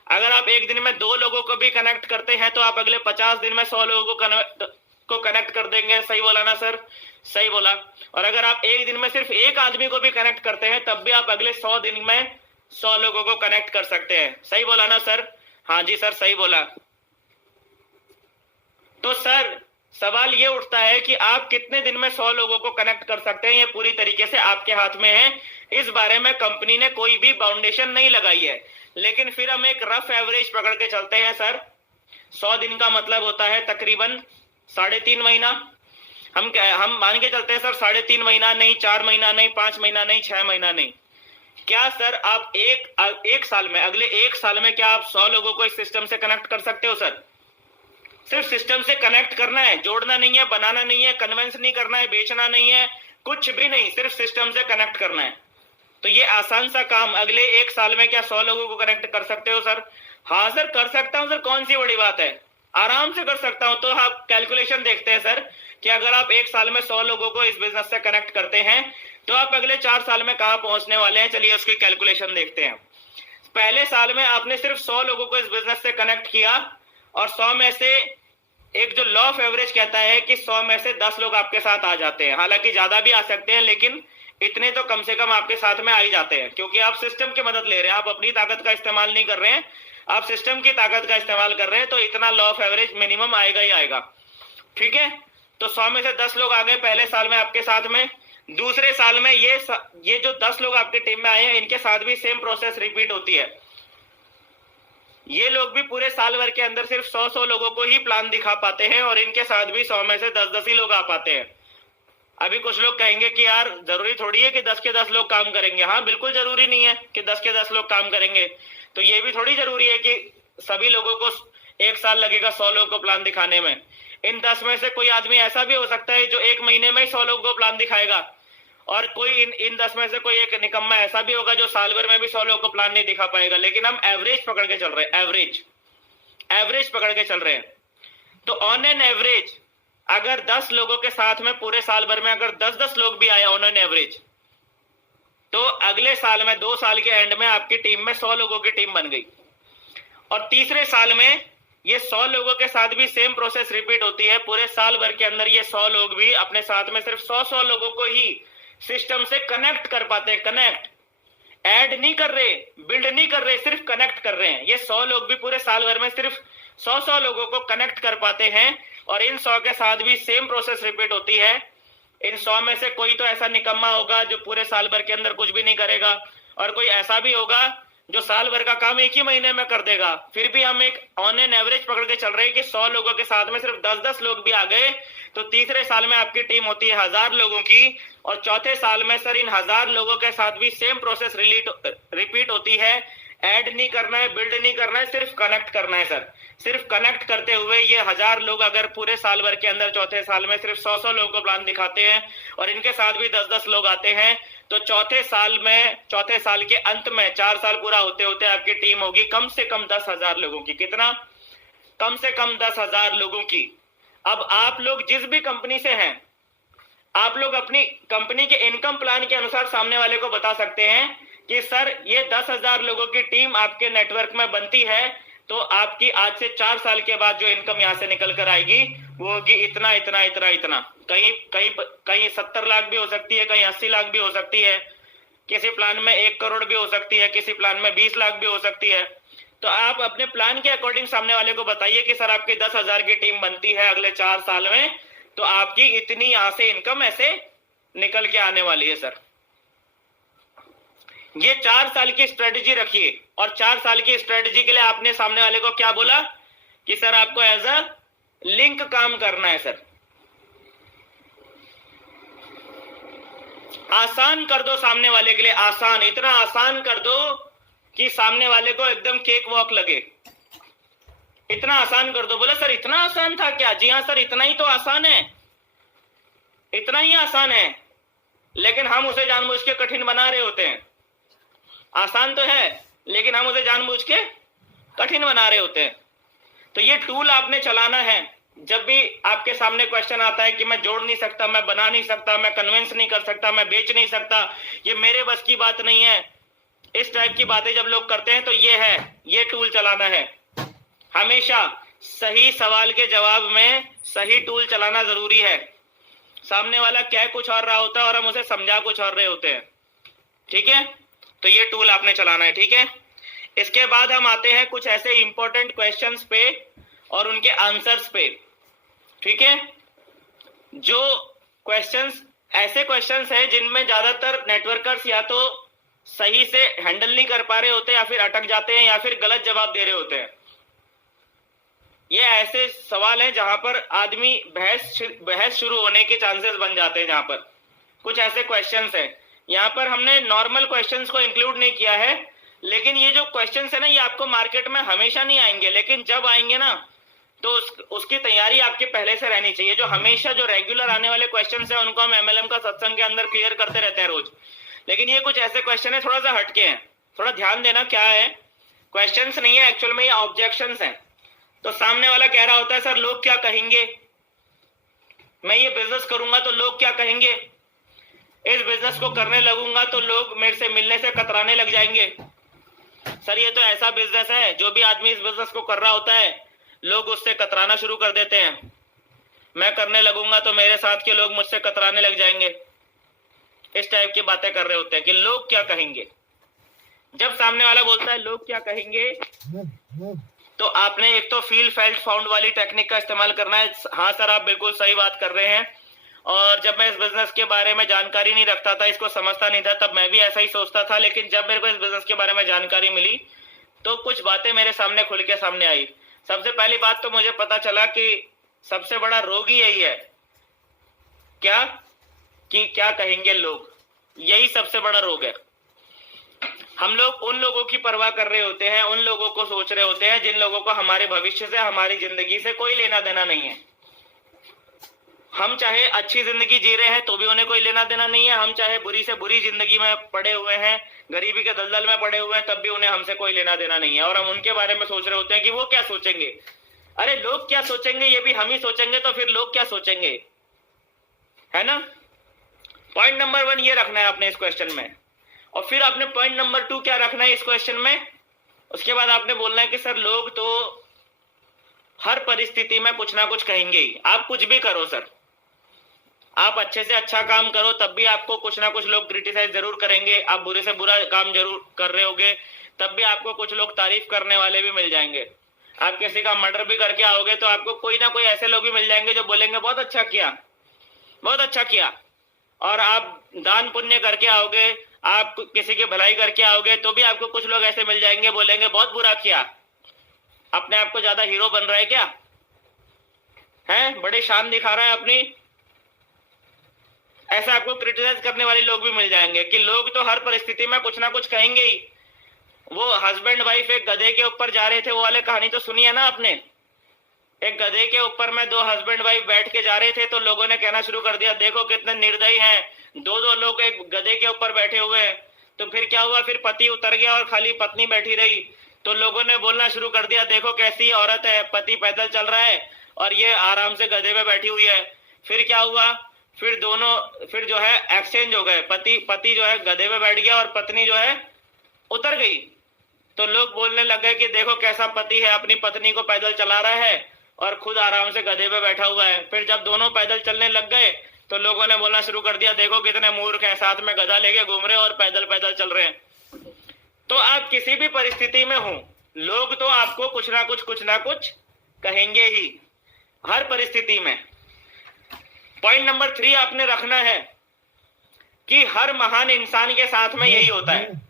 अगर आप एक दिन में 2 लोगों को भी कनेक्ट करते हैं तो आप अगले 50 दिन में 100 लोगों को कनेक्ट कर देंगे। सही बोला ना सर? सही बोला। और अगर आप एक दिन में सिर्फ एक आदमी को भी कनेक्ट करते हैं तब भी आप अगले 100 दिन में 100 लोगों को कनेक्ट कर सकते हैं। सही बोला ना सर? हाँ जी सर सही बोला। तो सर सवाल ये उठता है कि आप कितने दिन में 100 लोगों को कनेक्ट कर सकते हैं, ये पूरी तरीके से आपके हाथ में है। इस बारे में कंपनी ने कोई भी बाउंडेशन नहीं लगाई है, लेकिन फिर हम एक रफ एवरेज पकड़ के चलते हैं सर। 100 दिन का मतलब होता है तकरीबन 3.5 महीना। हम मान के चलते हैं सर 3.5 महीना नहीं, 4 महीना नहीं, 5 महीना नहीं, 6 महीना नहीं। क्या सर आप एक साल में, अगले 1 साल में क्या आप 100 लोगों को इस सिस्टम से कनेक्ट कर सकते हो सर? सिर्फ सिस्टम से कनेक्ट करना है, जोड़ना नहीं है, बनाना नहीं है, कन्विंस नहीं करना है, बेचना नहीं है, कुछ भी नहीं, सिर्फ सिस्टम से कनेक्ट करना है। तो ये आसान सा काम अगले 1 साल में क्या 100 लोगों को कनेक्ट कर सकते हो सर? हाँ सर कर सकता हूं सर, कौन सी बड़ी बात है, आराम से कर सकता हूं। तो आप कैलकुलेशन देखते हैं सर कि अगर आप 1 साल में 100 लोगों को इस बिजनेस से कनेक्ट करते हैं तो आप अगले 4 साल में कहां पहुंचने वाले हैं। चलिए उसकी कैलकुलेशन देखते हैं। पहले साल में आपने सिर्फ 100 लोगों को इस बिजनेस से कनेक्ट किया और 100 में से एक जो लॉ ऑफ एवरेज कहता है कि 100 में से 10 लोग आपके साथ आ जाते हैं। हालांकि ज्यादा भी आ सकते हैं लेकिन इतने तो कम से कम आपके साथ में आ ही जाते हैं, क्योंकि आप सिस्टम की मदद ले रहे हैं, आप अपनी ताकत का इस्तेमाल नहीं कर रहे हैं, आप सिस्टम की ताकत का इस्तेमाल कर रहे हैं। तो इतना लॉ ऑफ एवरेज मिनिमम आएगा ही आएगा, ठीक है। तो 100 में से 10 लोग आ गए पहले साल में आपके साथ में। दूसरे साल में ये जो 10 लोग आपकी टीम में आए हैं इनके साथ भी सेम प्रोसेस रिपीट होती है। ये लोग भी पूरे साल भर के अंदर सिर्फ 100 लोगों को ही प्लान दिखा पाते हैं और इनके साथ भी 100 में से 10 ही लोग आ पाते हैं। अभी कुछ लोग कहेंगे कि यार जरूरी थोड़ी है कि 10 के 10 लोग काम करेंगे। हाँ बिल्कुल जरूरी नहीं है कि 10 के 10 लोग काम करेंगे, तो ये भी थोड़ी जरूरी है कि सभी लोगों को 1 साल लगेगा 100 लोगों को प्लान दिखाने में। इन 10 में से कोई आदमी ऐसा भी हो सकता है जो 1 महीने में ही 100 लोगों को प्लान दिखाएगा, और कोई इन 10 में से कोई एक निकम्मा ऐसा भी होगा जो साल भर में भी 100 लोगों को प्लान नहीं दिखा पाएगा। लेकिन हम एवरेज पकड़ के चल रहे हैं, एवरेज पकड़ के चल रहे हैं। तो ऑन एन एवरेज अगर 10 लोगों के साथ में पूरे साल भर में अगर 10-10 लोग भी आए ऑन एन एवरेज, तो अगले साल में 2 साल के एंड में आपकी टीम में 100 लोगों की टीम बन गई। और तीसरे साल में ये 100 लोगों के साथ भी सेम प्रोसेस रिपीट होती है। पूरे साल भर के अंदर ये 100 लोग भी अपने साथ में सिर्फ 100 लोगों को ही सिस्टम से कनेक्ट कर पाते हैं। कनेक्ट, ऐड नहीं कर रहे, बिल्ड नहीं कर रहे, सिर्फ कनेक्ट कर रहे हैं। ये 100 लोग भी पूरे साल भर में सिर्फ 100 लोगों को कनेक्ट कर पाते हैं, और इन 100 के साथ भी सेम प्रोसेस रिपीट होती है। इन 100 में से कोई तो ऐसा निकम्मा होगा जो पूरे साल भर के अंदर कुछ भी नहीं करेगा, और कोई ऐसा भी होगा जो साल भर का काम 1 ही महीने में कर देगा। फिर भी हम एक ऑन एन एवरेज पकड़ के चल रहे हैं कि 100 लोगों के साथ में सिर्फ 10-10 लोग भी आ गए, तो तीसरे साल में आपकी टीम होती है 1000 लोगों की, और चौथे साल में सर इन 1000 लोगों के साथ भी सेम प्रोसेस रिपीट होती है। ऐड नहीं करना है, बिल्ड नहीं करना है, सिर्फ कनेक्ट करना है सर। सिर्फ कनेक्ट करते हुए ये 1000 लोग अगर पूरे साल भर के अंदर चौथे साल में सिर्फ 100 लोगों को प्लान दिखाते हैं, और इनके साथ भी 10-10 लोग आते हैं, तो चौथे साल के अंत में 4 साल पूरा होते होते आपकी टीम होगी कम से कम 10,000 लोगों की। कितना? कम से कम 10,000 लोगों की। अब आप लोग जिस भी कंपनी से हैं, आप लोग अपनी कंपनी के इनकम प्लान के अनुसार सामने वाले को बता सकते हैं कि सर ये 10,000 लोगों की टीम आपके नेटवर्क में बनती है, तो आपकी आज से 4 साल के बाद जो इनकम यहां से निकल कर आएगी वो होगी इतना इतना इतना इतना। कहीं 70 लाख भी हो सकती है, कहीं 80 लाख भी हो सकती है, किसी प्लान में 1 करोड़ भी हो सकती है, किसी प्लान में 20 लाख भी हो सकती है। तो आप अपने प्लान के अकॉर्डिंग सामने वाले को बताइए कि सर आपकी 10,000 की टीम बनती है अगले 4 साल में, तो आपकी इतनी यहां से इनकम ऐसे निकल के आने वाली है सर। ये 4 साल की स्ट्रेटेजी रखिए, और 4 साल की स्ट्रेटेजी के लिए आपने सामने वाले को क्या बोला कि सर आपको एज अ लिंक काम करना है सर। आसान कर दो सामने वाले के लिए, आसान, इतना आसान कर दो कि सामने वाले को एकदम केक वॉक लगे। इतना आसान कर दो। बोले सर इतना आसान था क्या? जी हाँ सर, इतना ही तो आसान है, इतना ही आसान है, लेकिन हम उसे जानबूझ के कठिन बना रहे होते हैं। आसान तो है लेकिन हम उसे जानबूझ के कठिन बना रहे होते हैं। तो ये टूल आपने चलाना है। जब भी आपके सामने क्वेश्चन आता है कि मैं जोड़ नहीं सकता, मैं बना नहीं सकता, मैं कन्विंस नहीं कर सकता, मैं बेच नहीं सकता, ये मेरे बस की बात नहीं है, इस टाइप की बातें जब लोग करते हैं, तो ये है, ये टूल चलाना है। हमेशा सही सवाल के जवाब में सही टूल चलाना जरूरी है। सामने वाला कह कुछ और रहा होता है और हम उसे समझा कुछ और रहे होते हैं। ठीक है, तो ये टूल आपने चलाना है। ठीक है, इसके बाद हम आते हैं कुछ ऐसे इंपॉर्टेंट क्वेश्चंस पे और उनके आंसर्स पे। ठीक है, जो क्वेश्चंस ऐसे क्वेश्चंस हैं जिनमें ज्यादातर नेटवर्कर्स या तो सही से हैंडल नहीं कर पा रहे होते, या फिर अटक जाते हैं, या फिर गलत जवाब दे रहे होते हैं। ये ऐसे सवाल हैं जहां पर आदमी बहस शुरू होने के चांसेस बन जाते हैं। जहां पर कुछ ऐसे क्वेश्चंस हैं, यहाँ पर हमने नॉर्मल क्वेश्चंस को इंक्लूड नहीं किया है, लेकिन ये जो क्वेश्चंस है ना, ये आपको मार्केट में हमेशा नहीं आएंगे, लेकिन जब आएंगे ना तो उसकी तैयारी आपके पहले से रहनी चाहिए। जो हमेशा जो रेगुलर आने वाले क्वेश्चंस हैं उनको हम MLM का सत्संग के अंदर क्लियर करते रहते हैं रोज, लेकिन ये कुछ ऐसे क्वेश्चन है थोड़ा सा हटके हैं। थोड़ा ध्यान देना, क्या है, क्वेश्चंस नहीं है एक्चुअल में, ये ऑब्जेक्शंस हैं। तो सामने वाला कह रहा होता है सर लोग क्या कहेंगे, मैं ये बिजनेस करूंगा तो लोग क्या कहेंगे, इस बिजनेस को करने लगूंगा तो लोग मेरे से मिलने से कतराने लग जाएंगे। सर ये तो ऐसा बिजनेस है, जो भी आदमी इस बिजनेस को कर रहा होता है लोग उससे कतराना शुरू कर देते हैं। मैं करने लगूंगा तो मेरे साथ के लोग मुझसे कतराने लग जाएंगे। इस टाइप की बातें कर रहे होते हैं कि लोग क्या कहेंगे। जब सामने वाला बोलता है लोग क्या कहेंगे, तो आपने एक तो फील फेल्ट फाउंड वाली टेक्निक का इस्तेमाल करना है। हाँ सर, आप बिल्कुल सही बात कर रहे हैं। और जब मैं इस बिजनेस के बारे में जानकारी नहीं रखता था, इसको समझता नहीं था, तब मैं भी ऐसा ही सोचता था। लेकिन जब मेरे को इस बिजनेस के बारे में जानकारी मिली तो कुछ बातें मेरे सामने खुल के सामने आई। सबसे पहली बात तो मुझे पता चला कि सबसे बड़ा रोग ही यही है, क्या, कि क्या कहेंगे लोग, यही सबसे बड़ा रोग है। हम लोग उन लोगों की परवाह कर रहे होते हैं, उन लोगों को सोच रहे होते हैं जिन लोगों को हमारे भविष्य से, हमारी जिंदगी से कोई लेना देना नहीं है। हम चाहे अच्छी जिंदगी जी रहे हैं तो भी उन्हें कोई लेना देना नहीं है, हम चाहे बुरी से बुरी जिंदगी में पड़े हुए हैं, गरीबी के दलदल में पड़े हुए हैं, तब भी उन्हें हमसे कोई लेना देना नहीं है। और हम उनके बारे में सोच रहे होते हैं कि वो क्या सोचेंगे। अरे लोग क्या सोचेंगे ये भी हम ही सोचेंगे तो फिर लोग क्या सोचेंगे, है ना। पॉइंट नंबर 1 ये रखना है आपने इस क्वेश्चन में। और फिर आपने पॉइंट नंबर 2 क्या रखना है इस क्वेश्चन में। उसके बाद आपने बोलना है कि सर लोग तो हर परिस्थिति में कुछ ना कुछ कहेंगे ही। आप कुछ भी करो सर, आप अच्छे से अच्छा काम करो तब भी आपको कुछ ना कुछ लोग क्रिटिसाइज जरूर करेंगे। आप बुरे से बुरा काम जरूर कर रहे होगे तब भी आपको कुछ लोग तारीफ करने वाले भी मिल जाएंगे। आप किसी का मर्डर भी करके आओगे तो आपको कोई ना कोई ऐसे लोग भी मिल जाएंगे जो बोलेंगे बहुत अच्छा किया, बहुत अच्छा किया। और आप दान पुण्य करके आओगे, आप किसी की भलाई करके आओगे तो भी आपको कुछ लोग ऐसे मिल जाएंगे, बोलेंगे बहुत बुरा किया। अपने आप को ज्यादा हीरो बन रहा है क्या, है बड़े शान दिखा रहा है अपनी। ऐसा आपको क्रिटिसाइज करने वाले लोग भी मिल जाएंगे कि लोग तो हर परिस्थिति में कुछ ना कुछ कहेंगे ही। वो हस्बैंड वाइफ एक गधे के ऊपर जा रहे थे, वो वाले कहानी तो सुनी है ना आपने। एक गधे के ऊपर में 2 हस्बैंड वाइफ बैठ के जा रहे थे तो लोगों ने कहना शुरू कर दिया देखो कितने निर्दयी हैं, 2 लोग एक गधे के ऊपर बैठे हुए हैं। तो फिर क्या हुआ, फिर पति उतर गया और खाली पत्नी बैठी रही। तो लोगों ने बोलना शुरू कर दिया देखो कैसी औरत है, पति पैदल चल रहा है और ये आराम से गधे पे बैठी हुई है। फिर क्या हुआ, फिर दोनों फिर जो है एक्सचेंज हो गए, पति जो है गधे पे बैठ गया और पत्नी जो है उतर गई। तो लोग बोलने लग गए कि देखो कैसा पति है, अपनी पत्नी को पैदल चला रहा है और खुद आराम से गधे पे बैठा हुआ है। फिर जब दोनों पैदल चलने लग गए तो लोगों ने बोलना शुरू कर दिया देखो कितने मूर्ख हैं, साथ में गधा लेके घूम रहे और पैदल पैदल चल रहे हैं। तो आप किसी भी परिस्थिति में हो, लोग तो आपको कुछ ना कुछ कहेंगे ही, हर परिस्थिति में। पॉइंट नंबर 3 आपने रखना है कि हर महान इंसान के साथ में यही होता है।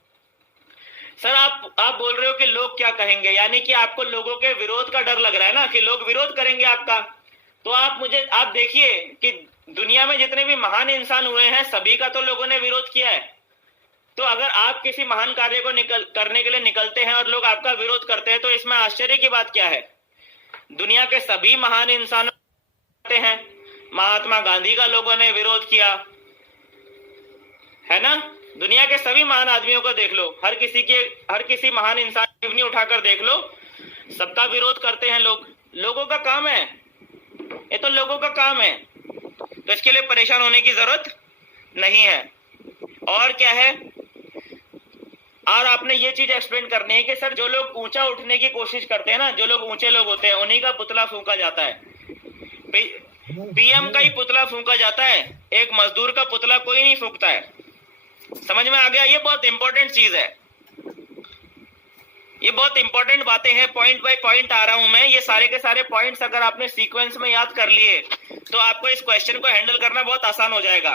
सर आप बोल रहे हो कि लोग क्या कहेंगे, यानी कि आपको लोगों के विरोध का डर लग रहा है ना, कि लोग विरोध करेंगे आपका। तो आप देखिए कि दुनिया में जितने भी महान इंसान हुए हैं सभी का तो लोगों ने विरोध किया है। तो अगर आप किसी महान कार्य को करने के लिए निकलते हैं और लोग आपका विरोध करते हैं तो इसमें आश्चर्य की बात क्या है। दुनिया के सभी महान इंसान हैं, महात्मा गांधी का लोगों ने विरोध किया है ना। दुनिया के सभी महान आदमियों को देख लो, हर किसी महान इंसान की जीवनी उठाकर देख लो, सबका विरोध करते हैं लोग। लोगों का काम है, ये तो लोगों का काम है, तो इसके लिए परेशान होने की जरूरत नहीं है। और क्या है, और आपने ये चीज एक्सप्लेन करनी है कि सर जो लोग ऊंचा उठने की कोशिश करते हैं ना, जो लोग ऊंचे लोग होते हैं उन्हीं का पुतला फूंका जाता है। पीएम का ही पुतला फूंका जाता है, एक मजदूर का पुतला कोई नहीं फूंकता है। समझ में आ गया, ये बहुत इंपॉर्टेंट चीज है, ये बहुत इंपॉर्टेंट बातें हैं। पॉइंट बाय पॉइंट आ रहा हूं मैं, ये सारे के सारे पॉइंट्स अगर आपने सीक्वेंस में याद कर लिए तो आपको इस क्वेश्चन को हैंडल करना बहुत आसान हो जाएगा,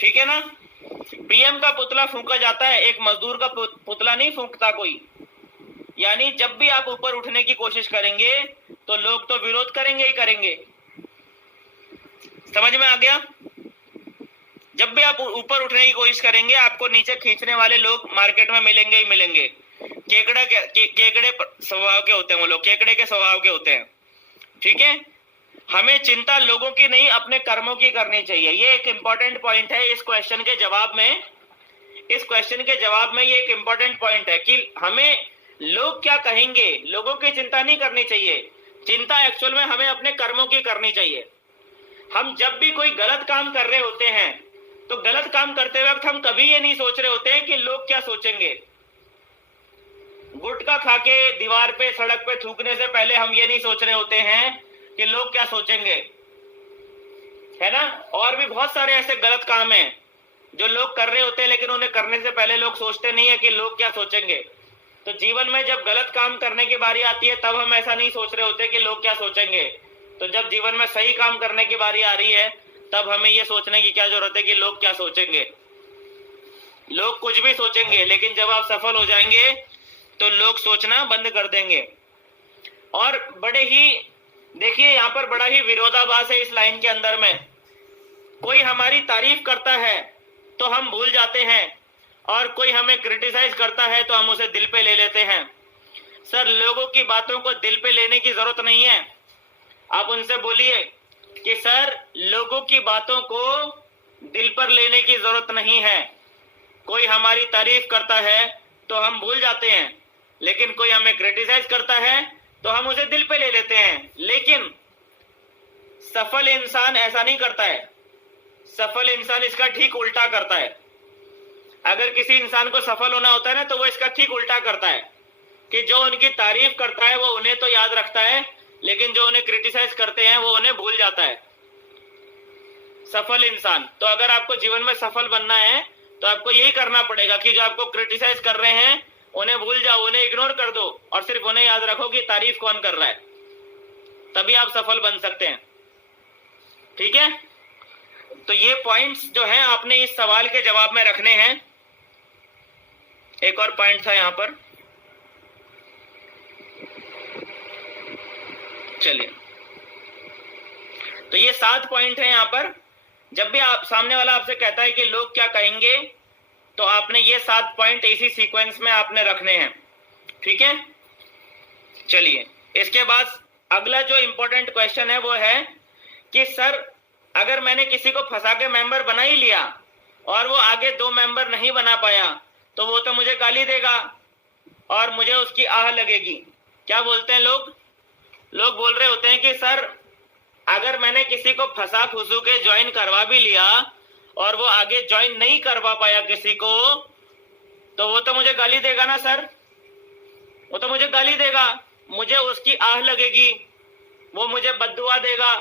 ठीक है ना। पीएम का पुतला फूंका जाता है, एक मजदूर का पुतला नहीं फूंकता कोई। यानी जब भी आप ऊपर उठने की कोशिश करेंगे तो लोग तो विरोध करेंगे ही करेंगे। समझ में आ गया, जब भी आप ऊपर उठने की कोशिश करेंगे आपको नीचे खींचने वाले लोग मार्केट में मिलेंगे ही मिलेंगे। केकड़े स्वभाव के होते हैं वो लोग, केकड़े के स्वभाव के होते हैं, ठीक है। हमें चिंता लोगों की नहीं अपने कर्मों की करनी चाहिए। ये एक इंपॉर्टेंट पॉइंट है इस क्वेश्चन के जवाब में। इस क्वेश्चन के जवाब में ये एक इंपॉर्टेंट पॉइंट है कि हमें लोग क्या कहेंगे, लोगों की चिंता नहीं करनी चाहिए। चिंता एक्चुअल में हमें अपने कर्मों की करनी चाहिए। हम जब भी कोई गलत काम कर रहे होते हैं तो गलत काम करते वक्त हम कभी ये नहीं सोच रहे होते हैं कि लोग क्या सोचेंगे। गुटखा खा के दीवार पे सड़क पे थूकने से पहले हम ये नहीं सोच रहे होते हैं कि लोग क्या सोचेंगे, है ना। और भी बहुत सारे ऐसे गलत काम हैं जो लोग कर रहे होते हैं लेकिन उन्हें करने से पहले लोग सोचते नहीं है कि लोग क्या सोचेंगे। तो जीवन में जब गलत काम करने की बारी आती है तब हम ऐसा नहीं सोच रहे होते कि लोग क्या सोचेंगे। तो जब जीवन में सही काम करने की बारी आ रही है तब हमें ये सोचने की क्या जरूरत है कि लोग क्या सोचेंगे। लोग कुछ भी सोचेंगे लेकिन जब आप सफल हो जाएंगे तो लोग सोचना बंद कर देंगे। और बड़े ही देखिए यहाँ पर बड़ा ही विरोधाभास है इस लाइन के अंदर में। कोई हमारी तारीफ करता है तो हम भूल जाते हैं और कोई हमें क्रिटिसाइज करता है तो हम उसे दिल पे ले लेते हैं। सर, लोगों की बातों को दिल पे लेने की जरूरत नहीं है। आप उनसे बोलिए कि सर, लोगों की बातों को दिल पर लेने की जरूरत नहीं है। कोई हमारी तारीफ करता है तो हम भूल जाते हैं, लेकिन कोई हमें क्रिटिसाइज करता है तो हम उसे दिल पे ले लेते हैं। लेकिन सफल इंसान ऐसा नहीं करता है। सफल इंसान इसका ठीक उल्टा करता है। अगर किसी इंसान को सफल होना होता है ना, तो वो इसका ठीक उल्टा करता है कि जो उनकी तारीफ करता है वो उन्हें तो याद रखता है, लेकिन जो उन्हें क्रिटिसाइज करते हैं वो उन्हें भूल जाता है। सफल इंसान। तो अगर आपको जीवन में सफल बनना है तो आपको यही करना पड़ेगा कि जो आपको क्रिटिसाइज कर रहे हैं उन्हें भूल जाओ, उन्हें इग्नोर कर दो और सिर्फ उन्हें याद रखो कि तारीफ कौन कर रहा है। तभी आप सफल बन सकते हैं। ठीक है, तो ये पॉइंट्स जो हैं आपने इस सवाल के जवाब में रखने हैं। एक और पॉइंट था यहां पर, चलिए, तो ये 7 पॉइंट है यहां पर। जब भी आप सामने वाला आपसे कहता है कि लोग क्या कहेंगे, तो आपने ये 7 पॉइंट इसी सीक्वेंस में आपने रखने हैं। ठीक है, चलिए, इसके बाद अगला जो इंपॉर्टेंट क्वेश्चन है वो है कि सर, अगर मैंने किसी को फंसा के मेंबर बना ही लिया और वो आगे 2 मेंबर नहीं बना पाया, तो वो तो मुझे गाली देगा और मुझे उसकी आह लगेगी। क्या बोलते हैं लोग? लोग बोल रहे होते हैं कि सर, अगर मैंने किसी को फंसा फुसू के ज्वाइन करवा भी लिया और वो आगे ज्वाइन नहीं करवा पाया किसी को, तो वो तो मुझे गाली देगा ना सर, वो तो मुझे गाली देगा, मुझे उसकी आह लगेगी, वो मुझे बद्दुआ देगा।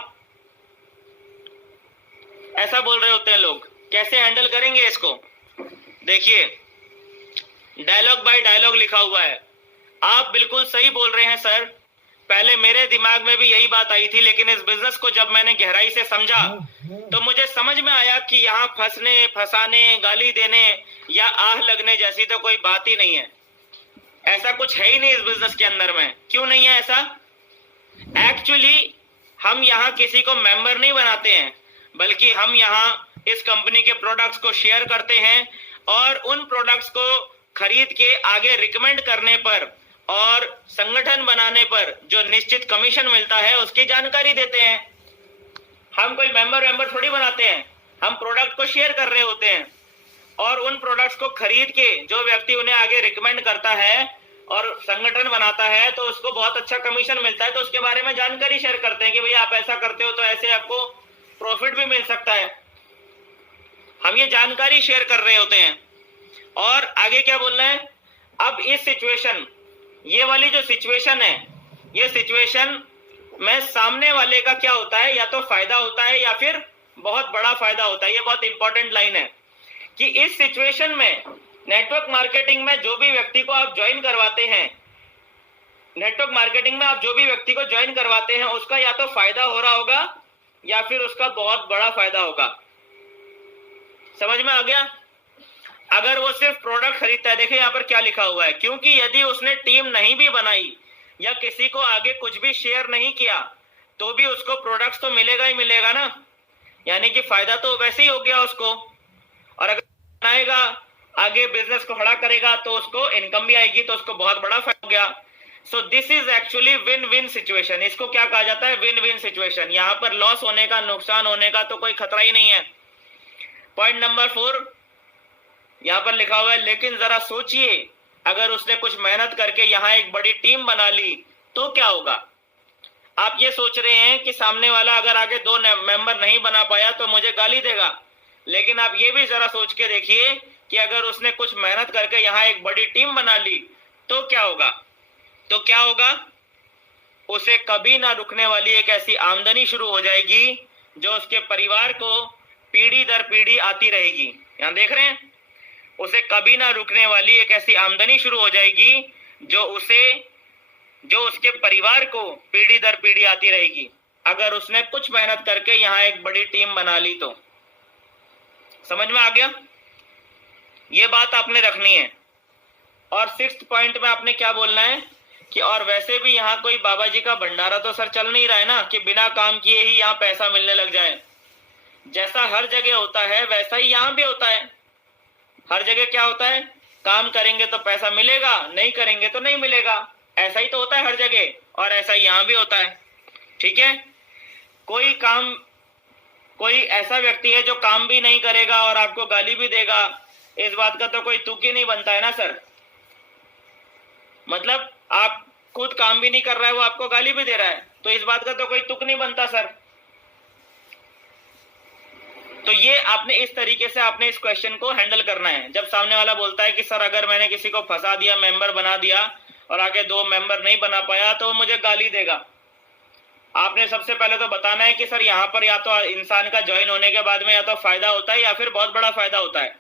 ऐसा बोल रहे होते हैं लोग। कैसे हैंडल करेंगे इसको? देखिए, डायलॉग बाय डायलॉग लिखा हुआ है। आप बिल्कुल सही बोल रहे हैं सर। पहले मेरे दिमाग में भी यही बात आई थी, लेकिन इस बिजनेस को जब मैंने गहराई से समझा तो मुझे समझ में आया कि यहाँ फंसने, फंसाने, गाली देने या आह लगने जैसी तो कोई बात ही नहीं है। ऐसा कुछ है ही नहीं इस बिजनेस के अंदर में। क्यों नहीं है ऐसा? एक्चुअली हम यहाँ किसी को मेंबर नहीं बनाते हैं, बल्कि हम यहाँ इस कंपनी के प्रोडक्ट्स को शेयर करते हैं और उन प्रोडक्ट्स को खरीद के आगे रिकमेंड करने पर और संगठन बनाने पर जो निश्चित कमीशन मिलता है उसकी जानकारी देते हैं। हम कोई मेंबर थोड़ी बनाते हैं, हम प्रोडक्ट को शेयर कर रहे होते हैं और उन प्रोडक्ट्स को खरीद के जो व्यक्ति उन्हें आगे रिकमेंड करता है और संगठन बनाता है तो उसको बहुत अच्छा कमीशन मिलता है, तो उसके बारे में जानकारी शेयर करते हैं कि भैया आप ऐसा करते हो तो ऐसे आपको प्रॉफिट भी मिल सकता है। हम ये जानकारी शेयर कर रहे होते हैं। और आगे क्या बोलना है? अब इस सिचुएशन, ये वाली जो सिचुएशन है, ये सिचुएशन में सामने वाले का क्या होता है, या तो फायदा होता है या फिर बहुत बड़ा फायदा होता है। ये बहुत इंपॉर्टेंट लाइन है कि इस सिचुएशन में नेटवर्क मार्केटिंग में जो भी व्यक्ति को आप ज्वाइन करवाते हैं, नेटवर्क मार्केटिंग में आप जो भी व्यक्ति को ज्वाइन करवाते हैं उसका या तो फायदा हो रहा होगा या फिर उसका बहुत बड़ा फायदा होगा। समझ में आ गया? अगर वो सिर्फ प्रोडक्ट खरीदता है, देखिए यहाँ पर क्या लिखा हुआ है, क्योंकि यदि उसने टीम नहीं भी बनाई या किसी को आगे कुछ भी शेयर नहीं किया तो भी उसको प्रोडक्ट्स तो मिलेगा ही मिलेगा ना, यानी कि फायदा तो वैसे ही हो गया उसको। और अगर बनाएगा, आगे बिजनेस को खड़ा करेगा तो उसको इनकम भी आएगी, तो उसको बहुत बड़ा फायदा हो गया। So this is actually win win situation. इसको क्या कहा जाता है? Win win situation. यहाँ पर लॉस होने का, नुकसान होने का तो कोई खतरा ही नहीं है। पॉइंट नंबर 4 यहाँ पर लिखा हुआ है, लेकिन जरा सोचिए, अगर उसने कुछ मेहनत करके यहाँ एक बड़ी टीम बना ली तो क्या होगा? आप ये सोच रहे हैं कि सामने वाला अगर आगे 2 मेंबर नहीं बना पाया तो मुझे गाली देगा, लेकिन आप ये भी जरा सोच के देखिए कि अगर उसने कुछ मेहनत करके यहाँ एक बड़ी टीम बना ली तो क्या होगा? तो क्या होगा? उसे कभी ना रुकने वाली एक ऐसी आमदनी शुरू हो जाएगी जो उसके परिवार को पीढ़ी दर पीढ़ी आती रहेगी। यहाँ देख रहे हैं, उसे कभी ना रुकने वाली एक ऐसी आमदनी शुरू हो जाएगी जो उसके परिवार को पीढ़ी दर पीढ़ी आती रहेगी, अगर उसने कुछ मेहनत करके यहाँ एक बड़ी टीम बना ली तो। समझ में आ गया? ये बात आपने रखनी है। और 6th पॉइंट में आपने क्या बोलना है कि और वैसे भी यहाँ कोई बाबा जी का भंडारा तो सर चल नहीं रहा है ना, कि बिना काम किए ही यहाँ पैसा मिलने लग जाए। जैसा हर जगह होता है वैसा ही यहाँ भी होता है। हर जगह क्या होता है, काम करेंगे तो पैसा मिलेगा, नहीं करेंगे तो नहीं मिलेगा। ऐसा ही तो होता है हर जगह, और ऐसा ही यहां भी होता है। ठीक है, कोई ऐसा व्यक्ति है जो काम भी नहीं करेगा और आपको गाली भी देगा, इस बात का तो कोई तुक ही नहीं बनता है ना सर। मतलब आप खुद काम भी नहीं कर रहा है, वो आपको गाली भी दे रहा है, तो इस बात का तो कोई तुक नहीं बनता सर। तो ये आपने इस तरीके से आपने इस क्वेश्चन को हैंडल करना है। जब सामने वाला बोलता है कि सर अगर मैंने किसी को फंसा दिया, मेंबर बना दिया और आगे 2 मेंबर नहीं बना पाया तो मुझे गाली देगा, आपने सबसे पहले तो बताना है कि सर यहाँ पर या तो इंसान का ज्वाइन होने के बाद में या तो फायदा होता है या फिर बहुत बड़ा फायदा होता है।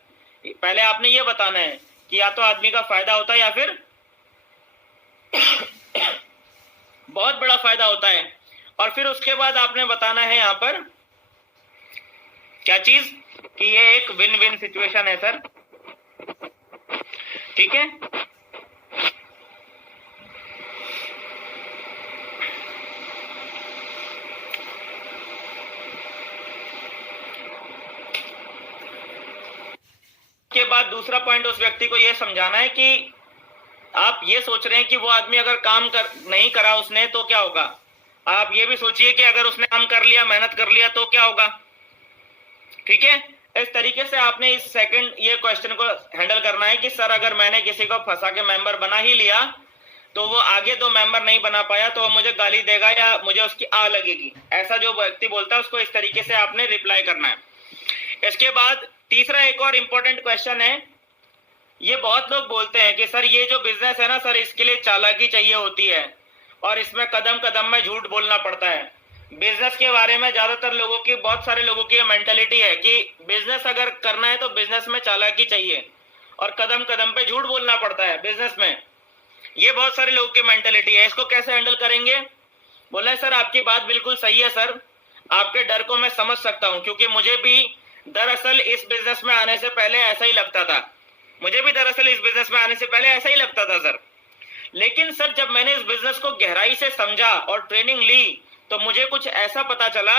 पहले आपने ये बताना है कि या तो आदमी का फायदा होता है या फिर बहुत बड़ा फायदा होता है। और फिर उसके बाद आपने बताना है यहाँ पर क्या चीज, कि ये एक विन विन सिचुएशन है सर। ठीक है, के बाद दूसरा पॉइंट उस व्यक्ति को यह समझाना है कि आप ये सोच रहे हैं कि वो आदमी अगर काम नहीं करा उसने तो क्या होगा, आप ये भी सोचिए कि अगर उसने काम कर लिया, मेहनत कर लिया तो क्या होगा। ठीक है, इस तरीके से आपने इस सेकंड ये क्वेश्चन को हैंडल करना है कि सर अगर मैंने किसी को फंसा के मेंबर बना ही लिया तो वो आगे 2 मेंबर नहीं बना पाया तो वो मुझे गाली देगा या मुझे उसकी आ लगेगी, ऐसा जो व्यक्ति बोलता है उसको इस तरीके से आपने रिप्लाई करना है। इसके बाद तीसरा एक और इंपॉर्टेंट क्वेश्चन है, ये बहुत लोग बोलते हैं कि सर ये जो बिजनेस है ना सर, इसके लिए चालाकी चाहिए होती है और इसमें कदम कदम में झूठ बोलना पड़ता है। बिजनेस के बारे में ज्यादातर लोगों की, बहुत सारे लोगों की मेंटेलिटी है कि बिजनेस अगर करना है तो बिजनेस में चालाकी चाहिए और कदम कदम पे झूठ बोलना पड़ता है बिजनेस में। ये बहुत सारे लोगों की मेंटेलिटी है, इसको कैसे हैंडल करेंगे। बोला सर आपकी बात बिल्कुल सही है सर, आपके डर को मैं समझ सकता हूं, क्योंकि मुझे भी दरअसल इस बिजनेस में आने से पहले ऐसा ही लगता था, मुझे भी दरअसल इस बिजनेस में आने से पहले ऐसा ही लगता था सर। लेकिन सर जब मैंने इस बिजनेस को गहराई से समझा और ट्रेनिंग ली तो मुझे कुछ ऐसा पता चला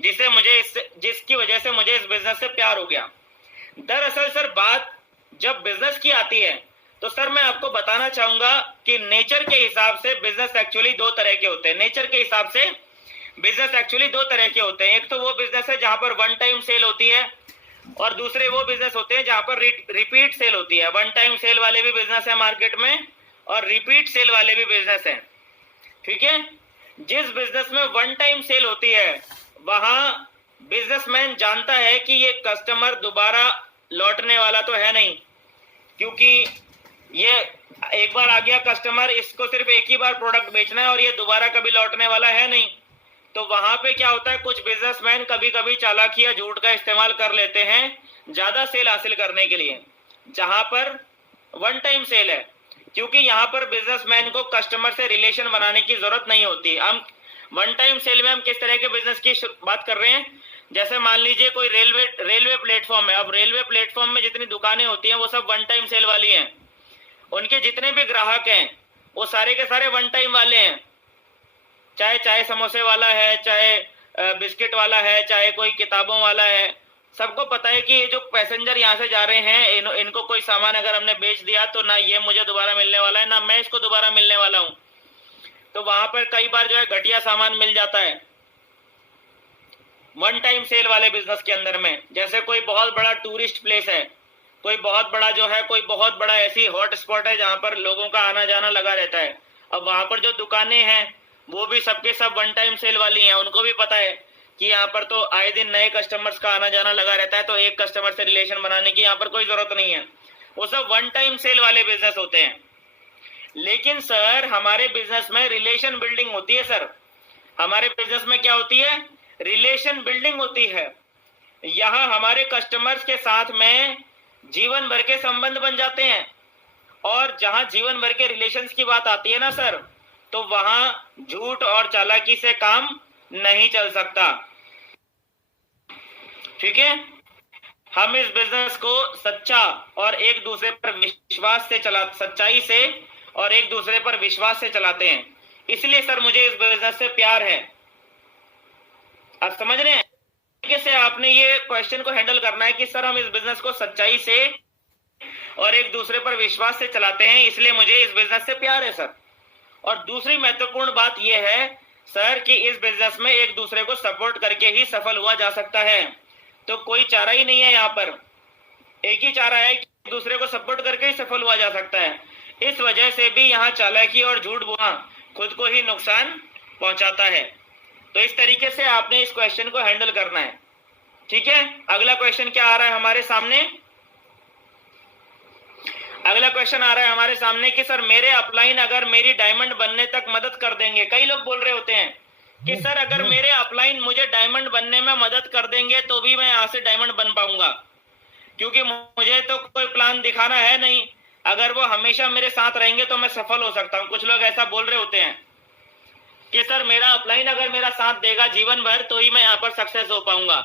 जिसकी वजह से मुझे इस बिजनेस से प्यार हो गया। दरअसल सर बात जब बिजनेस की आती है तो सर मैं आपको बताना चाहूंगा कि नेचर के हिसाब से बिजनेस एक्चुअली 2 तरह के होते हैं। नेचर के हिसाब से बिजनेस एक्चुअली 2 तरह के होते हैं। एक तो वो बिजनेस है जहां पर वन टाइम सेल होती है और दूसरे वो बिजनेस होते हैं जहां पर रिपीट सेल होती है। वन टाइम सेल वाले भी बिजनेस है मार्केट में और रिपीट सेल वाले भी बिजनेस है। ठीक है, जिस बिजनेस में वन टाइम सेल होती है वहां बिजनेसमैन जानता है कि ये कस्टमर दोबारा लौटने वाला तो है नहीं, क्योंकि ये एक बार आ गया कस्टमर, इसको सिर्फ एक ही बार प्रोडक्ट बेचना है और ये दोबारा कभी लौटने वाला है नहीं। तो वहां पे क्या होता है, कुछ बिजनेसमैन कभी कभी चालाकी या झूठ का इस्तेमाल कर लेते हैं ज्यादा सेल हासिल करने के लिए, जहां पर वन टाइम सेल है, क्योंकि यहाँ पर बिजनेसमैन को कस्टमर से रिलेशन बनाने की जरूरत नहीं होती। हम वन टाइम सेल में हम किस तरह के बिजनेस की बात कर रहे हैं, जैसे मान लीजिए कोई रेलवे प्लेटफॉर्म है। अब रेलवे प्लेटफॉर्म में जितनी दुकानें होती हैं वो सब वन टाइम सेल वाली हैं, उनके जितने भी ग्राहक हैं वो सारे के सारे वन टाइम वाले हैं, चाहे चाय समोसे वाला है, चाहे बिस्किट वाला है, चाहे कोई किताबों वाला है। सबको पता है कि ये जो पैसेंजर यहाँ से जा रहे हैं इनको कोई सामान अगर हमने बेच दिया तो ना ये मुझे दोबारा मिलने वाला है ना मैं इसको दोबारा मिलने वाला हूँ। तो वहां पर कई बार जो है घटिया सामान मिल जाता है वन टाइम सेल वाले बिजनेस के अंदर में। जैसे कोई बहुत बड़ा टूरिस्ट प्लेस है, कोई बहुत बड़ा जो है, कोई बहुत बड़ा ऐसी हॉट स्पॉट है जहां पर लोगों का आना जाना लगा रहता है। अब वहां पर जो दुकानें हैं वो भी सबके सब वन टाइम सेल वाली हैं, उनको भी पता है कि यहाँ पर तो आए दिन नए कस्टमर्स का आना जाना लगा रहता है, तो एक कस्टमर से रिलेशन बनाने की यहाँ पर कोई जरूरत नहीं है। वो सब वन टाइम सेल वाले बिजनेस होते हैं। लेकिन सर हमारे बिजनेस में रिलेशन बिल्डिंग होती है सर, हमारे बिजनेस में क्या होती है, रिलेशन बिल्डिंग होती है। यहाँ हमारे कस्टमर्स के साथ में जीवन भर के संबंध बन जाते हैं, और जहां जीवन भर के रिलेशंस की बात आती है ना सर, तो वहां झूठ और चालाकी से काम नहीं चल सकता। ठीक है, हम इस बिजनेस को सच्चा और एक दूसरे पर विश्वास से सच्चाई से और एक दूसरे पर विश्वास से चलाते हैं। इसलिए सर मुझे इस बिजनेस से प्यार है। आप समझ रहे हैं तरीके से आपने ये क्वेश्चन को हैंडल करना है कि सर हम इस बिजनेस को सच्चाई से और एक दूसरे पर विश्वास से चलाते हैं, इसलिए मुझे इस बिजनेस से प्यार है सर। और दूसरी महत्वपूर्ण बात यह है सर कि इस बिजनेस में एक दूसरे को सपोर्ट करके ही सफल हुआ जा सकता है। तो कोई चारा ही नहीं है यहाँ पर, एक ही चारा है कि एक दूसरे को सपोर्ट करके ही सफल हुआ जा सकता है। इस वजह से भी यहाँ चालाकी और झूठ बोलना खुद को ही नुकसान पहुंचाता है। तो इस तरीके से आपने इस क्वेश्चन को हैंडल करना है, ठीक है। अगला क्वेश्चन क्या आ रहा है हमारे सामने? अगला क्वेश्चन आ रहा है हमारे सामने कि सर मेरे अपलाइन अगर मेरी डायमंड बनने तक मदद कर देंगे। कई लोग बोल रहे होते हैं कि सर अगर मेरे अपलाइन मुझे डायमंड बनने में मदद कर देंगे तो भी मैं यहाँ से डायमंड बन पाऊंगा, क्योंकि मुझे तो कोई प्लान दिखाना है नहीं, अगर वो हमेशा मेरे साथ रहेंगे तो मैं सफल हो सकता हूँ। कुछ लोग ऐसा बोल रहे होते हैं कि सर मेरा अपलाइन अगर मेरा साथ देगा जीवन भर तो ही मैं यहाँ पर सक्सेस हो पाऊंगा,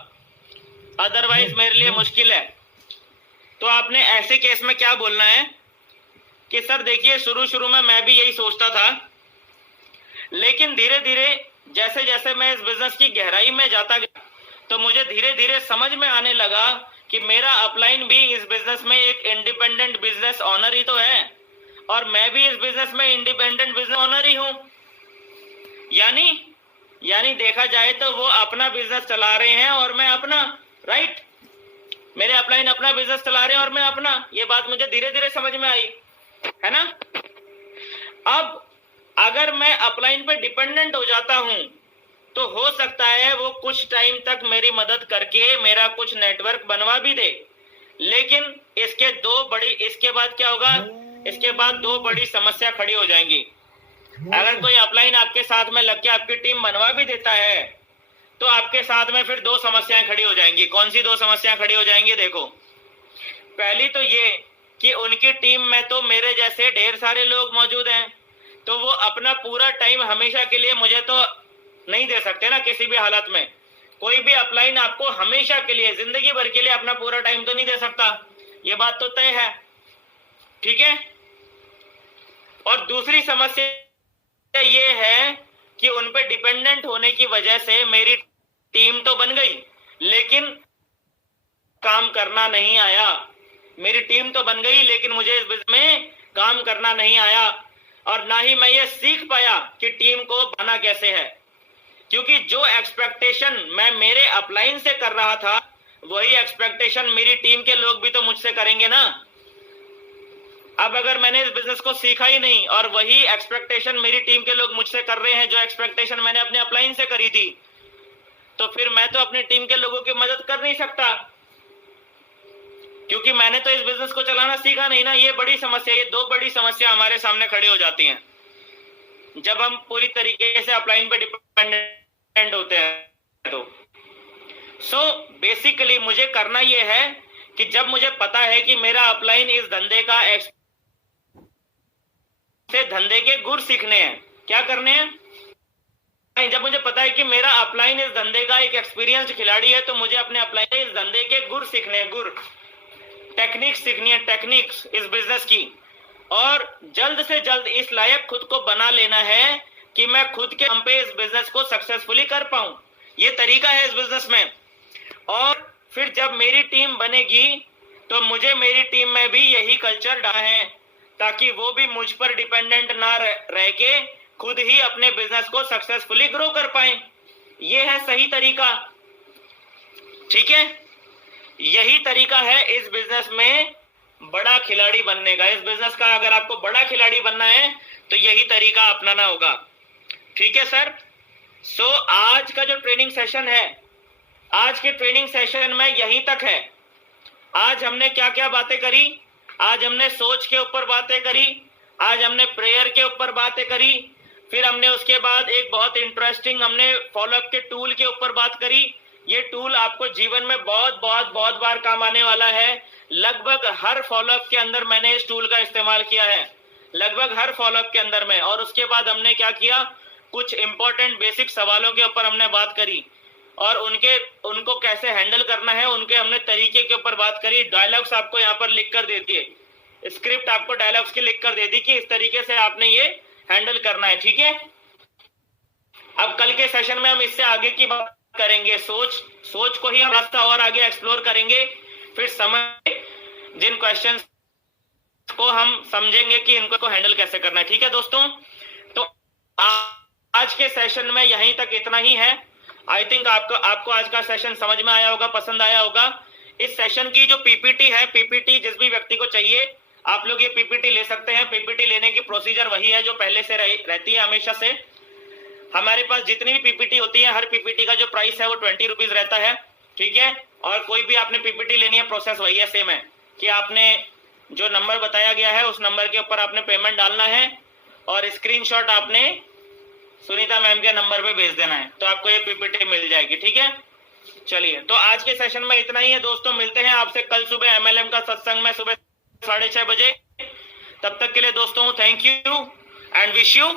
अदरवाइज मेरे लिए मुश्किल है। तो आपने ऐसे केस में क्या बोलना है कि सर देखिए शुरू में मैं भी यही सोचता था, लेकिन धीरे धीरे जैसे जैसे मैं इस बिजनेस की गहराई में जाता गया तो मुझे धीरे धीरे समझ में आने लगा कि मेरा अपलाइन भी इस बिजनेस में एक इंडिपेंडेंट बिजनेस ओनर ही तो है, और मैं भी इस बिजनेस में इंडिपेंडेंट बिजनेस ओनर ही हूं। यानी देखा जाए तो वो अपना बिजनेस चला रहे हैं और मैं अपना, राइट। मेरे अपलाइन अपना बिजनेस चला रहे हैं और मैं अपना। ये बात मुझे धीरे धीरे समझ में आई, है ना। अब अगर मैं अपलाइन पे डिपेंडेंट हो जाता हूं तो हो सकता है वो कुछ टाइम तक मेरी मदद करके मेरा कुछ नेटवर्क बनवा भी दे, लेकिन इसके बाद क्या होगा? इसके बाद दो बड़ी समस्या खड़ी हो जाएंगी। अगर कोई अपलाइन आपके साथ में लग के आपकी टीम बनवा भी देता है तो आपके साथ में फिर दो समस्याएं खड़ी हो जाएंगी। कौन सी दो समस्याएं खड़ी हो जाएंगी? देखो, पहली तो ये कि उनकी टीम में तो मेरे जैसे ढेर सारे लोग मौजूद हैं, तो वो अपना पूरा टाइम हमेशा के लिए मुझे तो नहीं दे सकते ना। किसी भी हालत में कोई भी अपलाइन आपको हमेशा के लिए, जिंदगी भर के लिए अपना पूरा टाइम तो नहीं दे सकता, ये बात तो तय है, ठीक है। और दूसरी समस्या ये है कि उन पे डिपेंडेंट होने की वजह से मेरी टीम तो बन गई लेकिन काम करना नहीं आया। मेरी टीम तो बन गई लेकिन मुझे इस बिजनेस में काम करना नहीं आया, और ना ही मैं ये सीख पाया कि टीम को बनाना कैसे है, क्योंकि जो एक्सपेक्टेशन मैं मेरे अपलाइन से कर रहा था वही एक्सपेक्टेशन मेरी टीम के लोग भी तो मुझसे करेंगे ना। अब अगर मैंने इस बिजनेस को सीखा ही नहीं और वही एक्सपेक्टेशन मेरी टीम के लोग मुझसे कर रहे हैं जो एक्सपेक्टेशन मैंने अपने अपलाइन से करी थी, तो फिर मैं तो अपनी टीम के लोगों की मदद कर नहीं सकता, क्योंकि मैंने तो इस बिजनेस को चलाना सीखा नहीं ना। ये बड़ी समस्या, ये दो बड़ी समस्या हमारे सामने खड़ी हो जाती हैं जब हम पूरी तरीके से अपलाइन पे डिपेंडेंट होते हैं। तो बेसिकली मुझे करना ये है कि जब मुझे पता है कि मेरा अपलाइन इस धंधे के गुर सीखने हैं, क्या करने हैं, जब मुझे पता है कि मेरा अपलाइन इस धंधे का एक एक्सपीरियंस खिलाड़ी है तो मुझे अपने अपलाइन इस धंधे के गुर सीखने हैं, गुर टेक्निक्स सीखनी है, टेक्निक्स इस बिजनेस की, और जल्द से जल्द इस लायक खुद को बना लेना है कि मैं खुद के दम पे इस बिजनेस को सक्सेसफुली कर पाऊं। ये तरीका है इस बिजनेस में। और फिर जब मेरी टीम बनेगी तो मुझे मेरी टीम में भी यही कल्चर डालना है ताकि वो भी मुझ पर डिपेंडेंट ना रह के खुद ही अपने बिजनेस को सक्सेसफुली ग्रो कर पाए। ये है सही तरीका, ठीक है। यही तरीका है इस बिजनेस में बड़ा खिलाड़ी बनने का। इस बिजनेस का अगर आपको बड़ा खिलाड़ी बनना है तो यही तरीका अपनाना होगा, ठीक है सर। आज का जो ट्रेनिंग सेशन है, आज के ट्रेनिंग सेशन में यहीं तक है। आज हमने क्या क्या बातें करी? आज हमने सोच के ऊपर बातें करी, आज हमने प्रेयर के ऊपर बातें करी, फिर हमने उसके बाद एक बहुत इंटरेस्टिंग हमने फॉलोअप के टूल के ऊपर बात करी। ये टूल आपको जीवन में बहुत बार काम आने वाला है। लगभग हर फॉलोअप के अंदर मैंने इस टूल का इस्तेमाल किया है, लगभग हर फॉलोअप के अंदर में। और उसके बाद हमने क्या किया, कुछ इंपॉर्टेंट बेसिक सवालों के ऊपर हमने बात करी और उनको कैसे हैंडल करना है, उनके हमने तरीके के ऊपर बात करी। डायलॉग्स आपको यहाँ पर लिख कर दे दिए, स्क्रिप्ट आपको डायलॉग्स की लिख कर दे दी कि इस तरीके से आपने ये हैंडल करना है, ठीक है। अब कल के सेशन में हम इससे आगे की बात करेंगे, सोच को ही हम रास्ता और आगे एक्सप्लोर करेंगे। फिर समझ जिन क्वेश्चन को हम समझेंगे कि इनको हैंडल कैसे करना है। ठीक है दोस्तों, तो आज के सेशन में यहीं तक इतना ही है। आई थिंक आपको आज का सेशन समझ में आया होगा, पसंद आया होगा। इस सेशन की जो पीपीटी है, पीपीटी जिस भी व्यक्ति को चाहिए आप लोग ये पीपीटी ले सकते हैं। पीपीटी लेने की प्रोसीजर वही है जो पहले से रहती है हमेशा से। हमारे पास जितनी भी पीपीटी होती है, हर पीपीटी का जो प्राइस है वो 20 रुपीज रहता है। ठीक है, और कोई भी आपने पीपीटी लेनी है, प्रोसेस वही है, सेम है कि आपने जो नंबर बताया गया है उस नंबर के ऊपर आपने पेमेंट डालना है और स्क्रीनशॉट आपने सुनीता मैम के नंबर पे भेज देना है, तो आपको ये पीपीटी मिल जाएगी। ठीक है, चलिए, तो आज के सेशन में इतना ही है दोस्तों। मिलते हैं आपसे कल सुबह एमएलएम का सत्संग में सुबह 6:30 बजे। तब तक के लिए दोस्तों thank you and wish you